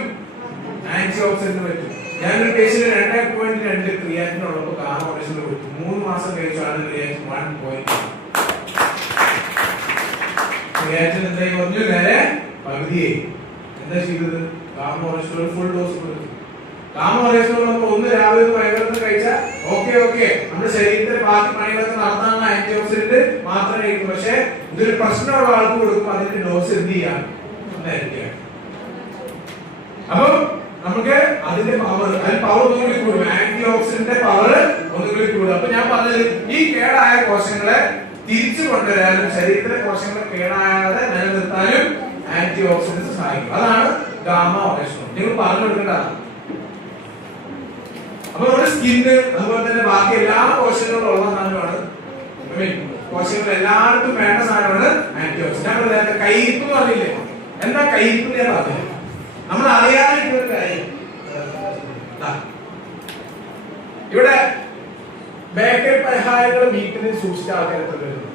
ആന്റി ഓക്സിഡന്റ് പറ്റും. ഞാനൊരു പേഷ്യന്റ് 2.2 ക്രിയാറ്റിൻ ഉള്ളപ്പോൾ ഗാമ ഓറഞ്ച് കൊടുത്തു. 3 മാസം കഴിച്ചാണ് ക്രിയാറ്റിൻ 1.1. ക്രിയാറ്റിൻ എന്തായി പറഞ്ഞു? നേരെ പകുതിയായി. എന്താ ചെയ്തത്? ഗാമ ഓറഞ്ച് ഫുൾ ഡോസ് കൊടുത്തു. ഗാമ ഓറഞ്ച് ഒന്ന് രാവിലെ വൈകുന്നേരം കഴിച്ചാൽ ഓക്കെ നമ്മുടെ ശരീരത്തിലെ ബാക്കി പണികളൊക്കെ നടത്താനുള്ള ആന്റി ഓക്സിഡന്റ് മാത്രമേ കഴിക്കൂ. പക്ഷെ ഇതൊരു പ്രശ്നമുള്ള ആൾക്ക് കൊടുക്കുമ്പോൾ അതിന്റെ ഡോസ് എന്ത് ചെയ്യാം? അപ്പൊ നമുക്ക് അതിന്റെ പവർ ഒന്നുകൂടി കൂടും. ആന്റി ഓക്സിഡന്റ് പവർ ഒന്നുകൂടി കൂടും. അപ്പൊ ഞാൻ പറഞ്ഞത്, ഈ കേടായ കോശങ്ങളെ തിരിച്ചു കൊണ്ടുവരാനും ശരീരത്തിലെ കോശങ്ങളെ കേടാതെ നിലനിർത്താനും ആന്റി ഓക്സിഡന്റ്സ് സഹായിക്കും. അതാണ് ഗാമ ഓറഞ്ച്. നിങ്ങൾ പറഞ്ഞു കൊടുക്കേണ്ടതാണ്. അപ്പൊ നമ്മുടെ സ്കിന്ന്, അതുപോലെ തന്നെ ബാക്കി എല്ലാ കോശങ്ങളും ഉള്ള സാധനമാണ്. കോശങ്ങൾ എല്ലാവർക്കും വേണ്ട സാധനമാണ് ആന്റി ഓക്സിഡന്റ്. ഞാൻ കയ്യിരിപ്പ് എന്ന് പറഞ്ഞില്ലേ? എന്താ കയ്യിരിപ്പ്? ഞാൻ പറഞ്ഞത് നമ്മൾ അറിയാതിരിക്കുന്ന കാര്യം. ഇവിടെ ബേക്കറി പലഹാരങ്ങൾ വീട്ടിൽ സൂക്ഷിച്ച ആൾക്കാർ എത്ര പേരുന്നു?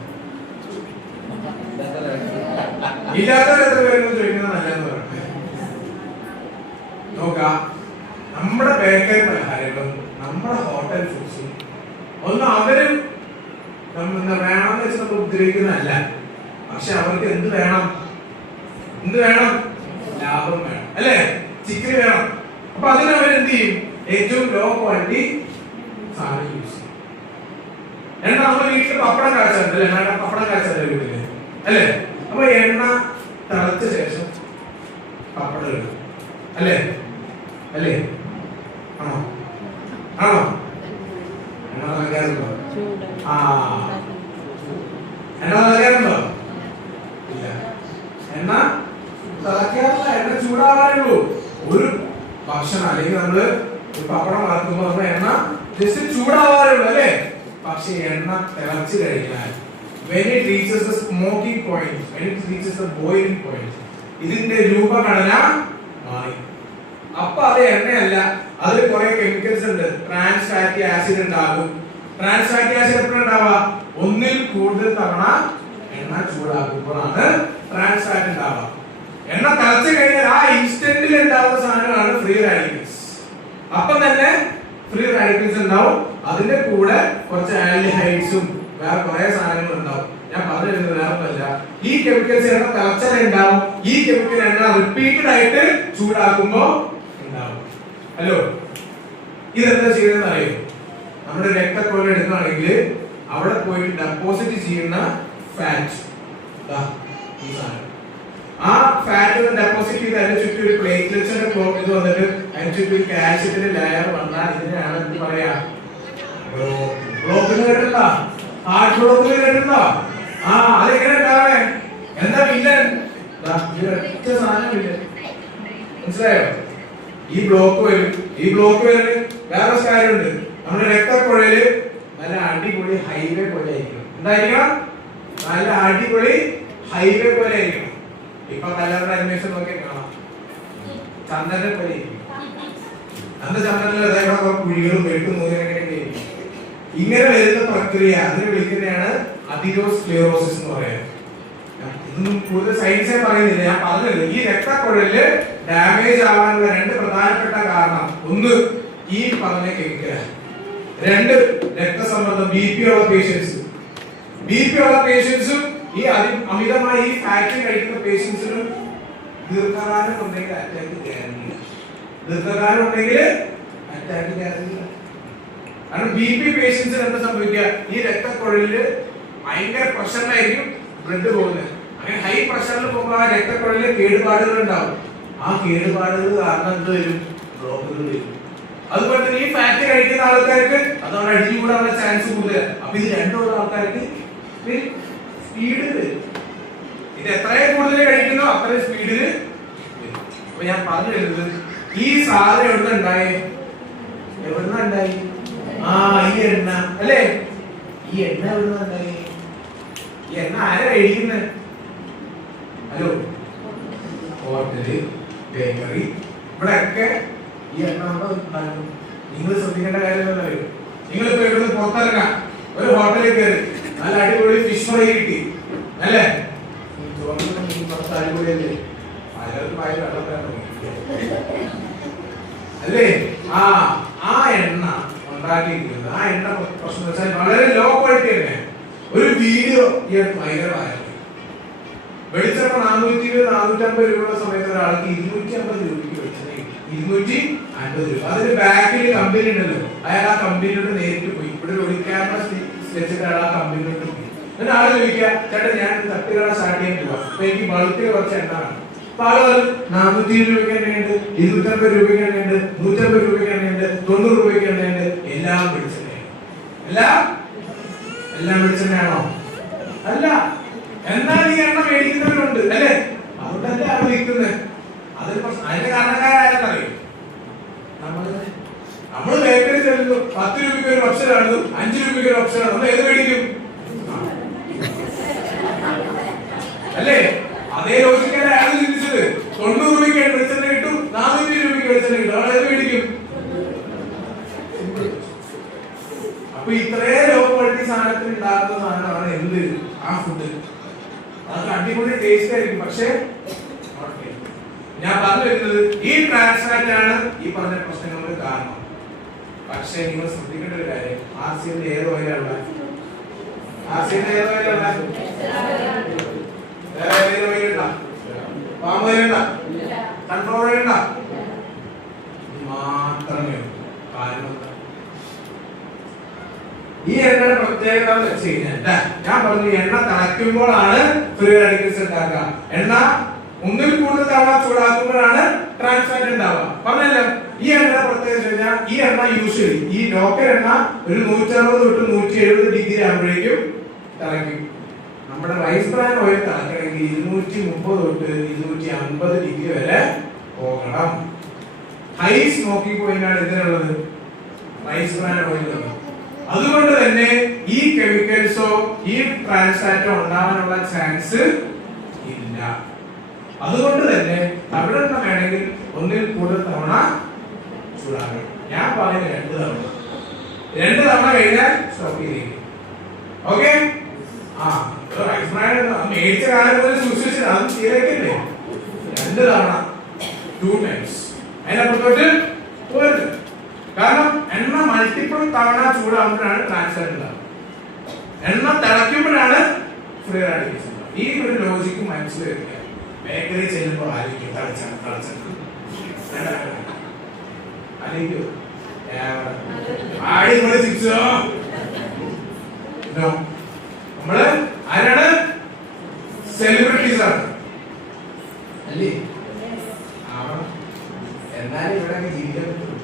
ഇല്ലാത്തവർ എത്ര പേരെന്ന് ചോദിക്കുന്നത് നല്ലതെന്ന് പറഞ്ഞു നോക്കാം. നമ്മുടെ ബേക്കറി പലഹാരങ്ങളും നമ്മുടെ ഹോട്ടൽ ഫുഡ്സും ഒന്നും അവരും വേണമെന്ന് വെച്ച് നമ്മൾ ഉദ്രവിക്കുന്നതല്ല. പക്ഷെ അവർക്ക് എന്ത് വേണം? ലാഭം വേണം, അല്ലേ? ചിക്കൻ വേണം. അപ്പൊ അതിന് അവരെന്ത് ചെയ്യും? ഏറ്റവും ലോ ക്വാളിറ്റി സാധനം യൂസ് ചെയ്യും. എന്നാ നമ്മുടെ വീട്ടിൽ പപ്പടം കാഴ്ച, പപ്പടം കാഴ്ച വീട്ടില്, അല്ലേ? അപ്പൊ എണ്ണ തിളച്ച ശേഷം പപ്പടം ഇടും അല്ലേ? അല്ലേ? ആണോ? ആണോ? എണ്ണ തിളക്കാറുണ്ടോ? ആ, എണ്ണ തിളക്കാറുണ്ടോ? ഇല്ല. എണ്ണ തിളക്കാറില്ല, എണ്ണ ചൂടാവാനുള്ളൂ. ഒരു ഭക്ഷണം അല്ലെങ്കിൽ നമ്മള് പപ്പടം വറക്കുമ്പോ നമ്മൾ എണ്ണ ജസ്റ്റ് ചൂടാവാറുള്ളൂ അല്ലേ? പക്ഷെ എണ്ണ തിളച്ചു കഴിഞ്ഞാൽ when it reaches the smoking point, when it reaches the boiling point, ഇതിന്റെ രൂപഘടന മാറി. അപ്പൊ അത് എണ്ണയല്ല, അതിൽ കുറെ കെമിക്കൽസ് ഉണ്ട്. ട്രാൻസ് ഫാറ്റി ആസിഡ് ഉണ്ടാകും. ട്രാൻസ് ഫാറ്റി ആസിഡ് എപ്പോഴും ഉണ്ടാവുക? ഒന്നിൽ കൂടുതൽ തവണ എണ്ണ ചൂടാക്കുമ്പോഴാണ് ട്രാൻസ് ഫാറ്റ് ഉണ്ടാവുക. എണ്ണ തിളച്ചു കഴിഞ്ഞാൽ ആ ഇൻസ്റ്റന്റിൽ ഉണ്ടാവുന്ന സാധനങ്ങളാണ് ഫ്രീ റാഡിക്കൽസ്. അപ്പം തന്നെ ഫ്രീ റാഡിക്കൽസ് ഉണ്ടാവും. അതിന്റെ കൂടെ കുറച്ച് ആൽഡിഹൈഡ്സും വേറെ കുറെ സാധനങ്ങൾ ഉണ്ടാവും. ഞാൻ പറഞ്ഞു തരുന്നത് വേറെ ഒന്നുമല്ല, ഈ കെമിക്കൽസ് എണ്ണ തിളച്ചാൽ ഉണ്ടാവും. ഈ കെമിക്കൽ എണ്ണ റിപ്പീറ്റഡ് ആയിട്ട് ചൂടാക്കുമ്പോ ഉണ്ടാവും. ഹലോ, ഇതെന്താ ചെയ്യുന്നത് അറിയോ? നമ്മുടെ രക്തക്കൊഴൽ എടുക്കുകയാണെങ്കിൽ അവിടെ പോയിട്ട് ഡെപ്പോസിറ്റ് ചെയ്യുന്ന ഫാറ്റ്, ഈ സാധനം, ആ ഫാറ്റ് ഡെപ്പോസിറ്റ് ചെയ്ത് അതിന് ചുറ്റും ഒരു പ്ലേറ്റ്ലെറ്റ്സിന്റെ ഇത് വന്നിട്ട് അതിന് ചുറ്റും കാൽഷ്യത്തിന്റെ ലെയർ വന്നാൽ ഇതിനെയാണ് എന്ത് പറയാ? ബ്ലോക്കിൽ കേട്ടിട്ടുണ്ടോ? ഹാർട്ട് ബ്ലോക്കിൽ കേട്ടിട്ടുണ്ടോ? ആ, അതെങ്ങനെ ഉണ്ടാവേ? എന്താ വില്ലൻ? സാധനം വില്ലൻ. മനസ്സിലായോ? ഈ ബ്ലോക്ക് വരും. ഈ ബ്ലോക്ക് വരും. വേറെ കാര്യമുണ്ട്, നമ്മുടെ രക്തക്കുഴല് നല്ല അടിപൊളി ഹൈവേ പോലെ ആയിരിക്കണം. എന്തായിരിക്കണം? നല്ല അടിപൊളി ഹൈവേ പോലെ ആയിരിക്കണം. ഇപ്പൊ കലറുടെ അന്വേഷണം നോക്കി കാണാം, ചന്ദനെ പോലെ ഇരിക്കും. അന്ന് ചന്ദനിൽ കുഴികളും വെട്ടും ഇങ്ങനെ വരുന്ന പ്രക്രിയ അതിനെ വിളിക്കുന്നതാണ് അതിരോസ്ക്ലിയറോസിസ് എന്ന് പറയുന്നത്. ഇതൊന്നും കൂടുതൽ സയൻസേ പറയുന്നില്ല, ഞാൻ പറഞ്ഞില്ല. ഈ രക്തക്കുഴലില് ഡാമേജ് ആവാനുള്ള രണ്ട് പ്രധാനപ്പെട്ട കാരണം, ഒന്ന് ഈ പറഞ്ഞ കെമിക്കൽ, രണ്ട് രക്തസമ്മർദ്ദം. ബി പി ഉള്ള പേഷ്യൻസും ഈ അമിതമായി ഈ ഫാറ്റ് കഴിക്കുന്ന പേഷ്യൻസിനും ദീർഘകാലം ഉണ്ടെങ്കിൽ അറ്റാക്ക് ഗ്യാരണ്ടി. ദീർഘകാലം ഉണ്ടെങ്കിൽ അറ്റാക്ക് ഗ്യാരണ്ടി. കാരണം ബി പി പേഷ്യൻസിന് എന്താ സംഭവിക്കുക? ഈ രക്തക്കുഴലില് ഭയങ്കര പ്രഷറിലായിരിക്കും ബ്ലഡ് പോകുന്നത്. അങ്ങനെ ഹൈ പ്രഷറിൽ പോകുമ്പോൾ ആ രക്തക്കുഴലില് കേടുപാടുകൾ ഉണ്ടാവും. ആ കേടുപാടുകൾ കാരണം എന്ത് വരും? ബ്ലോക്കുകൾ വരും. അതുപോലെ തന്നെ ഈ ഫാറ്റ് കഴിക്കുന്ന ആൾക്കാർക്ക് അതവിടെ അടിച്ചുകൂടാനുള്ള ചാൻസ് കൂടുതലാണ്. അപ്പൊ ഇത് രണ്ടുള്ള ആൾക്കാർക്ക് സ്പീഡ് വരും. ഇത് എത്രയും കൂടുതൽ കഴിക്കുന്നോ അത്രയും സ്പീഡിൽ വരും. അപ്പൊ ഞാൻ പറഞ്ഞു വരുന്നത്, ഈ സാധനം എവിടെ ഉണ്ടായി? എവിടുന്ന ഉണ്ടായി? ആ, ഈ എണ്ണ അല്ലേ? ഈ എണ്ണ എവിടുന്ന ഉണ്ടായി? ഈ എണ്ണ ആരാ കഴിക്കുന്നത്? ഹലോ, ഹോട്ടല്, ബേക്കറി, ഇവിടെയൊക്കെ ഈ എണ്ണ ഉണ്ടാകും. നിങ്ങൾ ശ്രദ്ധിക്കേണ്ട കാര്യം എന്താ അറിയോ? നിങ്ങളിപ്പോ ഇവിടുന്ന് പുറത്തിറങ്ങാം, ഒരു ഹോട്ടലിൽ കയറി നല്ല അടിപൊളി ഫിഷ് ഫ്രൈ കിട്ടി അല്ലേ? അടിപൊളിയല്ലേ? അല്ലേ? ആ എണ്ണ ഉണ്ടാക്കിയിരിക്കുന്നത്, ആ എണ്ണ പ്രശ്നം വെച്ചാൽ വളരെ ലോ ക്വാളിറ്റി തന്നെ. ഒരു വീഡിയോ ഈ അടുത്ത് വൈറലായിരുന്നു. വെളിച്ചെണ്ണ 420-450 രൂപ സമയത്ത് ഒരാൾക്ക് 250 രൂപയ്ക്ക് വെളിച്ചെണ്ണ കിട്ടി. 250 രൂപ. അതിന്റെ ബാക്കിൽ കമ്പനി ഉണ്ടല്ലോ, അയാൾ ആ കമ്പനിയോട് നേരിട്ട് പോയി. ഇവിടെ ഒരു ക്യാമറ വെച്ചിട്ട് അയാൾ ആ കമ്പനിയോട് പോയി. എന്നിട്ട് ആള് ചോദിക്കുക, ചേട്ടാ ഞാൻ തട്ടുകട സ്റ്റാർട്ട് ചെയ്യാൻ പോവാ, അപ്പൊ എനിക്ക് ബൾക്കിൽ കുറച്ച് എണ്ണ വേണം. അപ്പൊ ആള് 420 രൂപയ്ക്ക് എണ്ണയുണ്ട്, 250 രൂപയ്ക്ക് എണ്ണയുണ്ട്, 150 രൂപയ്ക്ക് എണ്ണയുണ്ട്, 90 രൂപയ്ക്ക് എണ്ണയുണ്ട്. എല്ലാം വെളിച്ചെണ്ണയാണ്. എല്ലാം വെളിച്ചെണ്ണയാണോ? അല്ല. എന്നാൽ ഈ എണ്ണ മേടിക്കുന്നവരുണ്ട് അല്ലേ? അതുകൊണ്ടല്ലേ അത് വിൽക്കുന്നത്. അതിന് അതിന്റെ കാരണക്കാരാരെന്നറിയും? നമ്മള് ബേക്കറി ചെല്ലുന്നു, 10 രൂപയ്ക്ക് ഒരു ഓപ്ഷനാണ്, 5 രൂപയ്ക്ക് ഒരു ഓപ്ഷനാണ്. നമ്മൾ ഏത് മേടിക്കും? അല്ലേ? അതേ ലോജിക്കാണ് അയാൾ ചിന്തിച്ചത്. 90 രൂപയ്ക്ക് വെളിച്ചെണ്ണ കിട്ടും, 400 രൂപയ്ക്ക് വെളിച്ചെണ്ണ കിട്ടും. നമ്മൾ ഏത് മേടിക്കും? അപ്പൊ ഇത്രയും ലോ ക്വാളിറ്റി സാധനത്തിൽ ഉണ്ടാക്കുന്ന സാധനമാണ് എന്ത്? ആ ഫുഡ്. അത് അടിപൊളി ടേസ്റ്റ് ആയിരിക്കും, പക്ഷേ ഞാൻ പറഞ്ഞു വരുന്നത് ഈ ട്രാൻസ് ഫാറ്റ് ആണ് ഈ പറഞ്ഞ പ്രശ്നങ്ങൾക്ക് കാരണം. പക്ഷേ നിങ്ങൾ ശ്രദ്ധിക്കേണ്ട ഒരു കാര്യം, ആർസിയുടെ ഏത് ഓയിലുള്ള പാം ഓയിൽ കൺട്രോൾ ഓയിൽ മാത്രമേ. കാരണം ഈ എണ്ണയുടെ പ്രത്യേകത പ്രത്യേകത എന്ന് വെച്ച് കഴിഞ്ഞാൽ ഞാൻ പറഞ്ഞു എണ്ണ തിളയ്ക്കുമ്പോഴാണ് ഫ്രീ റാഡിക്കൽസ് ഉണ്ടാക്കുക. എണ്ണ ഒന്നിൽ കൂടുതൽ തവണ ചൂടാക്കുമ്പോഴാണ് ട്രാൻസ് ഫാറ്റ് ഉണ്ടാവുക. പറഞ്ഞല്ലോ ഈ എണ്ണ പ്രത്യേകിച്ച് കഴിഞ്ഞാൽ ഈ എണ്ണ യൂഷ്വലി ഈ ലോക്കൽ എണ്ണ ഒരു 160 തൊട്ട് 170 ഡിഗ്രി ആകുമ്പോഴേക്കും തിളയ്ക്കും. നമ്മുടെ റൈസ് ബ്രാൻ ഓയിൽ തിളക്കണമെങ്കിൽ 230 തൊട്ട് 250 ഡിഗ്രി വരെ പോകണം. ഹൈ സ്മോക്കിംഗ് പോയിന്റാണ് ഇതിനുള്ളത് റൈസ് ബ്രാൻ ഓയിലുള്ളത്. അതുകൊണ്ട് തന്നെ ഈ കെമിക്കൽസോ ഈ ട്രാൻസ് ഫാറ്റോ ഉണ്ടാവാനുള്ള ചാൻസ് ഇല്ല. അതുകൊണ്ട് തന്നെ അവിടെ നിന്ന് വേണമെങ്കിൽ ഒന്നിൽ കൂടുതൽ തവണ ചൂടാക്കണം. ഞാൻ പറയുന്നത് 2 തവണ കഴിഞ്ഞാൽ സ്റ്റോപ്പ് ചെയ്തേക്കും. ഓക്കെ? റൈസ് ബ്രാൻ മേടിച്ച കാലം മുതൽ സൂക്ഷിച്ചത് അത് ശരിയാക്കില്ലേ? 2 തവണ 2 ടൈംസ് അതിനപ്പുറത്തോട്ട് പോരുത്. കാരണം എണ്ണ മൾട്ടിപ്പിൾ തവണ ചൂടാകുമ്പോഴാണ് ട്രാൻസ് ഫാറ്റ് ഉണ്ടാവുക. എണ്ണ തിളയ്ക്കുമ്പോഴാണ് ഫ്രീ റാഡിക്കൽസ് ഉണ്ടാവുക. ഈ ഒരു ലോജിക്ക് മനസ്സിലാക്കുക. ബേക്കറി ചെല്ലുമ്പോൾ ആയിരിക്കും നമ്മള് ആരാണ്? സെലിബ്രിറ്റീസ് ആണ് അല്ലേ? എന്നാലും ഇവിടെ ജീവിക്കാൻ പറ്റും.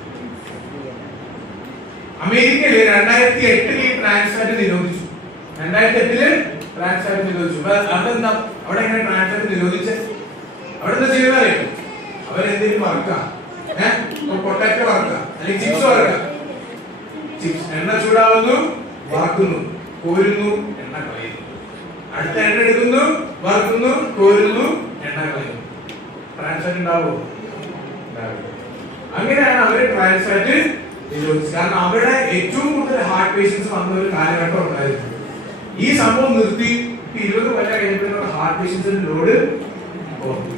അമേരിക്കയില് 2008 ഈ ട്രാൻസ് ഫാറ്റ് നിരോധിച്ചു. 2008 ട്രാൻസ് ഫാറ്റ് നിരോധിച്ചു. അതെന്താ അവിടെ എങ്ങനെ ട്രാൻസ് ഫാറ്റ് നിരോധിച്ചത്? അവിടെ എന്താ ചെയ്യുന്നറിയോ? അവരെന്തെങ്കിലും വറുക്കുക, പൊട്ടാറ്റോ വറുക്കുക അല്ലെങ്കിൽ ചിപ്സ് വറുക്കുക. ചിപ്സ് എണ്ണ ചൂടാവുന്നു, വറുക്കുന്നു, കോരുന്നു, എണ്ണ കളയുന്നു. അടുത്ത എണ്ണ എടുക്കുന്നു, വറുക്കുന്നു, കോരുന്നു, എണ്ണ കളയുന്നു. ട്രാൻസ് ഫാറ്റ് ഉണ്ടാവുമോ? അങ്ങനെയാണ് അവര് ട്രാൻസ് ഫാറ്റ് നിരോധിച്ചത്. കാരണം അവിടെ ഏറ്റവും കൂടുതൽ ഹാർട്ട് പേഷ്യൻസ് വന്ന ഒരു കാലഘട്ടം ഉണ്ടായിരുന്നു. ഈ സംഭവം നിർത്തി 20 കൊല്ലം കഴിഞ്ഞപ്പോൾ ഹാർട്ട് പേഷ്യൻസിന്റെ ലോഡ് കുറഞ്ഞു.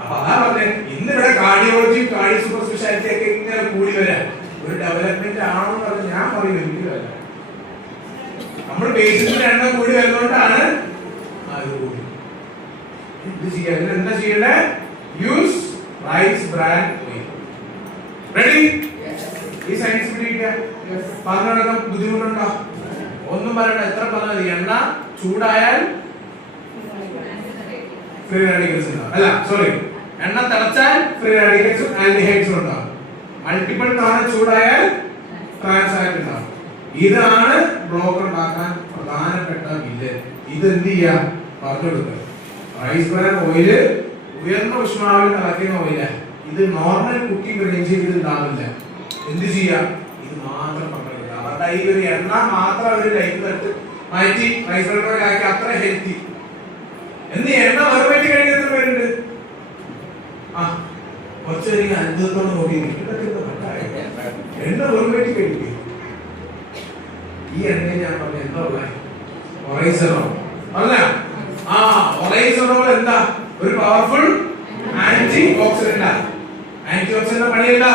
അപ്പൊ അതാ പറഞ്ഞേ ഇന്നിവിടെ കാർഡിയോളജി കാർഡിയോ സൂപ്പർ സ്പെഷ്യാലിറ്റി ഒക്കെ ഇങ്ങനെ കൂടി വരാൻ ഒരു ഡെവലപ്മെന്റ് ആണോ എന്ന് പറഞ്ഞാൽ ഞാൻ പറയും ഒരിക്കലും അല്ല. നമ്മൾ പേഷ്യൻസിന്റെ എണ്ണം കൂടി വരുന്നോണ്ടാണ് അത് കൂടി. ഇത് ചെയ്യാൻ എന്താ ചെയ്യണ്ടേ? Use rice bran oil. Ready? ഈ സയൻസ് പിടിക്കുക. പറഞ്ഞ ബുദ്ധിമുട്ടുണ്ടോ? ഒന്നും പറയണ്ട. എത്ര പറഞ്ഞത് എണ്ണ ചൂടായാൽ ഫ്രീ റാഡിക്കൽസ് ഉണ്ടാവും. അല്ല സോറി, എണ്ണ തിളച്ചാൽ ഫ്രീ റാഡിക്കൽസും ആൽഡിഹൈഡ്സും ഉണ്ടാവും. മൾട്ടിപ്പിൾ തവണ ചൂടായാൽ ട്രാൻസ് ഫാറ്റ് ഉണ്ടാവും. ഇതാണ് ബ്ലോക്ക് ഉണ്ടാക്കാൻ പ്രധാനപ്പെട്ട വില്ലൻ. ഇത് എന്ത് ചെയ്യാ? പറഞ്ഞു കൊടുക്കുക. റൈസ് ബ്രാൻ ഓയില് ഉയർന്ന ഉഷ്ണാവിൽ തിളക്കുന്ന ഓയിലാണ്. ഇത് നോർമൽ കുക്കിംഗ് റേഞ്ചിൽ ഇത് ഉണ്ടാവില്ല. എന്ത് ചെയ്യാം? ഇത് മാത്രം പറഞ്ഞു കൊടുക്കുക. അവരുടെ ഈ ഒരു എണ്ണ മാത്രം അവര് ലൈഫ് മാറ്റി റൈസ് ബ്രാൻ ഓയിൽ ആക്കി. അത്ര ഹെൽത്തി. എന്ന് എണ്ണ വെറുതെ കഴിക്കുന്ന പേരുണ്ട്. കുറച്ചധികം അത്ഭുതത്തോടെ നോക്കി എണ്ണ വെറുതെ കഴിക്കുക. ഈ എണ്ണ ഞാൻ പറഞ്ഞ എന്താ ഉള്ള ഒറൈസറോൾ അല്ല. ഒറൈസറോൾ എന്താ? ഒരു powerful antioxidant. Antioxidant പണിയല്ല.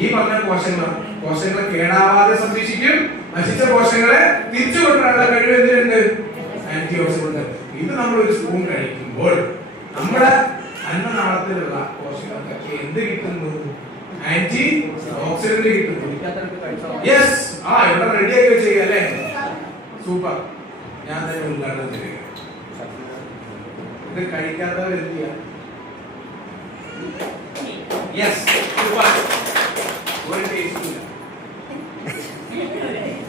ഈ പറഞ്ഞ കോശങ്ങളെ കേടാവാതെ സംരക്ഷിക്കും. നശിച്ച കോശങ്ങളെ തിരിച്ചു കൊണ്ടുവരാനുള്ള കഴിവ് എന്തിനുണ്ട്? Anti oxidant. ഇത് നമ്മൾ ഒരു സ്പൂൺ കഴിക്കുമ്പോൾ നമ്മുടെ അന്നനാളത്തിലുള്ള കോശങ്ങൾക്കൊക്കെ എന്ത് കിട്ടുന്നു? ആന്റി ഓക്സിഡന്റ് കിട്ടുന്നു. യെസ്. ഇവിടെ റെഡിയാക്കി വെച്ചേക്കാം അല്ലേ? സൂപ്പർ. ഞാൻ തന്നെ ഉദ്ഘാടനം ചെയ്യുക. ഇത് കഴിക്കാത്തവർ എന്ത് ചെയ്യാം? Yes, super. ഒരു ടേസ്റ്റ് ഇല്ല.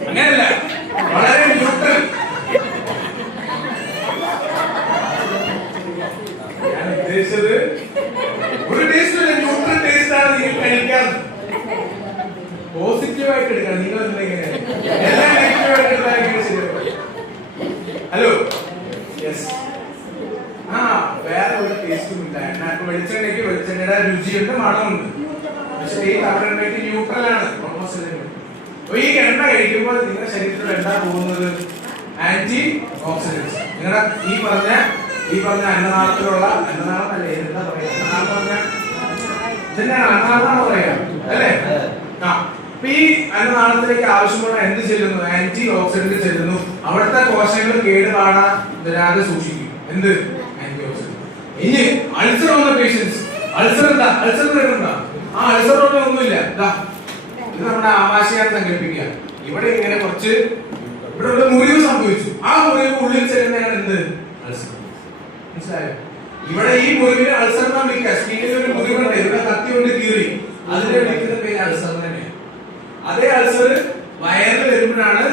അങ്ങനെയല്ല, വളരെ ന്യൂട്രൽ. ഞാൻ ഉദ്ദേശിച്ചത് ഒരു ടേസ്റ്റ് ഇല്ല, ന്യൂട്രൽ ടേസ്റ്റ് ആണ് നിങ്ങൾ കഴിക്കാൻ. പോസിറ്റീവായിട്ട് എടുക്കണം. നിങ്ങൾ എല്ലാം നെഗറ്റീവായിട്ട് എടുത്താൽ ശരിയാവും. ഹലോ. യെസ്. വേറെ ഒരു ടേസ്റ്റും ഇല്ല. വെളിച്ചെണ്ണയ്ക്ക് വെളിച്ചെണ്ണയുടെ രുചിയുണ്ട്, മണമുണ്ട്. പക്ഷെ ഈ തവണയ്ക്ക് ന്യൂട്രൽ ആണ്. ഈ എണ്ണ കഴിക്കുമ്പോൾ നിങ്ങളുടെ ശരീരത്തിൽ എന്താ പോകുന്നത്? Antioxidants. നിങ്ങളുടെ ഈ പറഞ്ഞ അന്നനാളത്തിലുള്ള അന്നനാളമല്ലേ എന്താ പറയാ? അന്നനാളം പറഞ്ഞ ഇതന്നെയാണ് അന്നനാളെന്നാണ് പറയാ അല്ലേ? അപ്പൊ ഈ അന്നനാളത്തിലേക്ക് ആവശ്യമുള്ള എന്ത് ചെല്ലുന്നു? ആന്റി ഓക്സിഡന്റ് ചെല്ലുന്നു. അവിടുത്തെ കോശങ്ങൾ കേടുപാടാതെ സൂക്ഷിക്കും. എന്ത്? Antioxidant. ഇനി അൾസർ വന്ന പേഷ്യൻസ്, അൾസർ എന്താ? അൾസർ വരുന്നുണ്ടോ? അൾസർ ഒന്നുമില്ല. ഇത് നമ്മുടെ ആമാശയാണ് സങ്കല്പിക്കുക. ഇവിടെ ഇങ്ങനെ കുറച്ച് ഇവിടെ ഒരു മുറിവ് സംഭവിച്ചു. ആ മുറിവ് ഉള്ളിൽ ചെല്ലുന്നതാണ് എന്ത്? അൾസർ. മനസ്സിലായോ? ഇവിടെ ഈ മുറിവിന് അൾസർ എന്നാണ് വിളിക്കുക. സ്കിന്നിൽ ഒരു മുറിവുണ്ട്, ഇവിടെ കത്തി കൊണ്ട് കീറി, അതിനെ വിളിക്കുന്ന പേര് അൾസർ തന്നെയാണ്. അതേ അൾസർ വയറിൽ വരുമ്പോഴാണ്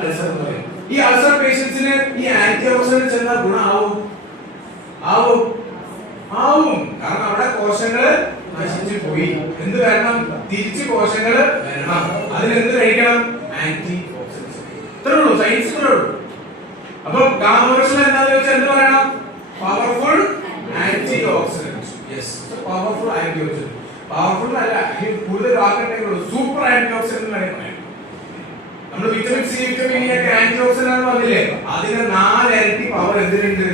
അൾസർ എന്ന് പറയുന്നത്. ഈ അൾസർ പേഷ്യൻസിന് ഈ ആന്റി ഓക്സിഡന്റ് ചെന്നാൽ ഗുണമാവും? ആവും. കാരണം അവിടെ കോശങ്ങള് നശിച്ചു പോയി. എന്ത് വരണം? തിരിച്ച് കോശങ്ങള് വരണം. അതിനെന്ത് കഴിക്കണം? Antioxidant. ഇത്രേ ഉള്ളൂ, സയൻസ് ഇത്രേ ഉള്ളൂ. അപ്പൊ ഗാമോറക്ഷൻ എന്താന്ന് വെച്ചാൽ എന്ത് പറയണം? Powerful antioxidant. Yes, powerful antioxidant. Powerful അല്ല, കൂടുതൽ വാക്കുണ്ടെങ്കിൽ സൂപ്പർ ആന്റി ഓക്സിഡന്റ് എന്നാണ് പറയുന്നത്. നമ്മൾ വിറ്റമിൻ സി, വിറ്റമിൻ ഇ ഒക്കെ ആന്റി ഓക്സിഡന്റ് ആണെന്ന് പറഞ്ഞില്ലേ? അതിന് 4 ഇരട്ടി പവർ എന്തിനുണ്ട്?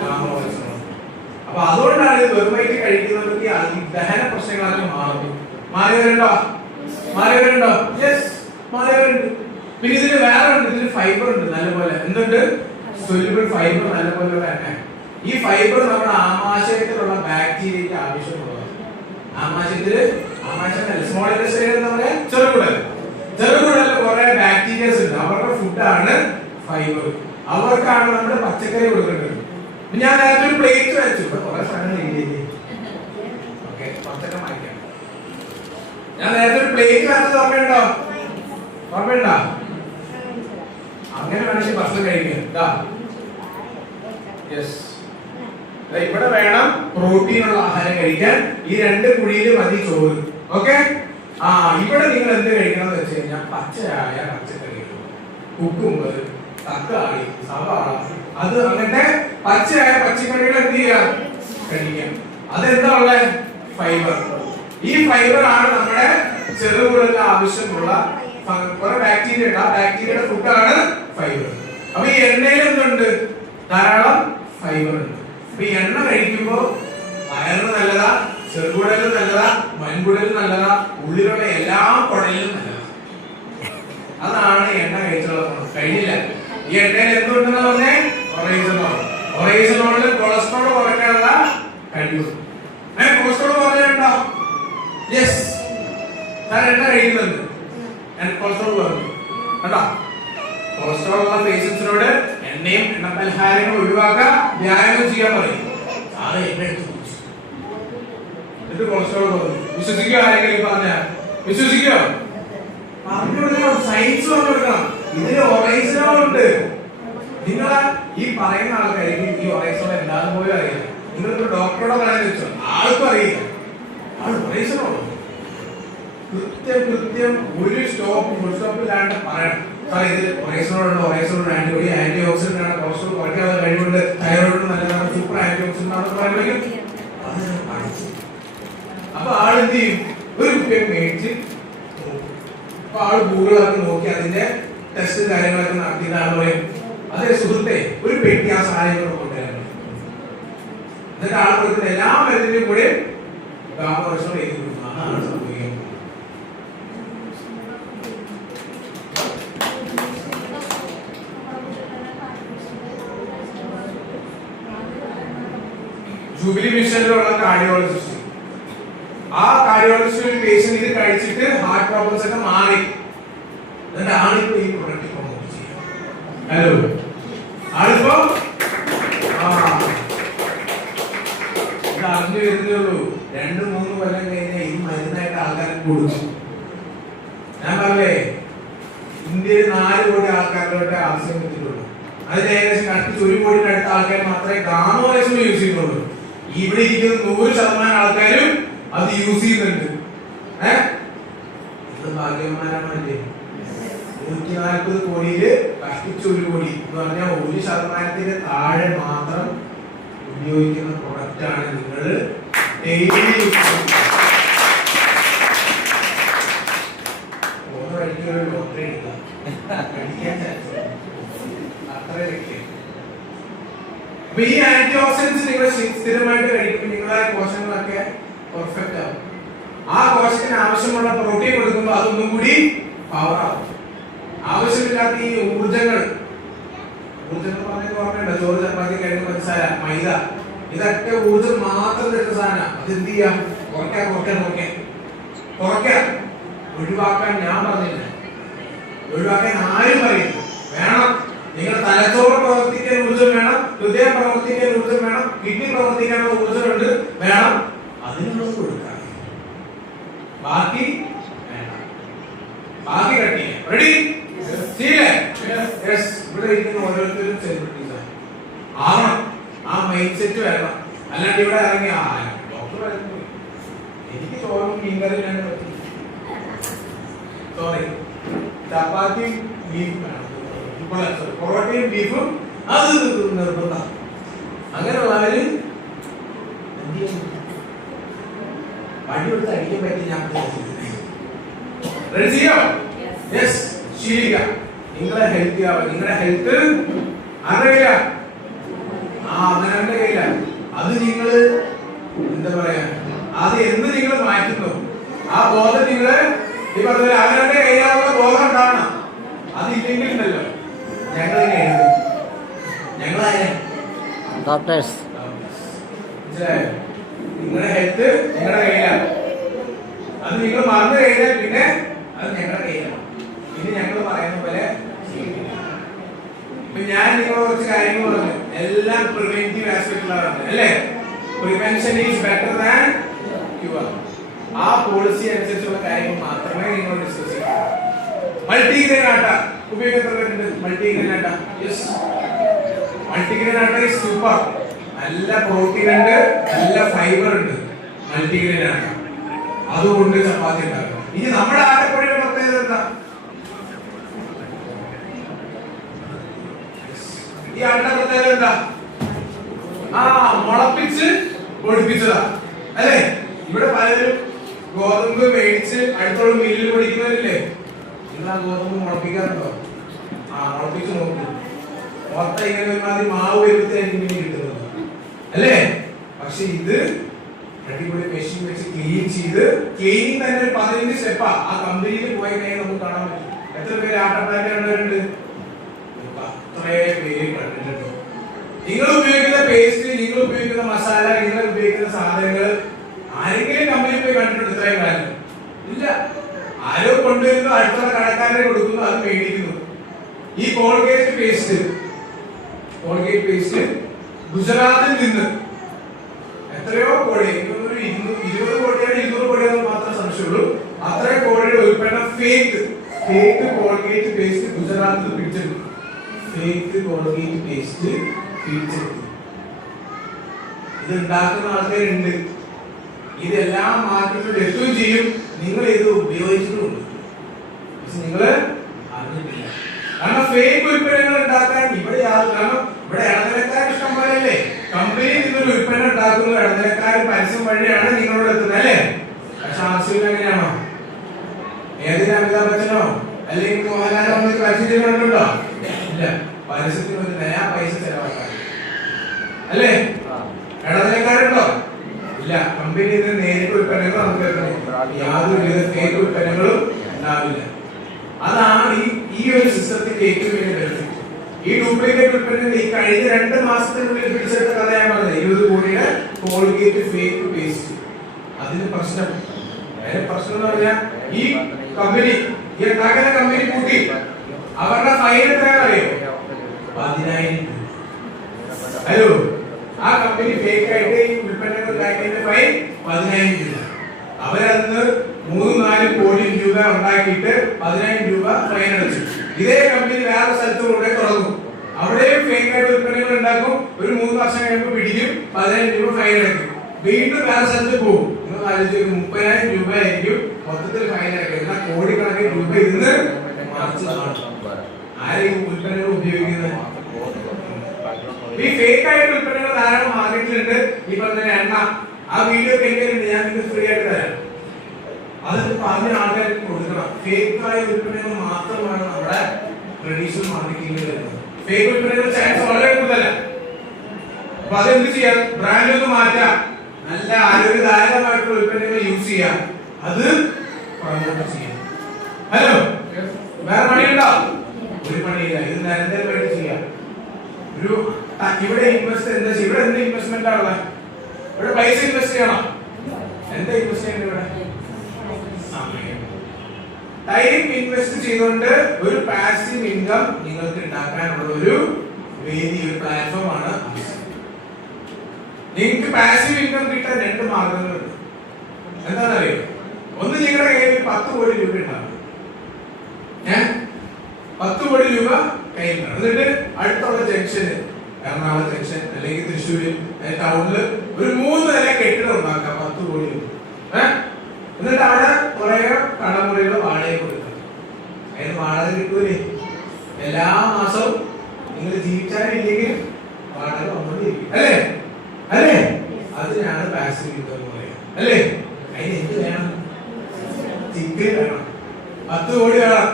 ഗാമോറക്ഷൻ. അപ്പൊ അതുകൊണ്ടാണ് ഇത് വെറുമായിട്ട് കഴിക്കുന്നവർക്ക് ഈ ദഹന പ്രശ്നങ്ങളൊക്കെ മാറുന്നു. മാറിയവരുണ്ടോ? യെസ്, മാറിയവരുണ്ട്. പിന്നെ ഇതിന് വേറെ ഉണ്ട്, ഇതിന് ഫൈബർ ഉണ്ട് നല്ലപോലെ. എന്തുണ്ട്? സൊല്യൂബിൾ ഫൈബർ നല്ലപോലെ തന്നെ. ഈ ഫൈബർ നമ്മുടെ ആമാശയത്തിലുള്ള ബാക്ടീരിയക്ക് ആവശ്യമുള്ളതാണ്. ആമാശയത്തില് സ്മോൾ ഇൻഡസ്ട്രിയൽ എന്താ പറയാ? ചെറുകുടലിൽ കുറെ ബാക്ടീരിയസ് ഉണ്ട്. അവരുടെ ഫുഡാണ് ഫൈബർ. അവർക്കാണ് നമ്മൾ പച്ചക്കറി കൊടുക്കേണ്ടത്. ഞാൻ നേരത്തെ ഒരു പ്ലേറ്റ് വെച്ചു, കുറെ സാധനങ്ങൾ. ഓക്കെ, കുറച്ചൊക്കെ മാറ്റാം. ഞാൻ നേരത്തെ ഒരു പ്ലേറ്റ് വെച്ചത് ഓർമ്മയുണ്ടോ? അങ്ങനെ വേണമെങ്കിൽ ഭക്ഷണം കഴിക്കാം. ഇവിടെ വേണം പ്രോട്ടീൻ ഉള്ള ആഹാരം കഴിക്കാൻ. ഈ 2 കുഴിയിൽ മതി ചോറ്. ഓക്കെ. ഇവിടെ നിങ്ങൾ എന്ത് കഴിക്കണം എന്ന് വെച്ച് കഴിഞ്ഞാൽ പച്ചയായ പച്ചക്കറികൾ, കുക്കുമ്പർ, തക്കാളി, സവാള, അത് അങ്ങനത്തെ പച്ചയായ പച്ചക്കറികൾ എന്ത് ചെയ്യാം? കഴിക്കാം. അതെന്താ ഉള്ളത്? ഫൈബർ. ഈ ഫൈബർ ആണ് നമ്മുടെ ചെറുകുടലിന് ആവശ്യമുള്ള കുറെ ബാക്ടീരിയ ഉണ്ട്. ആ ബാക്ടീരിയയുടെ ഫുഡാണ് ഫൈബർ. അപ്പൊ ഈ എണ്ണയിൽ എന്തുണ്ട്? ധാരാളം ഫൈബർ ഉണ്ട്. അപ്പൊ ഈ എണ്ണ കഴിക്കുമ്പോൾ വയറിന് നല്ലതാ, ചെറുകുടലിന് നല്ലതാ, വൻകുടലിന് നല്ലതാ, ഉള്ളിലുള്ള എല്ലാ കുടലിലും നല്ലതാ. അതാണ് എണ്ണ കഴിച്ചുള്ള കഴിഞ്ഞില്ല. ഈ എണ്ണയിൽ എന്തുണ്ടെന്ന് പറഞ്ഞേ? ഒറൈസനോളിൽ കൊളസ്ട്രോൾ കുറയ്ക്കാനുള്ള കഴിവ്. കൊളസ്ട്രോൾ കുറഞ്ഞുണ്ടോ? യെസ്, ഞാൻ എണ്ണ കഴിക്കുന്നുണ്ട്, ഞാൻ കൊളസ്ട്രോൾ കുറഞ്ഞു കേട്ടോ. കൊളസ്ട്രോൾ ഉള്ള പേഷ്യൻസിനോട് എണ്ണയും എണ്ണ പലഹാരങ്ങളും ഒഴിവാക്കാൻ വ്യായാമം ചെയ്യാൻ പറയും. അത് എണ്ണ എടുത്ത് കുടിച്ചു എന്നിട്ട് കൊളസ്ട്രോൾ കുറഞ്ഞു. വിശ്വസിക്കോ? ആരെങ്കിലും പറഞ്ഞാൽ വിശ്വസിക്കോ? പറഞ്ഞു കൊടുക്കണം, സയൻസ് പറഞ്ഞു കൊടുക്കണം. ഇതിന് ഒറൈസനോൾ ഉണ്ട്. നിങ്ങൾ ഈ പറയുന്ന ആൾക്കാർക്ക് ഈ ഒറൈസനോൾ എന്താണെന്ന് പോലും അറിയില്ല. നിങ്ങൾക്ക് ഡോക്ടറോടെ പറയാൻ വെച്ചോ, ആൾക്കും അറിയില്ല. ആൾ ഒറൈസനോൾ കൃത്യം ഒരു സ്റ്റോപ്പ് ഇല്ലാണ്ട് പറയണം. ഇത് ഒറൈസനോൾ ആന്റി ഓക്സിഡന്റ് ആണ്, കൊളസ്ട്രോൾ കുറയ്ക്കാതെ കഴിവുണ്ട്, തൈറോയിഡ് നല്ലതാണ്, സൂപ്പർ ആന്റി ഓക്സിഡന്റ് ആണെന്ന് പറയുമ്പോഴേക്കും അപ്പൊ ആളെന്ത് ചെയ്യും? ഒരു കുപ്പിയെ മേടിച്ച് അപ്പൊ ആള് ഗൂഗിളൊക്കെ നോക്കി അതിന്റെ ടെസ്റ്റ് കാര്യങ്ങളൊക്കെ നടത്തിയതാണ് പറയും. അതേ സുഹൃത്തെ, ഒരു പെട്ടി ആ സാധനങ്ങൾ കൊണ്ടുവരാൻ. എന്നിട്ട് ആൾ കൊടുക്കുന്ന എല്ലാ മരുന്നിന്റെയും കൂടെ ഗാമോറക്ഷൻ എഴുതി കൊടുക്കും. അതാണ് സംഭവിക്കുന്നത്. ജൂബിലി മിഷനിലുള്ള കാർഡിയോളജിസ്റ്റ്, ആ കാർഡിയോളജിസ്റ്റ് പേഷ്യന്റ് ഇത് കഴിച്ചിട്ട് ഹാർട്ട് പ്രോബ്ലംസ് ഒക്കെ മാറി. എന്നിട്ട് ആളിപ്പോ ഈ പ്രൊഡക്റ്റ് ഹലോ ആളിപ്പോ ഇത് അറിഞ്ഞു വരുന്നേ ഉള്ളൂ. 2-3 കൊല്ലം കഴിഞ്ഞാൽ ഈ മരുന്നായിട്ട് ആൾക്കാരെ കൊടുക്കും. ഞാൻ പറഞ്ഞേ, ഇന്ത്യയിൽ 4 കോടി ആൾക്കാരുടെ ആവശ്യം വെച്ചിട്ടുള്ളൂ. അതിന് ഏകദേശം കഷ്ടിച്ച് 1 കോടിയുടെ അടുത്ത ആൾക്കാർ മാത്രമേ ഗാമോറക്ഷൻ യൂസ് ചെയ്യുന്നുള്ളൂ. ഇവിടെ ഇരിക്കുന്ന 100% ആൾക്കാരും അത് യൂസ് ചെയ്യുന്നുണ്ട്. ഇത് ഭാഗ്യവാന്മാരാണല്ലേ. 140 കോടിയില് കഷ്ടിച്ച് 1 കോടി എന്ന് പറഞ്ഞാൽ 1% താഴെ മാത്രം ഉപയോഗിക്കുന്ന പ്രൊഡക്റ്റ് ആണ് നിങ്ങൾ ഡെയിലി യൂസ് ചെയ്യുന്നത്. ലോട്ടറി എടുക്കാം, അത്രയൊക്കെ. അപ്പൊ ഈ ആന്റി ഓക്സിഡൻസ് നിങ്ങൾ സ്ഥിരമായിട്ട് കഴിക്കുമ്പോൾ നിങ്ങളുടെ കോശങ്ങളൊക്കെ പെർഫെക്റ്റ് ആവും. ആ കോശത്തിന് ആവശ്യമുള്ള പ്രോട്ടീൻ കൊടുക്കുമ്പോൾ അതൊന്നും കൂടി പവർ ആവും. ആവശ്യമില്ലാത്ത ഈ ഊർജങ്ങൾ പറഞ്ഞ ഓർമ്മയുണ്ടോ? ചോറ്, ചപ്പാത്തി, കിഴങ്ങ്, പഞ്ചസാര, മൈദ, ഇതൊക്കെ ഊർജം മാത്രം തരുന്ന സാധനം. അത് എന്ത് ചെയ്യാം? കുറയ്ക്കാം. ഒഴിവാക്കാൻ ഞാൻ പറഞ്ഞില്ല, ഒഴിവാക്കാൻ ആരും പറയില്ല. വേണം, നിങ്ങളുടെ തലച്ചോറ് പ്രവർത്തിക്കാൻ ഊർജ്ജം വേണം, ഹൃദയം പ്രവർത്തിക്കാൻ ഊർജ്ജം വേണം, കിഡ്നി പ്രവർത്തിക്കാനുള്ള ഊർജ്ജമുണ്ട്, വേണം, അതിനുള്ളത് കൊടുക്കാം. ബാക്കി വേണ്ട, ബാക്കി കട്ടില്ല. റെഡി? ഇവിടെ ഇരിക്കുന്ന ഓരോരുത്തരും സെലിബ്രിറ്റീസ് ആവണം. ആ മൈൻഡ് സെറ്റ് വരണം. അല്ലാണ്ട് ഇവിടെ ഇറങ്ങി ഡോക്ടർ എനിക്ക് ചോറും മീൻകറി ഞാൻ പറ്റി, സോറി, ചപ്പാത്തിയും ബീഫും വേണം, പൊറോട്ടയും ബീഫും അത് നിർബന്ധം. അങ്ങനെയുള്ളവര് എന്ത് ചെയ്യും? വടി കൊടുത്ത് അടിക്കാൻ പറ്റി. ഞാൻ റെഡി ചെയ്യോ? യെസ്, ശീലിക്ക. നിങ്ങളെ ഹെൽത്തി ആവാം. നിങ്ങളുടെ ഹെൽത്ത് അറിയില്ല, അവനവന്റെ കയ്യില. അത് നിങ്ങൾ എന്താ പറയാ, അത് എന്ന് നിങ്ങൾ മാറ്റുന്നു, ആ ബോധം നിങ്ങള് ഈ പറഞ്ഞ അവനവന്റെ കയ്യിലാവുന്ന ബോധം ഉണ്ടാവണം. അതില്ലെങ്കിൽ ഉണ്ടല്ലോ ഞങ്ങളായ ഡോക്ടേഴ്സ്. മനസ്സിലായോ? നിങ്ങളുടെ ഹെൽത്ത് നിങ്ങളുടെ കയ്യിലാണ്. അത് നിങ്ങൾ മറന്നു കഴിഞ്ഞാൽ പിന്നെ അത് ഞങ്ങളുടെ കയ്യിലാണ്. പിന്നെ ഞങ്ങൾ പറയുന്ന പോലെ ഇപ്പൊ ഞാൻ നിങ്ങളോട് കുറച്ച് കാര്യങ്ങൾ പറഞ്ഞു, എല്ലാം പ്രിവെന്റീവ് ആസ്പെക്ടിലാണ് അല്ലേ? Prevention is better than cure. ആ പോളിസി അനുസരിച്ചുള്ള കാര്യങ്ങൾ മാത്രമേ നിങ്ങൾ ഡിസ്കസ് ചെയ്യൂ. മൾട്ടിഗ്രെയിൻ ആട്ട ഉപയോഗിക്കുന്നവരുണ്ട്. Multigrain atta, yes, multigrain atta is super. നല്ല പ്രോട്ടീൻ ഉണ്ട്, നല്ല ഫൈബർ ഉണ്ട് മൾട്ടിഗ്രെയിൻ ആട്ട. അതുകൊണ്ട് ചപ്പാത്തി ഉണ്ടാക്കുക. ഇനി നമ്മുടെ ആട്ടപ്പൊടിയുടെ പ്രത്യേകത എന്താ? ഈ ആട്ട പ്രത്യേകത എന്താ? മുളപ്പിച്ച് പൊടിപ്പിച്ചതാ അല്ലേ? ഇവിടെ പലരും ഗോതമ്പ് മേടിച്ച് അടുത്തുള്ള മില്ലിൽ പൊടിക്കുന്നവരില്ലേ? നിങ്ങൾ ആ ഗോതമ്പ് മുളപ്പിക്കാറുണ്ടോ? മുളപ്പിച്ച് നോക്കൂ. മൊത്തം ഇങ്ങനെ ഒരുമാതിരി മാവ് വരുത്തായിരിക്കും പിന്നെ കിട്ടുന്നത് അല്ലേ? പക്ഷെ ഇത് അടിപൊളി മെഷീൻ വെച്ച് ക്ലീൻ ചെയ്ത്, ക്ലീനിങ് തന്നെ ഒരു 15 സ്റ്റെപ്പാ. ആ കമ്പനിയിൽ പോയി കഴിഞ്ഞാൽ നമുക്ക് കാണാൻ പറ്റും. എത്ര പേര് ആട്ടപ്പാറ്റ് കണ്ടവരുണ്ട്? അത്രയും പേര് കണ്ടിട്ടുണ്ട്. നിങ്ങൾ ഉപയോഗിക്കുന്ന പേസ്റ്റ്, നിങ്ങൾ ഉപയോഗിക്കുന്ന മസാല, നിങ്ങൾ ഉപയോഗിക്കുന്ന സാധനങ്ങൾ ആരെങ്കിലും കമ്പനിയിൽ പോയി കണ്ടിട്ടുണ്ട് ഇത്രയും കാലം? ഇല്ല. ആരോ കൊണ്ടുവരുന്നു, അടുത്തുള്ള കടക്കാരെ കൊടുക്കുന്നു, അത് മേടിക്കുന്നു. ഈ കോൾഗേറ്റ് പേസ്റ്റ് ഗുജറാത്തിൽ നിന്ന് എത്രയോ കോടി, 20 കോടിയാണ് 200 കോടിയാണെന്ന് മാത്രം സംശയമുള്ളൂ. അത്രയും കോടിയുടെ ഉൽപ്പന്നം ഫേക്ക് കോൾഗേറ്റ് പേസ്റ്റ് ഗുജറാത്തിൽ പിടിച്ചെടുത്തു. ഫേക്ക് കോൾഗേറ്റ് പേസ്റ്റ് പിടിച്ചെടുത്തു. ഇത് ഉണ്ടാക്കുന്ന ആൾക്കാരുണ്ട്. ഇതെല്ലാം മാർക്കറ്റിൽ എത്തുകയും ചെയ്യും. നിങ്ങൾ ഇത് ഉപയോഗിച്ചിട്ടുമുണ്ട്, പക്ഷെ നിങ്ങള് അറിഞ്ഞിട്ടില്ല. കാരണം ഫേക്ക് ഉൽപ്പന്നങ്ങൾ ഉണ്ടാക്കാൻ ഇവിടെ കാരണം ഇവിടെ ഇടനിലക്കാർ ഇഷ്ടം പോലെയല്ലേ? കമ്പനിയിൽ നിന്നൊരു ഉൽപ്പന്നം ഉണ്ടാക്കുന്ന ഇടനിലക്കാർ പരസ്യം വഴിയാണ് നിങ്ങളോട് എത്തുന്നത് അല്ലേ? പക്ഷെ ആവശ്യം എങ്ങനെയാണോ? ഏതിന് അമിതാഭ് ബച്ചനോ അല്ലെങ്കിൽ മോഹൻലാലോ വന്നിട്ട് പരസ്യം ചെയ്യുന്നുണ്ടോ? ഇല്ല. പരസ്യത്തിന് ഒരു നയാ പൈസ ചെലവാക്കാൻ അല്ലേ? ഇടനിലക്കാരുണ്ടോ? ഇല്ല. കമ്പനിയിൽ നിന്ന് നേരിട്ട് ഉൽപ്പന്നങ്ങൾ നമുക്ക് യാതൊരുവിധ ഫേക്ക് ഉൽപ്പന്നങ്ങളും ഉണ്ടാവില്ല. അതാണ് ഈ ഒരു സിസ്റ്റത്തിന്റെ ഏറ്റവും വലിയ ബെനിഫിറ്റ്. ഈ ഡ്യൂപ്ലിക്കേറ്റ് ഉൽപ്പന്നങ്ങൾ ഈ കഴിഞ്ഞ 2 മാസത്തിനുള്ളിൽ പിടിച്ചെടുത്ത കഥ ഞാൻ പറഞ്ഞത്. 20 കോടിയുടെ കോൾഗേറ്റ് ഫേക്ക് പേസ്റ്റ്. അതിന് പ്രശ്നം എന്ന് പറഞ്ഞാൽ ഈ കമ്പനി, ഈ ഉണ്ടാക്കുന്ന കമ്പനി കൂട്ടി അവരുടെ ഫൈൻ എത്രയാണെന്ന് അറിയോ? 10,000 രൂപ. ഹലോ, ആ കമ്പനി ഫേക്ക് ആയിട്ട് ഈ ഉൽപ്പന്നങ്ങൾ ഉണ്ടാക്കിയതിന്റെ ഫൈൻ 10,000 രൂപ. അവരന്ന് 3-4 കോടി രൂപ ഉണ്ടാക്കിയിട്ട് 10,000 രൂപ ഫൈൻ അടച്ചു. ഇതേ കമ്പനി വേറെ സ്ഥലത്ത് കൊണ്ടേ തുടങ്ങും, അവിടെയും ഫേക്ക് ആയിട്ട് ഉൽപ്പന്നങ്ങൾ ഉണ്ടാക്കും. ഒരു 3 വർഷം കഴിയുമ്പോൾ പിടിക്കും, 10,000 രൂപ ഫൈൻ അടയ്ക്കും. വീണ്ടും വേറെ സ്ഥലത്ത് പോകും. നിങ്ങൾ ആലോചിച്ച് 30,000 രൂപ ആയിരിക്കും മൊത്തത്തിൽ ഫൈൻ അടയ്ക്കും. എന്നാൽ കോടിക്കണക്കിന് രൂപ ഇരുന്ന് ആരെയും ഉൽപ്പന്നങ്ങൾ ഉപയോഗിക്കുന്നത്. ഈ ഫേക്ക് ആയിട്ട് ഉൽപ്പന്നങ്ങൾ ധാരാളം മാർക്കറ്റിലുണ്ട്. ഈ പറഞ്ഞ എണ്ണ, ആ വീഡിയോ കേൾക്കുന്നുണ്ട്, ഞാൻ നിങ്ങൾക്ക് ഫ്രീ ആയിട്ട് തരാം. അത് പറഞ്ഞ ആൾക്കാർക്ക് കൊടുക്കണം. ഫേക്ക് ആയ ഉൽപ്പന്നങ്ങൾ മാത്രമാണ് നമ്മുടെ ട്രഡീഷണൽ മാർക്കറ്റിംഗിൽ വരുന്നത്. ഫേക്ക് ഉൽപ്പന്നങ്ങൾ ചാൻസ് വളരെ കൂടുതലല്ല. അപ്പൊ അതെന്ത് ചെയ്യാം? ബ്രാൻഡ് ഒന്ന് മാറ്റാം, നല്ല ആരോഗ്യദായകമായിട്ടുള്ള ഉൽപ്പന്നങ്ങൾ യൂസ് ചെയ്യാം, അത് പ്രമോട്ട് ചെയ്യാം. ഹലോ, വേറെ പണിയുണ്ടോ? ഒരു പണിയില്ല. ഇത് നിരന്തരമായിട്ട് ചെയ്യാം. ഇവിടെ ഇൻവെസ്റ്റ് എന്താ ചെയ്യുക? ഇവിടെ എന്ത് ഇൻവെസ്റ്റ്മെന്റ് ആണ്? ഇവിടെ പൈസ ഇൻവെസ്റ്റ് ചെയ്യണം. എന്താ ഇൻവെസ്റ്റ് ചെയ്യേണ്ടത്? ഇവിടെ സമയം. ടൈം ഇൻവെസ്റ്റ് ചെയ്തുകൊണ്ട് ഒരു പാസീവ് ഇൻകം നിങ്ങൾക്ക് ഉണ്ടാക്കാനുള്ള ഒരു വേദി, ഒരു പ്ലാറ്റ്ഫോം ആണ്. നിങ്ങൾക്ക് പാസീവ് ഇൻകം കിട്ടാൻ രണ്ട് മാർഗങ്ങളുണ്ട്. എന്താണെന്നറിയോ? ഒന്ന്, നിങ്ങളുടെ കയ്യിൽ 10 കോടി രൂപ ഉണ്ടാവും. 10 കോടി രൂപ കയ്യിലാണ്. എന്നിട്ട് അടുത്തുള്ള ജംഗ്ഷന്, എറണാകുളം ജംഗ്ഷൻ അല്ലെങ്കിൽ തൃശ്ശൂര് ടൗണില് ഒരു 3 നില കെട്ടിടം ഉണ്ടാക്കാം 10 കോടി രൂപ. എന്നിട്ട് അവിടെ കുറെ കടമുറികൾ വാടക കൊടുക്കാം. അതിന് വാടക കിട്ടൂലേ? എല്ലാ മാസവും നിങ്ങൾ ജീവിച്ചാലില്ലെങ്കിൽ വാടക വന്നോണ്ടിരിക്കും. അല്ലേ? അല്ലേ? അതിനാണ് പാസീവ് ഇൻകം എന്ന് പറയുന്നത്. അല്ലേ? അതിന് എന്ത് വേണം? ചിക്കൻ വേണം, 10 കോടി വേണം.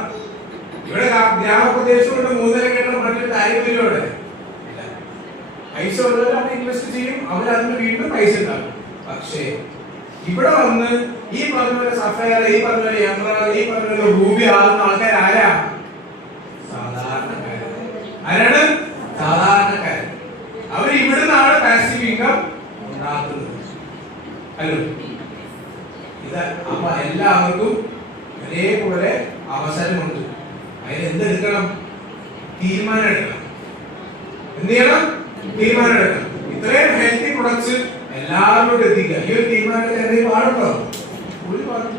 ഇവിടെ ഗ്രാമപ്രദേശം കൊണ്ട് 3 നില കെട്ടിടം പറഞ്ഞിട്ട് കാര്യമില്ല. ഇവിടെ പൈസ ഉള്ളവരാണ് ഇൻവെസ്റ്റ് ചെയ്യും, അവർ അതിന് വീണ്ടും പൈസ ഉണ്ടാകും. പക്ഷേ ഇവിടെ വന്ന് ഈ പറഞ്ഞ പോലെ സഫയർ, ഈ പറഞ്ഞ പോലെ എമറൽ, ഈ പറഞ്ഞ പോലെ റൂബി ആകുന്ന ആൾക്കാർ ആരാ? സാധാരണക്കാരാണ്. ആരാണ്? സാധാരണക്കാരൻ. അവർ ഇവിടുന്നാണ് പാസീവ് ഇൻകം ഉണ്ടാക്കുന്നത്. ഹലോ, ഇത് അപ്പൊ എല്ലാവർക്കും ഒരേപോലെ അവസരമുണ്ട്. അതിന് എന്തെടുക്കണം? തീരുമാനം എടുക്കണം. എന്ത് ചെയ്യണം? തീരുമാനം എടുക്കണം. ഇത്രയും ഹെൽത്തി പ്രൊഡക്ട്സ് എല്ലാവരോടും എത്തിക്കുക. ഈ ഒരു തീരുമാനത്തിൽ എന്തെങ്കിലും പാടുണ്ടോ? ഒരു പാടും.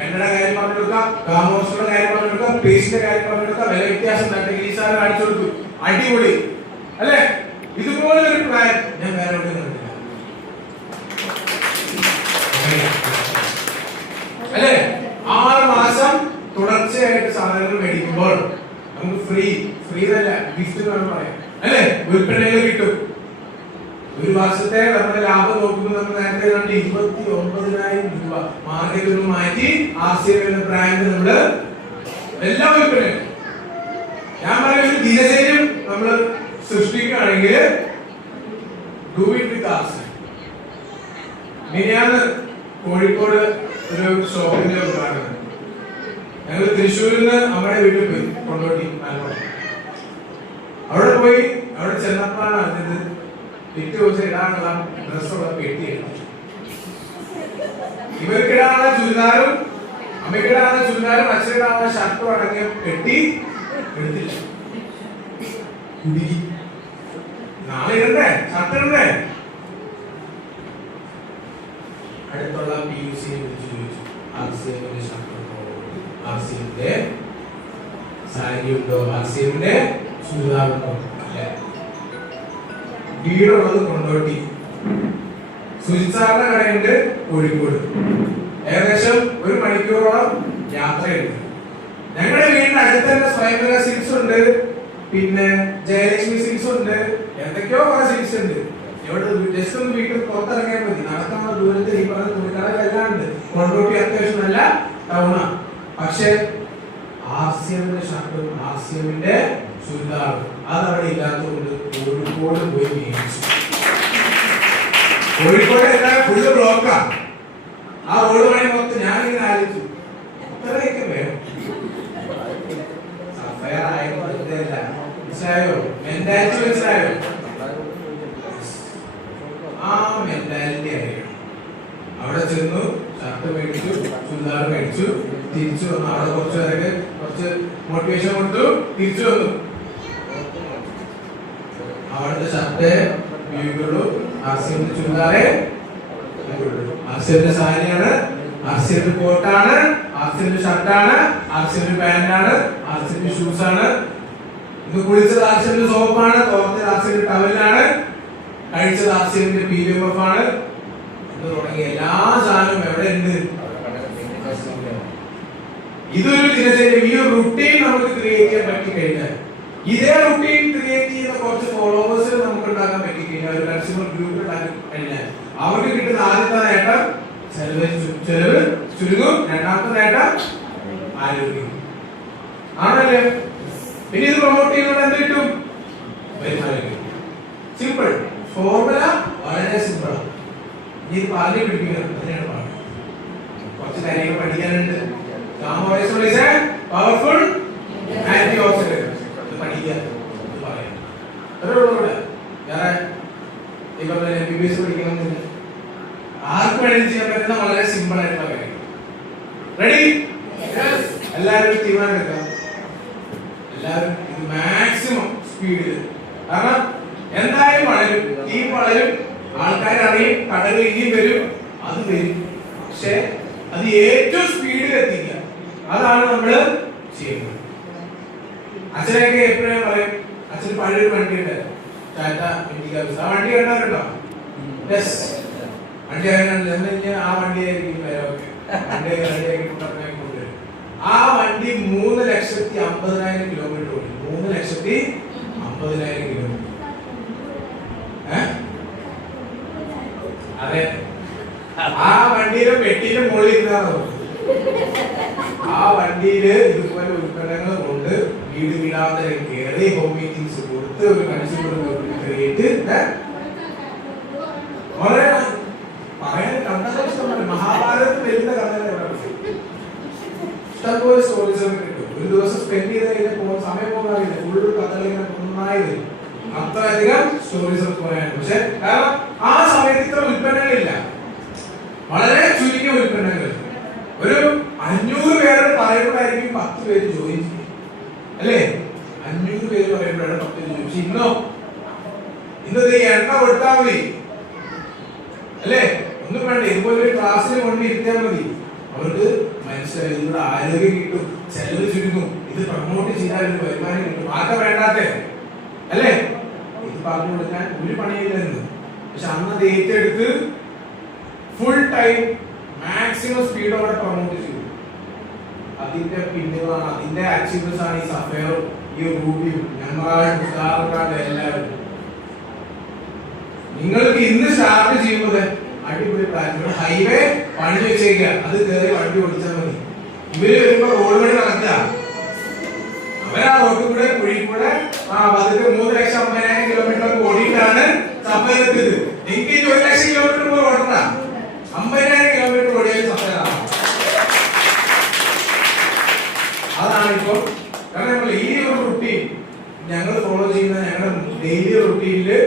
എണ്ണയുടെ കാര്യം പറഞ്ഞെടുക്കാം, ഗാമോസിന്റെ കാര്യം പറഞ്ഞെടുക്കാം, പേസ്റ്റിന്റെ കാര്യം പറഞ്ഞെടുക്കാം, വില വ്യത്യാസം ഗ്രീസാറ് കാണിച്ചു കൊടുക്കും. അടിപൊളി അല്ലേ? ഇതുപോലെ ഒരു പ്ലാൻ ഞാൻ വേറെ എവിടെ കണ്ടില്ല. അല്ലേ? 6 മാസം തുടർച്ചയായിട്ട് സാധനങ്ങൾ മേടിക്കുമ്പോൾ നമുക്ക് ഫ്രീ അല്ല, ഗിഫ്റ്റ് വേണം പറയാം. അല്ലേ? വിൽപ്പനകൾ കിട്ടും. ഒരു വർഷത്തെ നമ്മുടെ ലാഭം നോക്കുമ്പോൾ നമ്മൾ നേരത്തെ കണ്ട് 29,000 രൂപ മാർക്കറ്റിൽ നിന്ന് മാറ്റി RCM എന്ന ബ്രാൻഡ് നമ്മള് എല്ലാ വിൽപ്പനയും. ഞാൻ പറയുന്ന ഒരു ദിനചര്യം നമ്മൾ സൃഷ്ടിക്കുകയാണെങ്കിൽ ഡു ഇറ്റ് വിത്ത് RCM. മിനിയാന്ന് കോഴിക്കോട് ഒരു ഷോപ്പിന്റെ ഉദ്ഘാടനം. ഞങ്ങൾ തൃശ്ശൂരിൽ നിന്ന് നമ്മുടെ വീട്ടിൽ പോയി, കൊണ്ടോട്ടി അവിടെ പോയി. അവിടെ ചെന്നപ്പോഴാണ് അറിഞ്ഞത് പിറ്റേ ദിവസം ഇടാനുള്ള ഡ്രസ്സുള്ള പെട്ടിയാണ്. ഇവർക്കിടാനുള്ള ചുരിദാറും അമ്മയ്ക്കിടാനുള്ള ചുരിദാറും അച്ഛനിടാനുള്ള ഷർട്ടും അടങ്ങിയ പെട്ടി എടുത്തില്ല. കുടുങ്ങി. നാളെ ഇടണ്ടേ? ഷർട്ട് ഇടണ്ടേ? അടുത്തുള്ള PUC വിളിച്ചു ചോദിച്ചു, RCMന്റെ ഷർട്ട് ഉണ്ടോ, RCMന്റെ സാരി ഉണ്ടോ, RCMന്റെ ചുരിദാർ ഉണ്ടോ? വീടുള്ളത് കൊണ്ടോട്ടി, സുജിസാറിന്റെ കടയുണ്ട് കോഴിക്കോട്. ഏകദേശം 1 മണിക്കൂറോളം യാത്രയുണ്ട്. ഞങ്ങളുടെ വീടിന്റെ അടുത്ത് തന്നെ സ്വയംവര സിൽക്സ് ഉണ്ട്, പിന്നെ ജയലക്ഷ്മി സിൽക്സ് ഉണ്ട്, എന്തൊക്കെയോ കുറെ സിൽക്സ് ഉണ്ട്. ഇവിടെ ജസ്റ്റ് ഒന്ന് വീട്ടിൽ പുറത്തിറങ്ങിയാൽ മതി, നടക്കാനുള്ള ദൂരത്തിൽ ഈ പറഞ്ഞ തുണിക്കടകളെല്ലാം ഉണ്ട്. കൊണ്ടോട്ടി അത്യാവശ്യം നല്ല ടൗണാണ്. പക്ഷെ RCMന്റെ ഷർട്ടും RCMന്റെ ചുരിദാറും അതവിടെ ഇല്ലാത്തതുകൊണ്ട് കോഴിക്കോട് പോയി മേടിച്ചു. കോഴിക്കോട് എല്ലാം ഫുള്ള് ബ്ലോക്കാ. ആ റോഡ് പണി മൊത്തം ഞാനിങ്ങനെ ആലോചിച്ചു, ഇത്രയൊക്കെ വേണം. സഫയർ ആയത് മനസ്സിലായോ? മെന്റാലിറ്റി മനസ്സിലായോ? ആ മെന്റാലിറ്റി അറിയണം. അവിടെ ചെന്നു, ഷർട്ട് മേടിച്ചു, ചുരിദാർ മേടിച്ചു, തിരിച്ചു വന്നു. അവിടെ കുറച്ച് പേർക്ക് കുറച്ച് മോട്ടിവേഷൻ കൊടുത്തു, തിരിച്ചു വന്നു. അവിടുത്തെ ഷർട്ട് RCMന്റെ ചുരിദാറ്, RCMന്റെ സാരിയാണ്, RCMന്റെ കോട്ടാണ്, RCMന്റെ ഷർട്ടാണ്, RCMന്റെ പാന്റാണ്, RCMന്റെ ഷൂസ് ആണ്. ഇത് കുളിച്ചത് RCMന്റെ സോപ്പാണ്, തോർത്തത് RCMന്റെ ടവലാണ്, കഴിച്ചത് RCMന്റെ PVMF ആണ്. ഇത് തുടങ്ങിയ എല്ലാ സാധനവും എവിടെ ഉണ്ട്? ഇതൊരു ദിനചര്യ, ഈ ഒരു റുട്ടീൻ നമുക്ക് ക്രിയേറ്റ് ചെയ്യാൻ പറ്റി കഴിഞ്ഞാൽ, ഇതേ റുട്ടീൻ ക്രിയേറ്റ് ചെയ്യുന്ന കുറച്ച് ഫോളോവേഴ്സ് നമുക്ക് ഉണ്ടാക്കാൻ പറ്റി കഴിഞ്ഞാൽ, ഒരു കൺസ്യൂമർ ഗ്രൂപ്പ് ഉണ്ടാക്കി കഴിഞ്ഞാൽ, അവർക്ക് കിട്ടുന്ന ആദ്യത്തെ നേട്ടം ചെലവ് ചുരുങ്ങും, രണ്ടാമത്തെ നേട്ടം ആരോഗ്യം ആണല്ലേ. പിന്നെ ഇത് പ്രൊമോട്ട് ചെയ്യുന്നത് എന്ത് കിട്ടും? വരുമാനം. സിമ്പിൾ ഫോർമുല, വളരെ സിമ്പിൾ. ഇനി ഇത് പറഞ്ഞു പിടിപ്പിക്കണം, അതിനാണ് പാട്. കുറച്ച് കാര്യങ്ങൾ പഠിക്കാനുണ്ട്. പവർഫുൾ ആന്റി ഓക്സിഡന്റ് പഠിക്കുക, പറയാം. വേറെ ഇവരുടെ MBBS പഠിക്കണമെന്നില്ല. ആർക്കും എഴുതി ചെയ്യാൻ പറ്റുന്ന വളരെ സിമ്പിൾ ആയിട്ടുള്ള കാര്യം. റെഡി? എല്ലാ തീരുമാനം എടുക്കാം. എല്ലാവരും ഇത് മാക്സിമം സ്പീഡിൽ, കാരണം എന്തായാലും വളരും, ടീം വളരും, ആൾക്കാരറിയും, കടകൾ ഇനിയും വരും, അത് വരും. പക്ഷെ അത് ഏറ്റവും സ്പീഡിൽ എത്തിക്കുക, അതാണ് നമ്മള് ചെയ്യുന്നത്. അച്ഛനൊക്കെ എപ്പോഴും പറയും, അച്ഛന് പഴയൊരു വണ്ടി ഉണ്ട്, ടാറ്റ ഇൻഡിക. ആ വണ്ടി കണ്ടാ കേട്ടോ, വണ്ടി ആ വണ്ടിയായിരിക്കും ആ വണ്ടി 3,50,000 കിലോമീറ്റർ ഓടി. 3,50,000 കിലോമീറ്റർ. അതെ, ആ വണ്ടിയിലെ പെട്ടിന്റെ മുകളിൽ ഇരുന്നാണ്. ആ വണ്ടിയില് ഇതുപോലെ ഉൽപ്പന്നങ്ങൾ കൊണ്ട് വീട് വീടാതെ കയറി ഹോം മീറ്റിംഗ്സ് കൊടുത്ത് ഒരു കൺസ്യൂമർ ക്രിയേറ്റ് വളരെ പറയാൻ കണ്ടത് ഇഷ്ടമല്ല. മഹാഭാരതത്തിൽ വരുന്ന കഥകളെ ഇഷ്ടംപോലെ സ്റ്റോറീസ് കിട്ടും. ഒരു ദിവസം സ്പെൻഡ് ചെയ്ത് കഴിഞ്ഞാൽ പോകുന്ന സമയം പോകാറില്ല, ഫുള്ള് കഥകളിങ്ങനെ നന്നായി വരും. അത്രയധികം സ്റ്റോറീസ് പറയാനുണ്ട്. പക്ഷെ കാരണം ആ സമയത്ത് ഇത്ര ഉൽപ്പന്നങ്ങളില്ല, വളരെ ചുരുങ്ങിയ ഉൽപ്പന്നങ്ങൾ. ഒരു 500 പേര് പറയുമ്പോഴായിരിക്കും 10 പേര് ജോയിൻ ചെയ്യും, അല്ലേ? 500 പേര് പറയുമ്പോഴാണ് 10 പേര് ജോയിൻ ചെയ്യും. ഇന്നത്തെ എണ്ണ കൊടുത്താൽ മതി, അല്ലേ? ഒന്നും വേണ്ട, ഇതുപോലെ ഒരു ക്ലാസ്സിൽ കൊണ്ട് ഇരുത്തിയാൽ മതി. അവർക്ക് മനസ്സിലായി ഇതിലൂടെ ആരോഗ്യം കിട്ടും, ചെലവ് ചുരുങ്ങും, ഇത് പ്രൊമോട്ട് ചെയ്താൽ ഒരു വരുമാനം കിട്ടും, ആർക്കാ വേണ്ടാത്തെ, അല്ലേ? ഇത് പറഞ്ഞു കൊടുക്കാൻ ഒരു പണിയില്ലായിരുന്നു. പക്ഷെ അന്ന് അത് ഏറ്റെടുത്ത് ഫുൾ ടൈം മാക്സിമം സ്പീഡോടെ പ്രൊമോട്ട് ചെയ്തു. അതിന്റെ പിന്നുകളാണ്, അതിന്റെ അച്ചീവ്മെന്റ്സ് ആണ് ഈ സഫയറും ഈ റൂബിയും ഞങ്ങളുടെ എല്ലാവരും. നിങ്ങൾക്ക് ഇന്ന് സ്റ്റാർട്ട് ചെയ്യുമ്പോൾ അടിപൊളി പ്ലാൻ. ഹൈവേ പണി വെച്ചേക്കുക, അത് കയറി വണ്ടി ഓടിച്ചാൽ മതി. ഇവര് വരുമ്പോ റോഡ് വഴി നടക്കുക, അവരാ റോഡിൽ കൂടെ കുഴി കൂടെ പതുക്കെ 3,50,000 കിലോമീറ്റർ ഓടിയിട്ടാണ് സഫയറെത്തിയത്. എനിക്ക് 1,00,000 കിലോമീറ്റർ പോയി ഓടണ്ട, 50,000 കിലോമീറ്റർ ഓടിയാൽ സഫയറാണ്. അതാണ് ഇപ്പൊ. കാരണം ഈ ഒരു റുട്ടീൻ ഞങ്ങൾ ഫോളോ ചെയ്യുന്ന ഞങ്ങളുടെ ഡെയിലി റുട്ടീനില്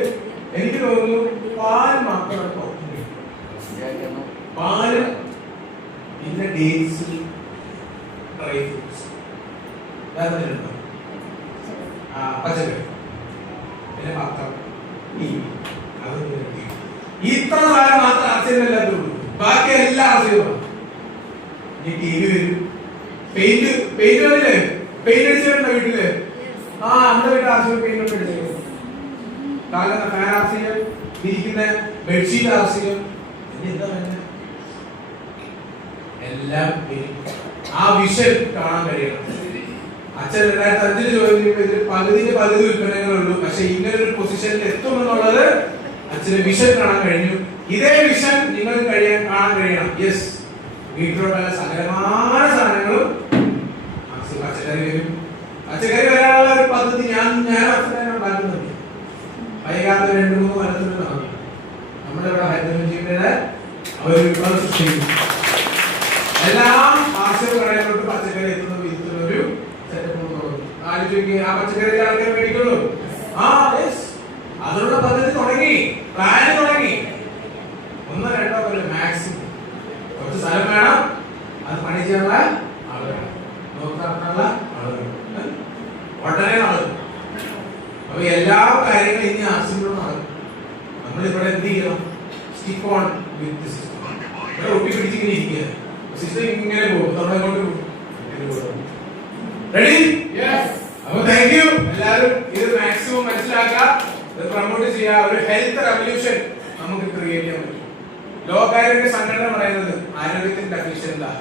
എനിക്ക് തോന്നുന്നു പാൽ മാത്രം, പാല്, പിന്നെ ഡേറ്റ്സ്, ഡ്രൈ ഫ്രൂട്ട്സ്, പച്ചക്കറി, പിന്നെ പത്രം, ഇത്ര സാധനം മാത്രം ആർസിയല്ലാത്തുള്ളൂ. ബാക്കി എല്ലാം ആർസിയമാണ്. ഇനി ടി വി വരും, പെയിന്റ് വരില്ലേ? പെയിന്റ് അടിച്ചിട്ടുണ്ടോ വീട്ടില്? നമ്മുടെ വീട്ടിൽ ആർസിയം പെയിന്റ് ഒക്കെ അടിച്ചു. കാരണം ഫാൻ ആർസിയം, ഇരിക്കുന്ന ബെഡ്ഷീറ്റ് ആർസിയം, എല്ലാം ആ വിഷൻ കാണാൻ കഴിയണം. അച്ഛൻ 2005 ചോദിച്ചപ്പോൾ പകുതി ഉൽപ്പന്നങ്ങളുള്ളൂ, പക്ഷെ ഇങ്ങനെ ഒരു പൊസിഷനിൽ എത്തുമെന്നുള്ളത് അച്ഛന് വിഷൻ കാണാൻ കഴിഞ്ഞു. ഇതേ വിഷൻ നിങ്ങൾക്ക് കാണാൻ കഴിയണം. യെസ്, വീട്ടിലോട്ടുള്ള സകലമായ സാധനങ്ങളും പച്ചക്കറി വരും. പച്ചക്കറി വരാനുള്ള ഒരു പദ്ധതി ഞാൻ അച്ഛനെ ഉണ്ടാക്കുന്നുണ്ട്. വൈകാതെ 2-3 കൊല്ലത്തിനുള്ളിൽ നമ്മുടെ ഇവിടെ ഹൈദരാബാദിയുടെ ഒരു വിപ്ലവം സൃഷ്ടിക്കും. എല്ലാം ആശയം കടയിലോട്ട് പച്ചക്കറി എത്തുന്ന വിധത്തിലുള്ള ഒരു സെറ്റപ്പ് ആലോചിക്കുക. ആ പച്ചക്കറി ആൾക്കാർ മേടിക്കുള്ളൂ. അതിനുള്ള പദ്ധതി തുടങ്ങി, പ്ലാൻ തുടങ്ങി. 1-2 കൊല്ലം മാക്സിമം. കുറച്ച് സ്ഥലം വേണം, അത് പണി ചെയ്യാനുള്ള ആളുകൾ, നോക്കാനുള്ള ആളുകൾ, ഉടനെ നടക്കും. അപ്പൊ എല്ലാ കാര്യങ്ങളും ഇനി ആവശ്യങ്ങളും നടക്കും. നമ്മളിവിടെ എന്ത് ചെയ്യണം? Stick on with this system. ഇവിടെ ഒട്ടി പിടിച്ചിങ്ങനെ ഇരിക്കുക, സിസ്റ്റം ഇങ്ങനെ പോകും, നമ്മളെങ്ങോട്ട് റെഡി? അപ്പൊ താങ്ക് യു. എല്ലാവരും ഇത് മാക്സിമം മനസ്സിലാക്കുക, ഇത് പ്രൊമോട്ട് ചെയ്യുക. ഒരു ഹെൽത്ത് റെവല്യൂഷൻ നമുക്ക് ക്രിയേറ്റ് ചെയ്യാൻ പറ്റും. ലോകാരോഗ്യ സംഘടന പറയുന്നത് ആരോഗ്യത്തിന്റെ ഡെഫിനിഷൻ എന്താ?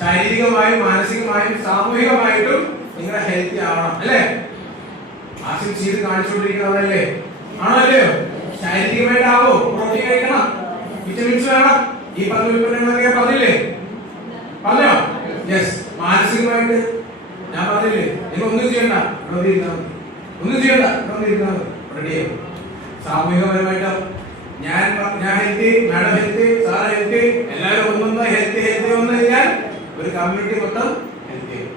ശാരീരികമായും മാനസികമായും സാമൂഹികമായിട്ടും നിങ്ങളുടെ ഹെൽത്തി ആവണം, അല്ലേ? ആശയം ചെയ്ത് കാണിച്ചുകൊണ്ടിരിക്കുന്നവരല്ലേ? ആണല്ലോ. ശാരീരികമായിട്ടാവോ? പ്രോട്ടീൻ കഴിക്കണം, വിറ്റമിൻസ് വേണം, ഈ പറഞ്ഞ ഉൽപ്പന്നങ്ങളൊക്കെ പറഞ്ഞില്ലേ? പറഞ്ഞോ? യെസ്. മാനസികമായിട്ട് ഞാൻ പറഞ്ഞില്ലേ, നിങ്ങൾ ഒന്നും ചെയ്യണ്ട, ഒന്നും ചെയ്യണ്ട, റെഡിയാവും. സാമൂഹികപരമായിട്ടോ ഞാൻ healthy, madam healthy, sir healthy, എല്ലാവരും ഒന്നൊന്ന് ഹെൽത്തി വന്നു കഴിഞ്ഞാൽ ഒരു കമ്മ്യൂണിറ്റി മൊത്തം ഹെൽത്തി ആവും.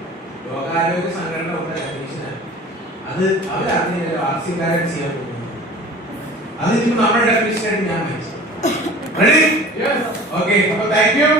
ലോകാരോഗ്യ സംഘടന കൊണ്ട് ഡെഫിനിഷനാണ് അത്. അവരറിഞ്ഞില്ല ആർസിക്കാരൻ ചെയ്യാൻ പോകുന്നത്. അതിപ്പോ നമ്മുടെ ഡെഫിനിഷനായിട്ട് ഞാൻ മനസ്സിലാക്കി. റെഡി? ഓക്കെ. അപ്പൊ താങ്ക് യു.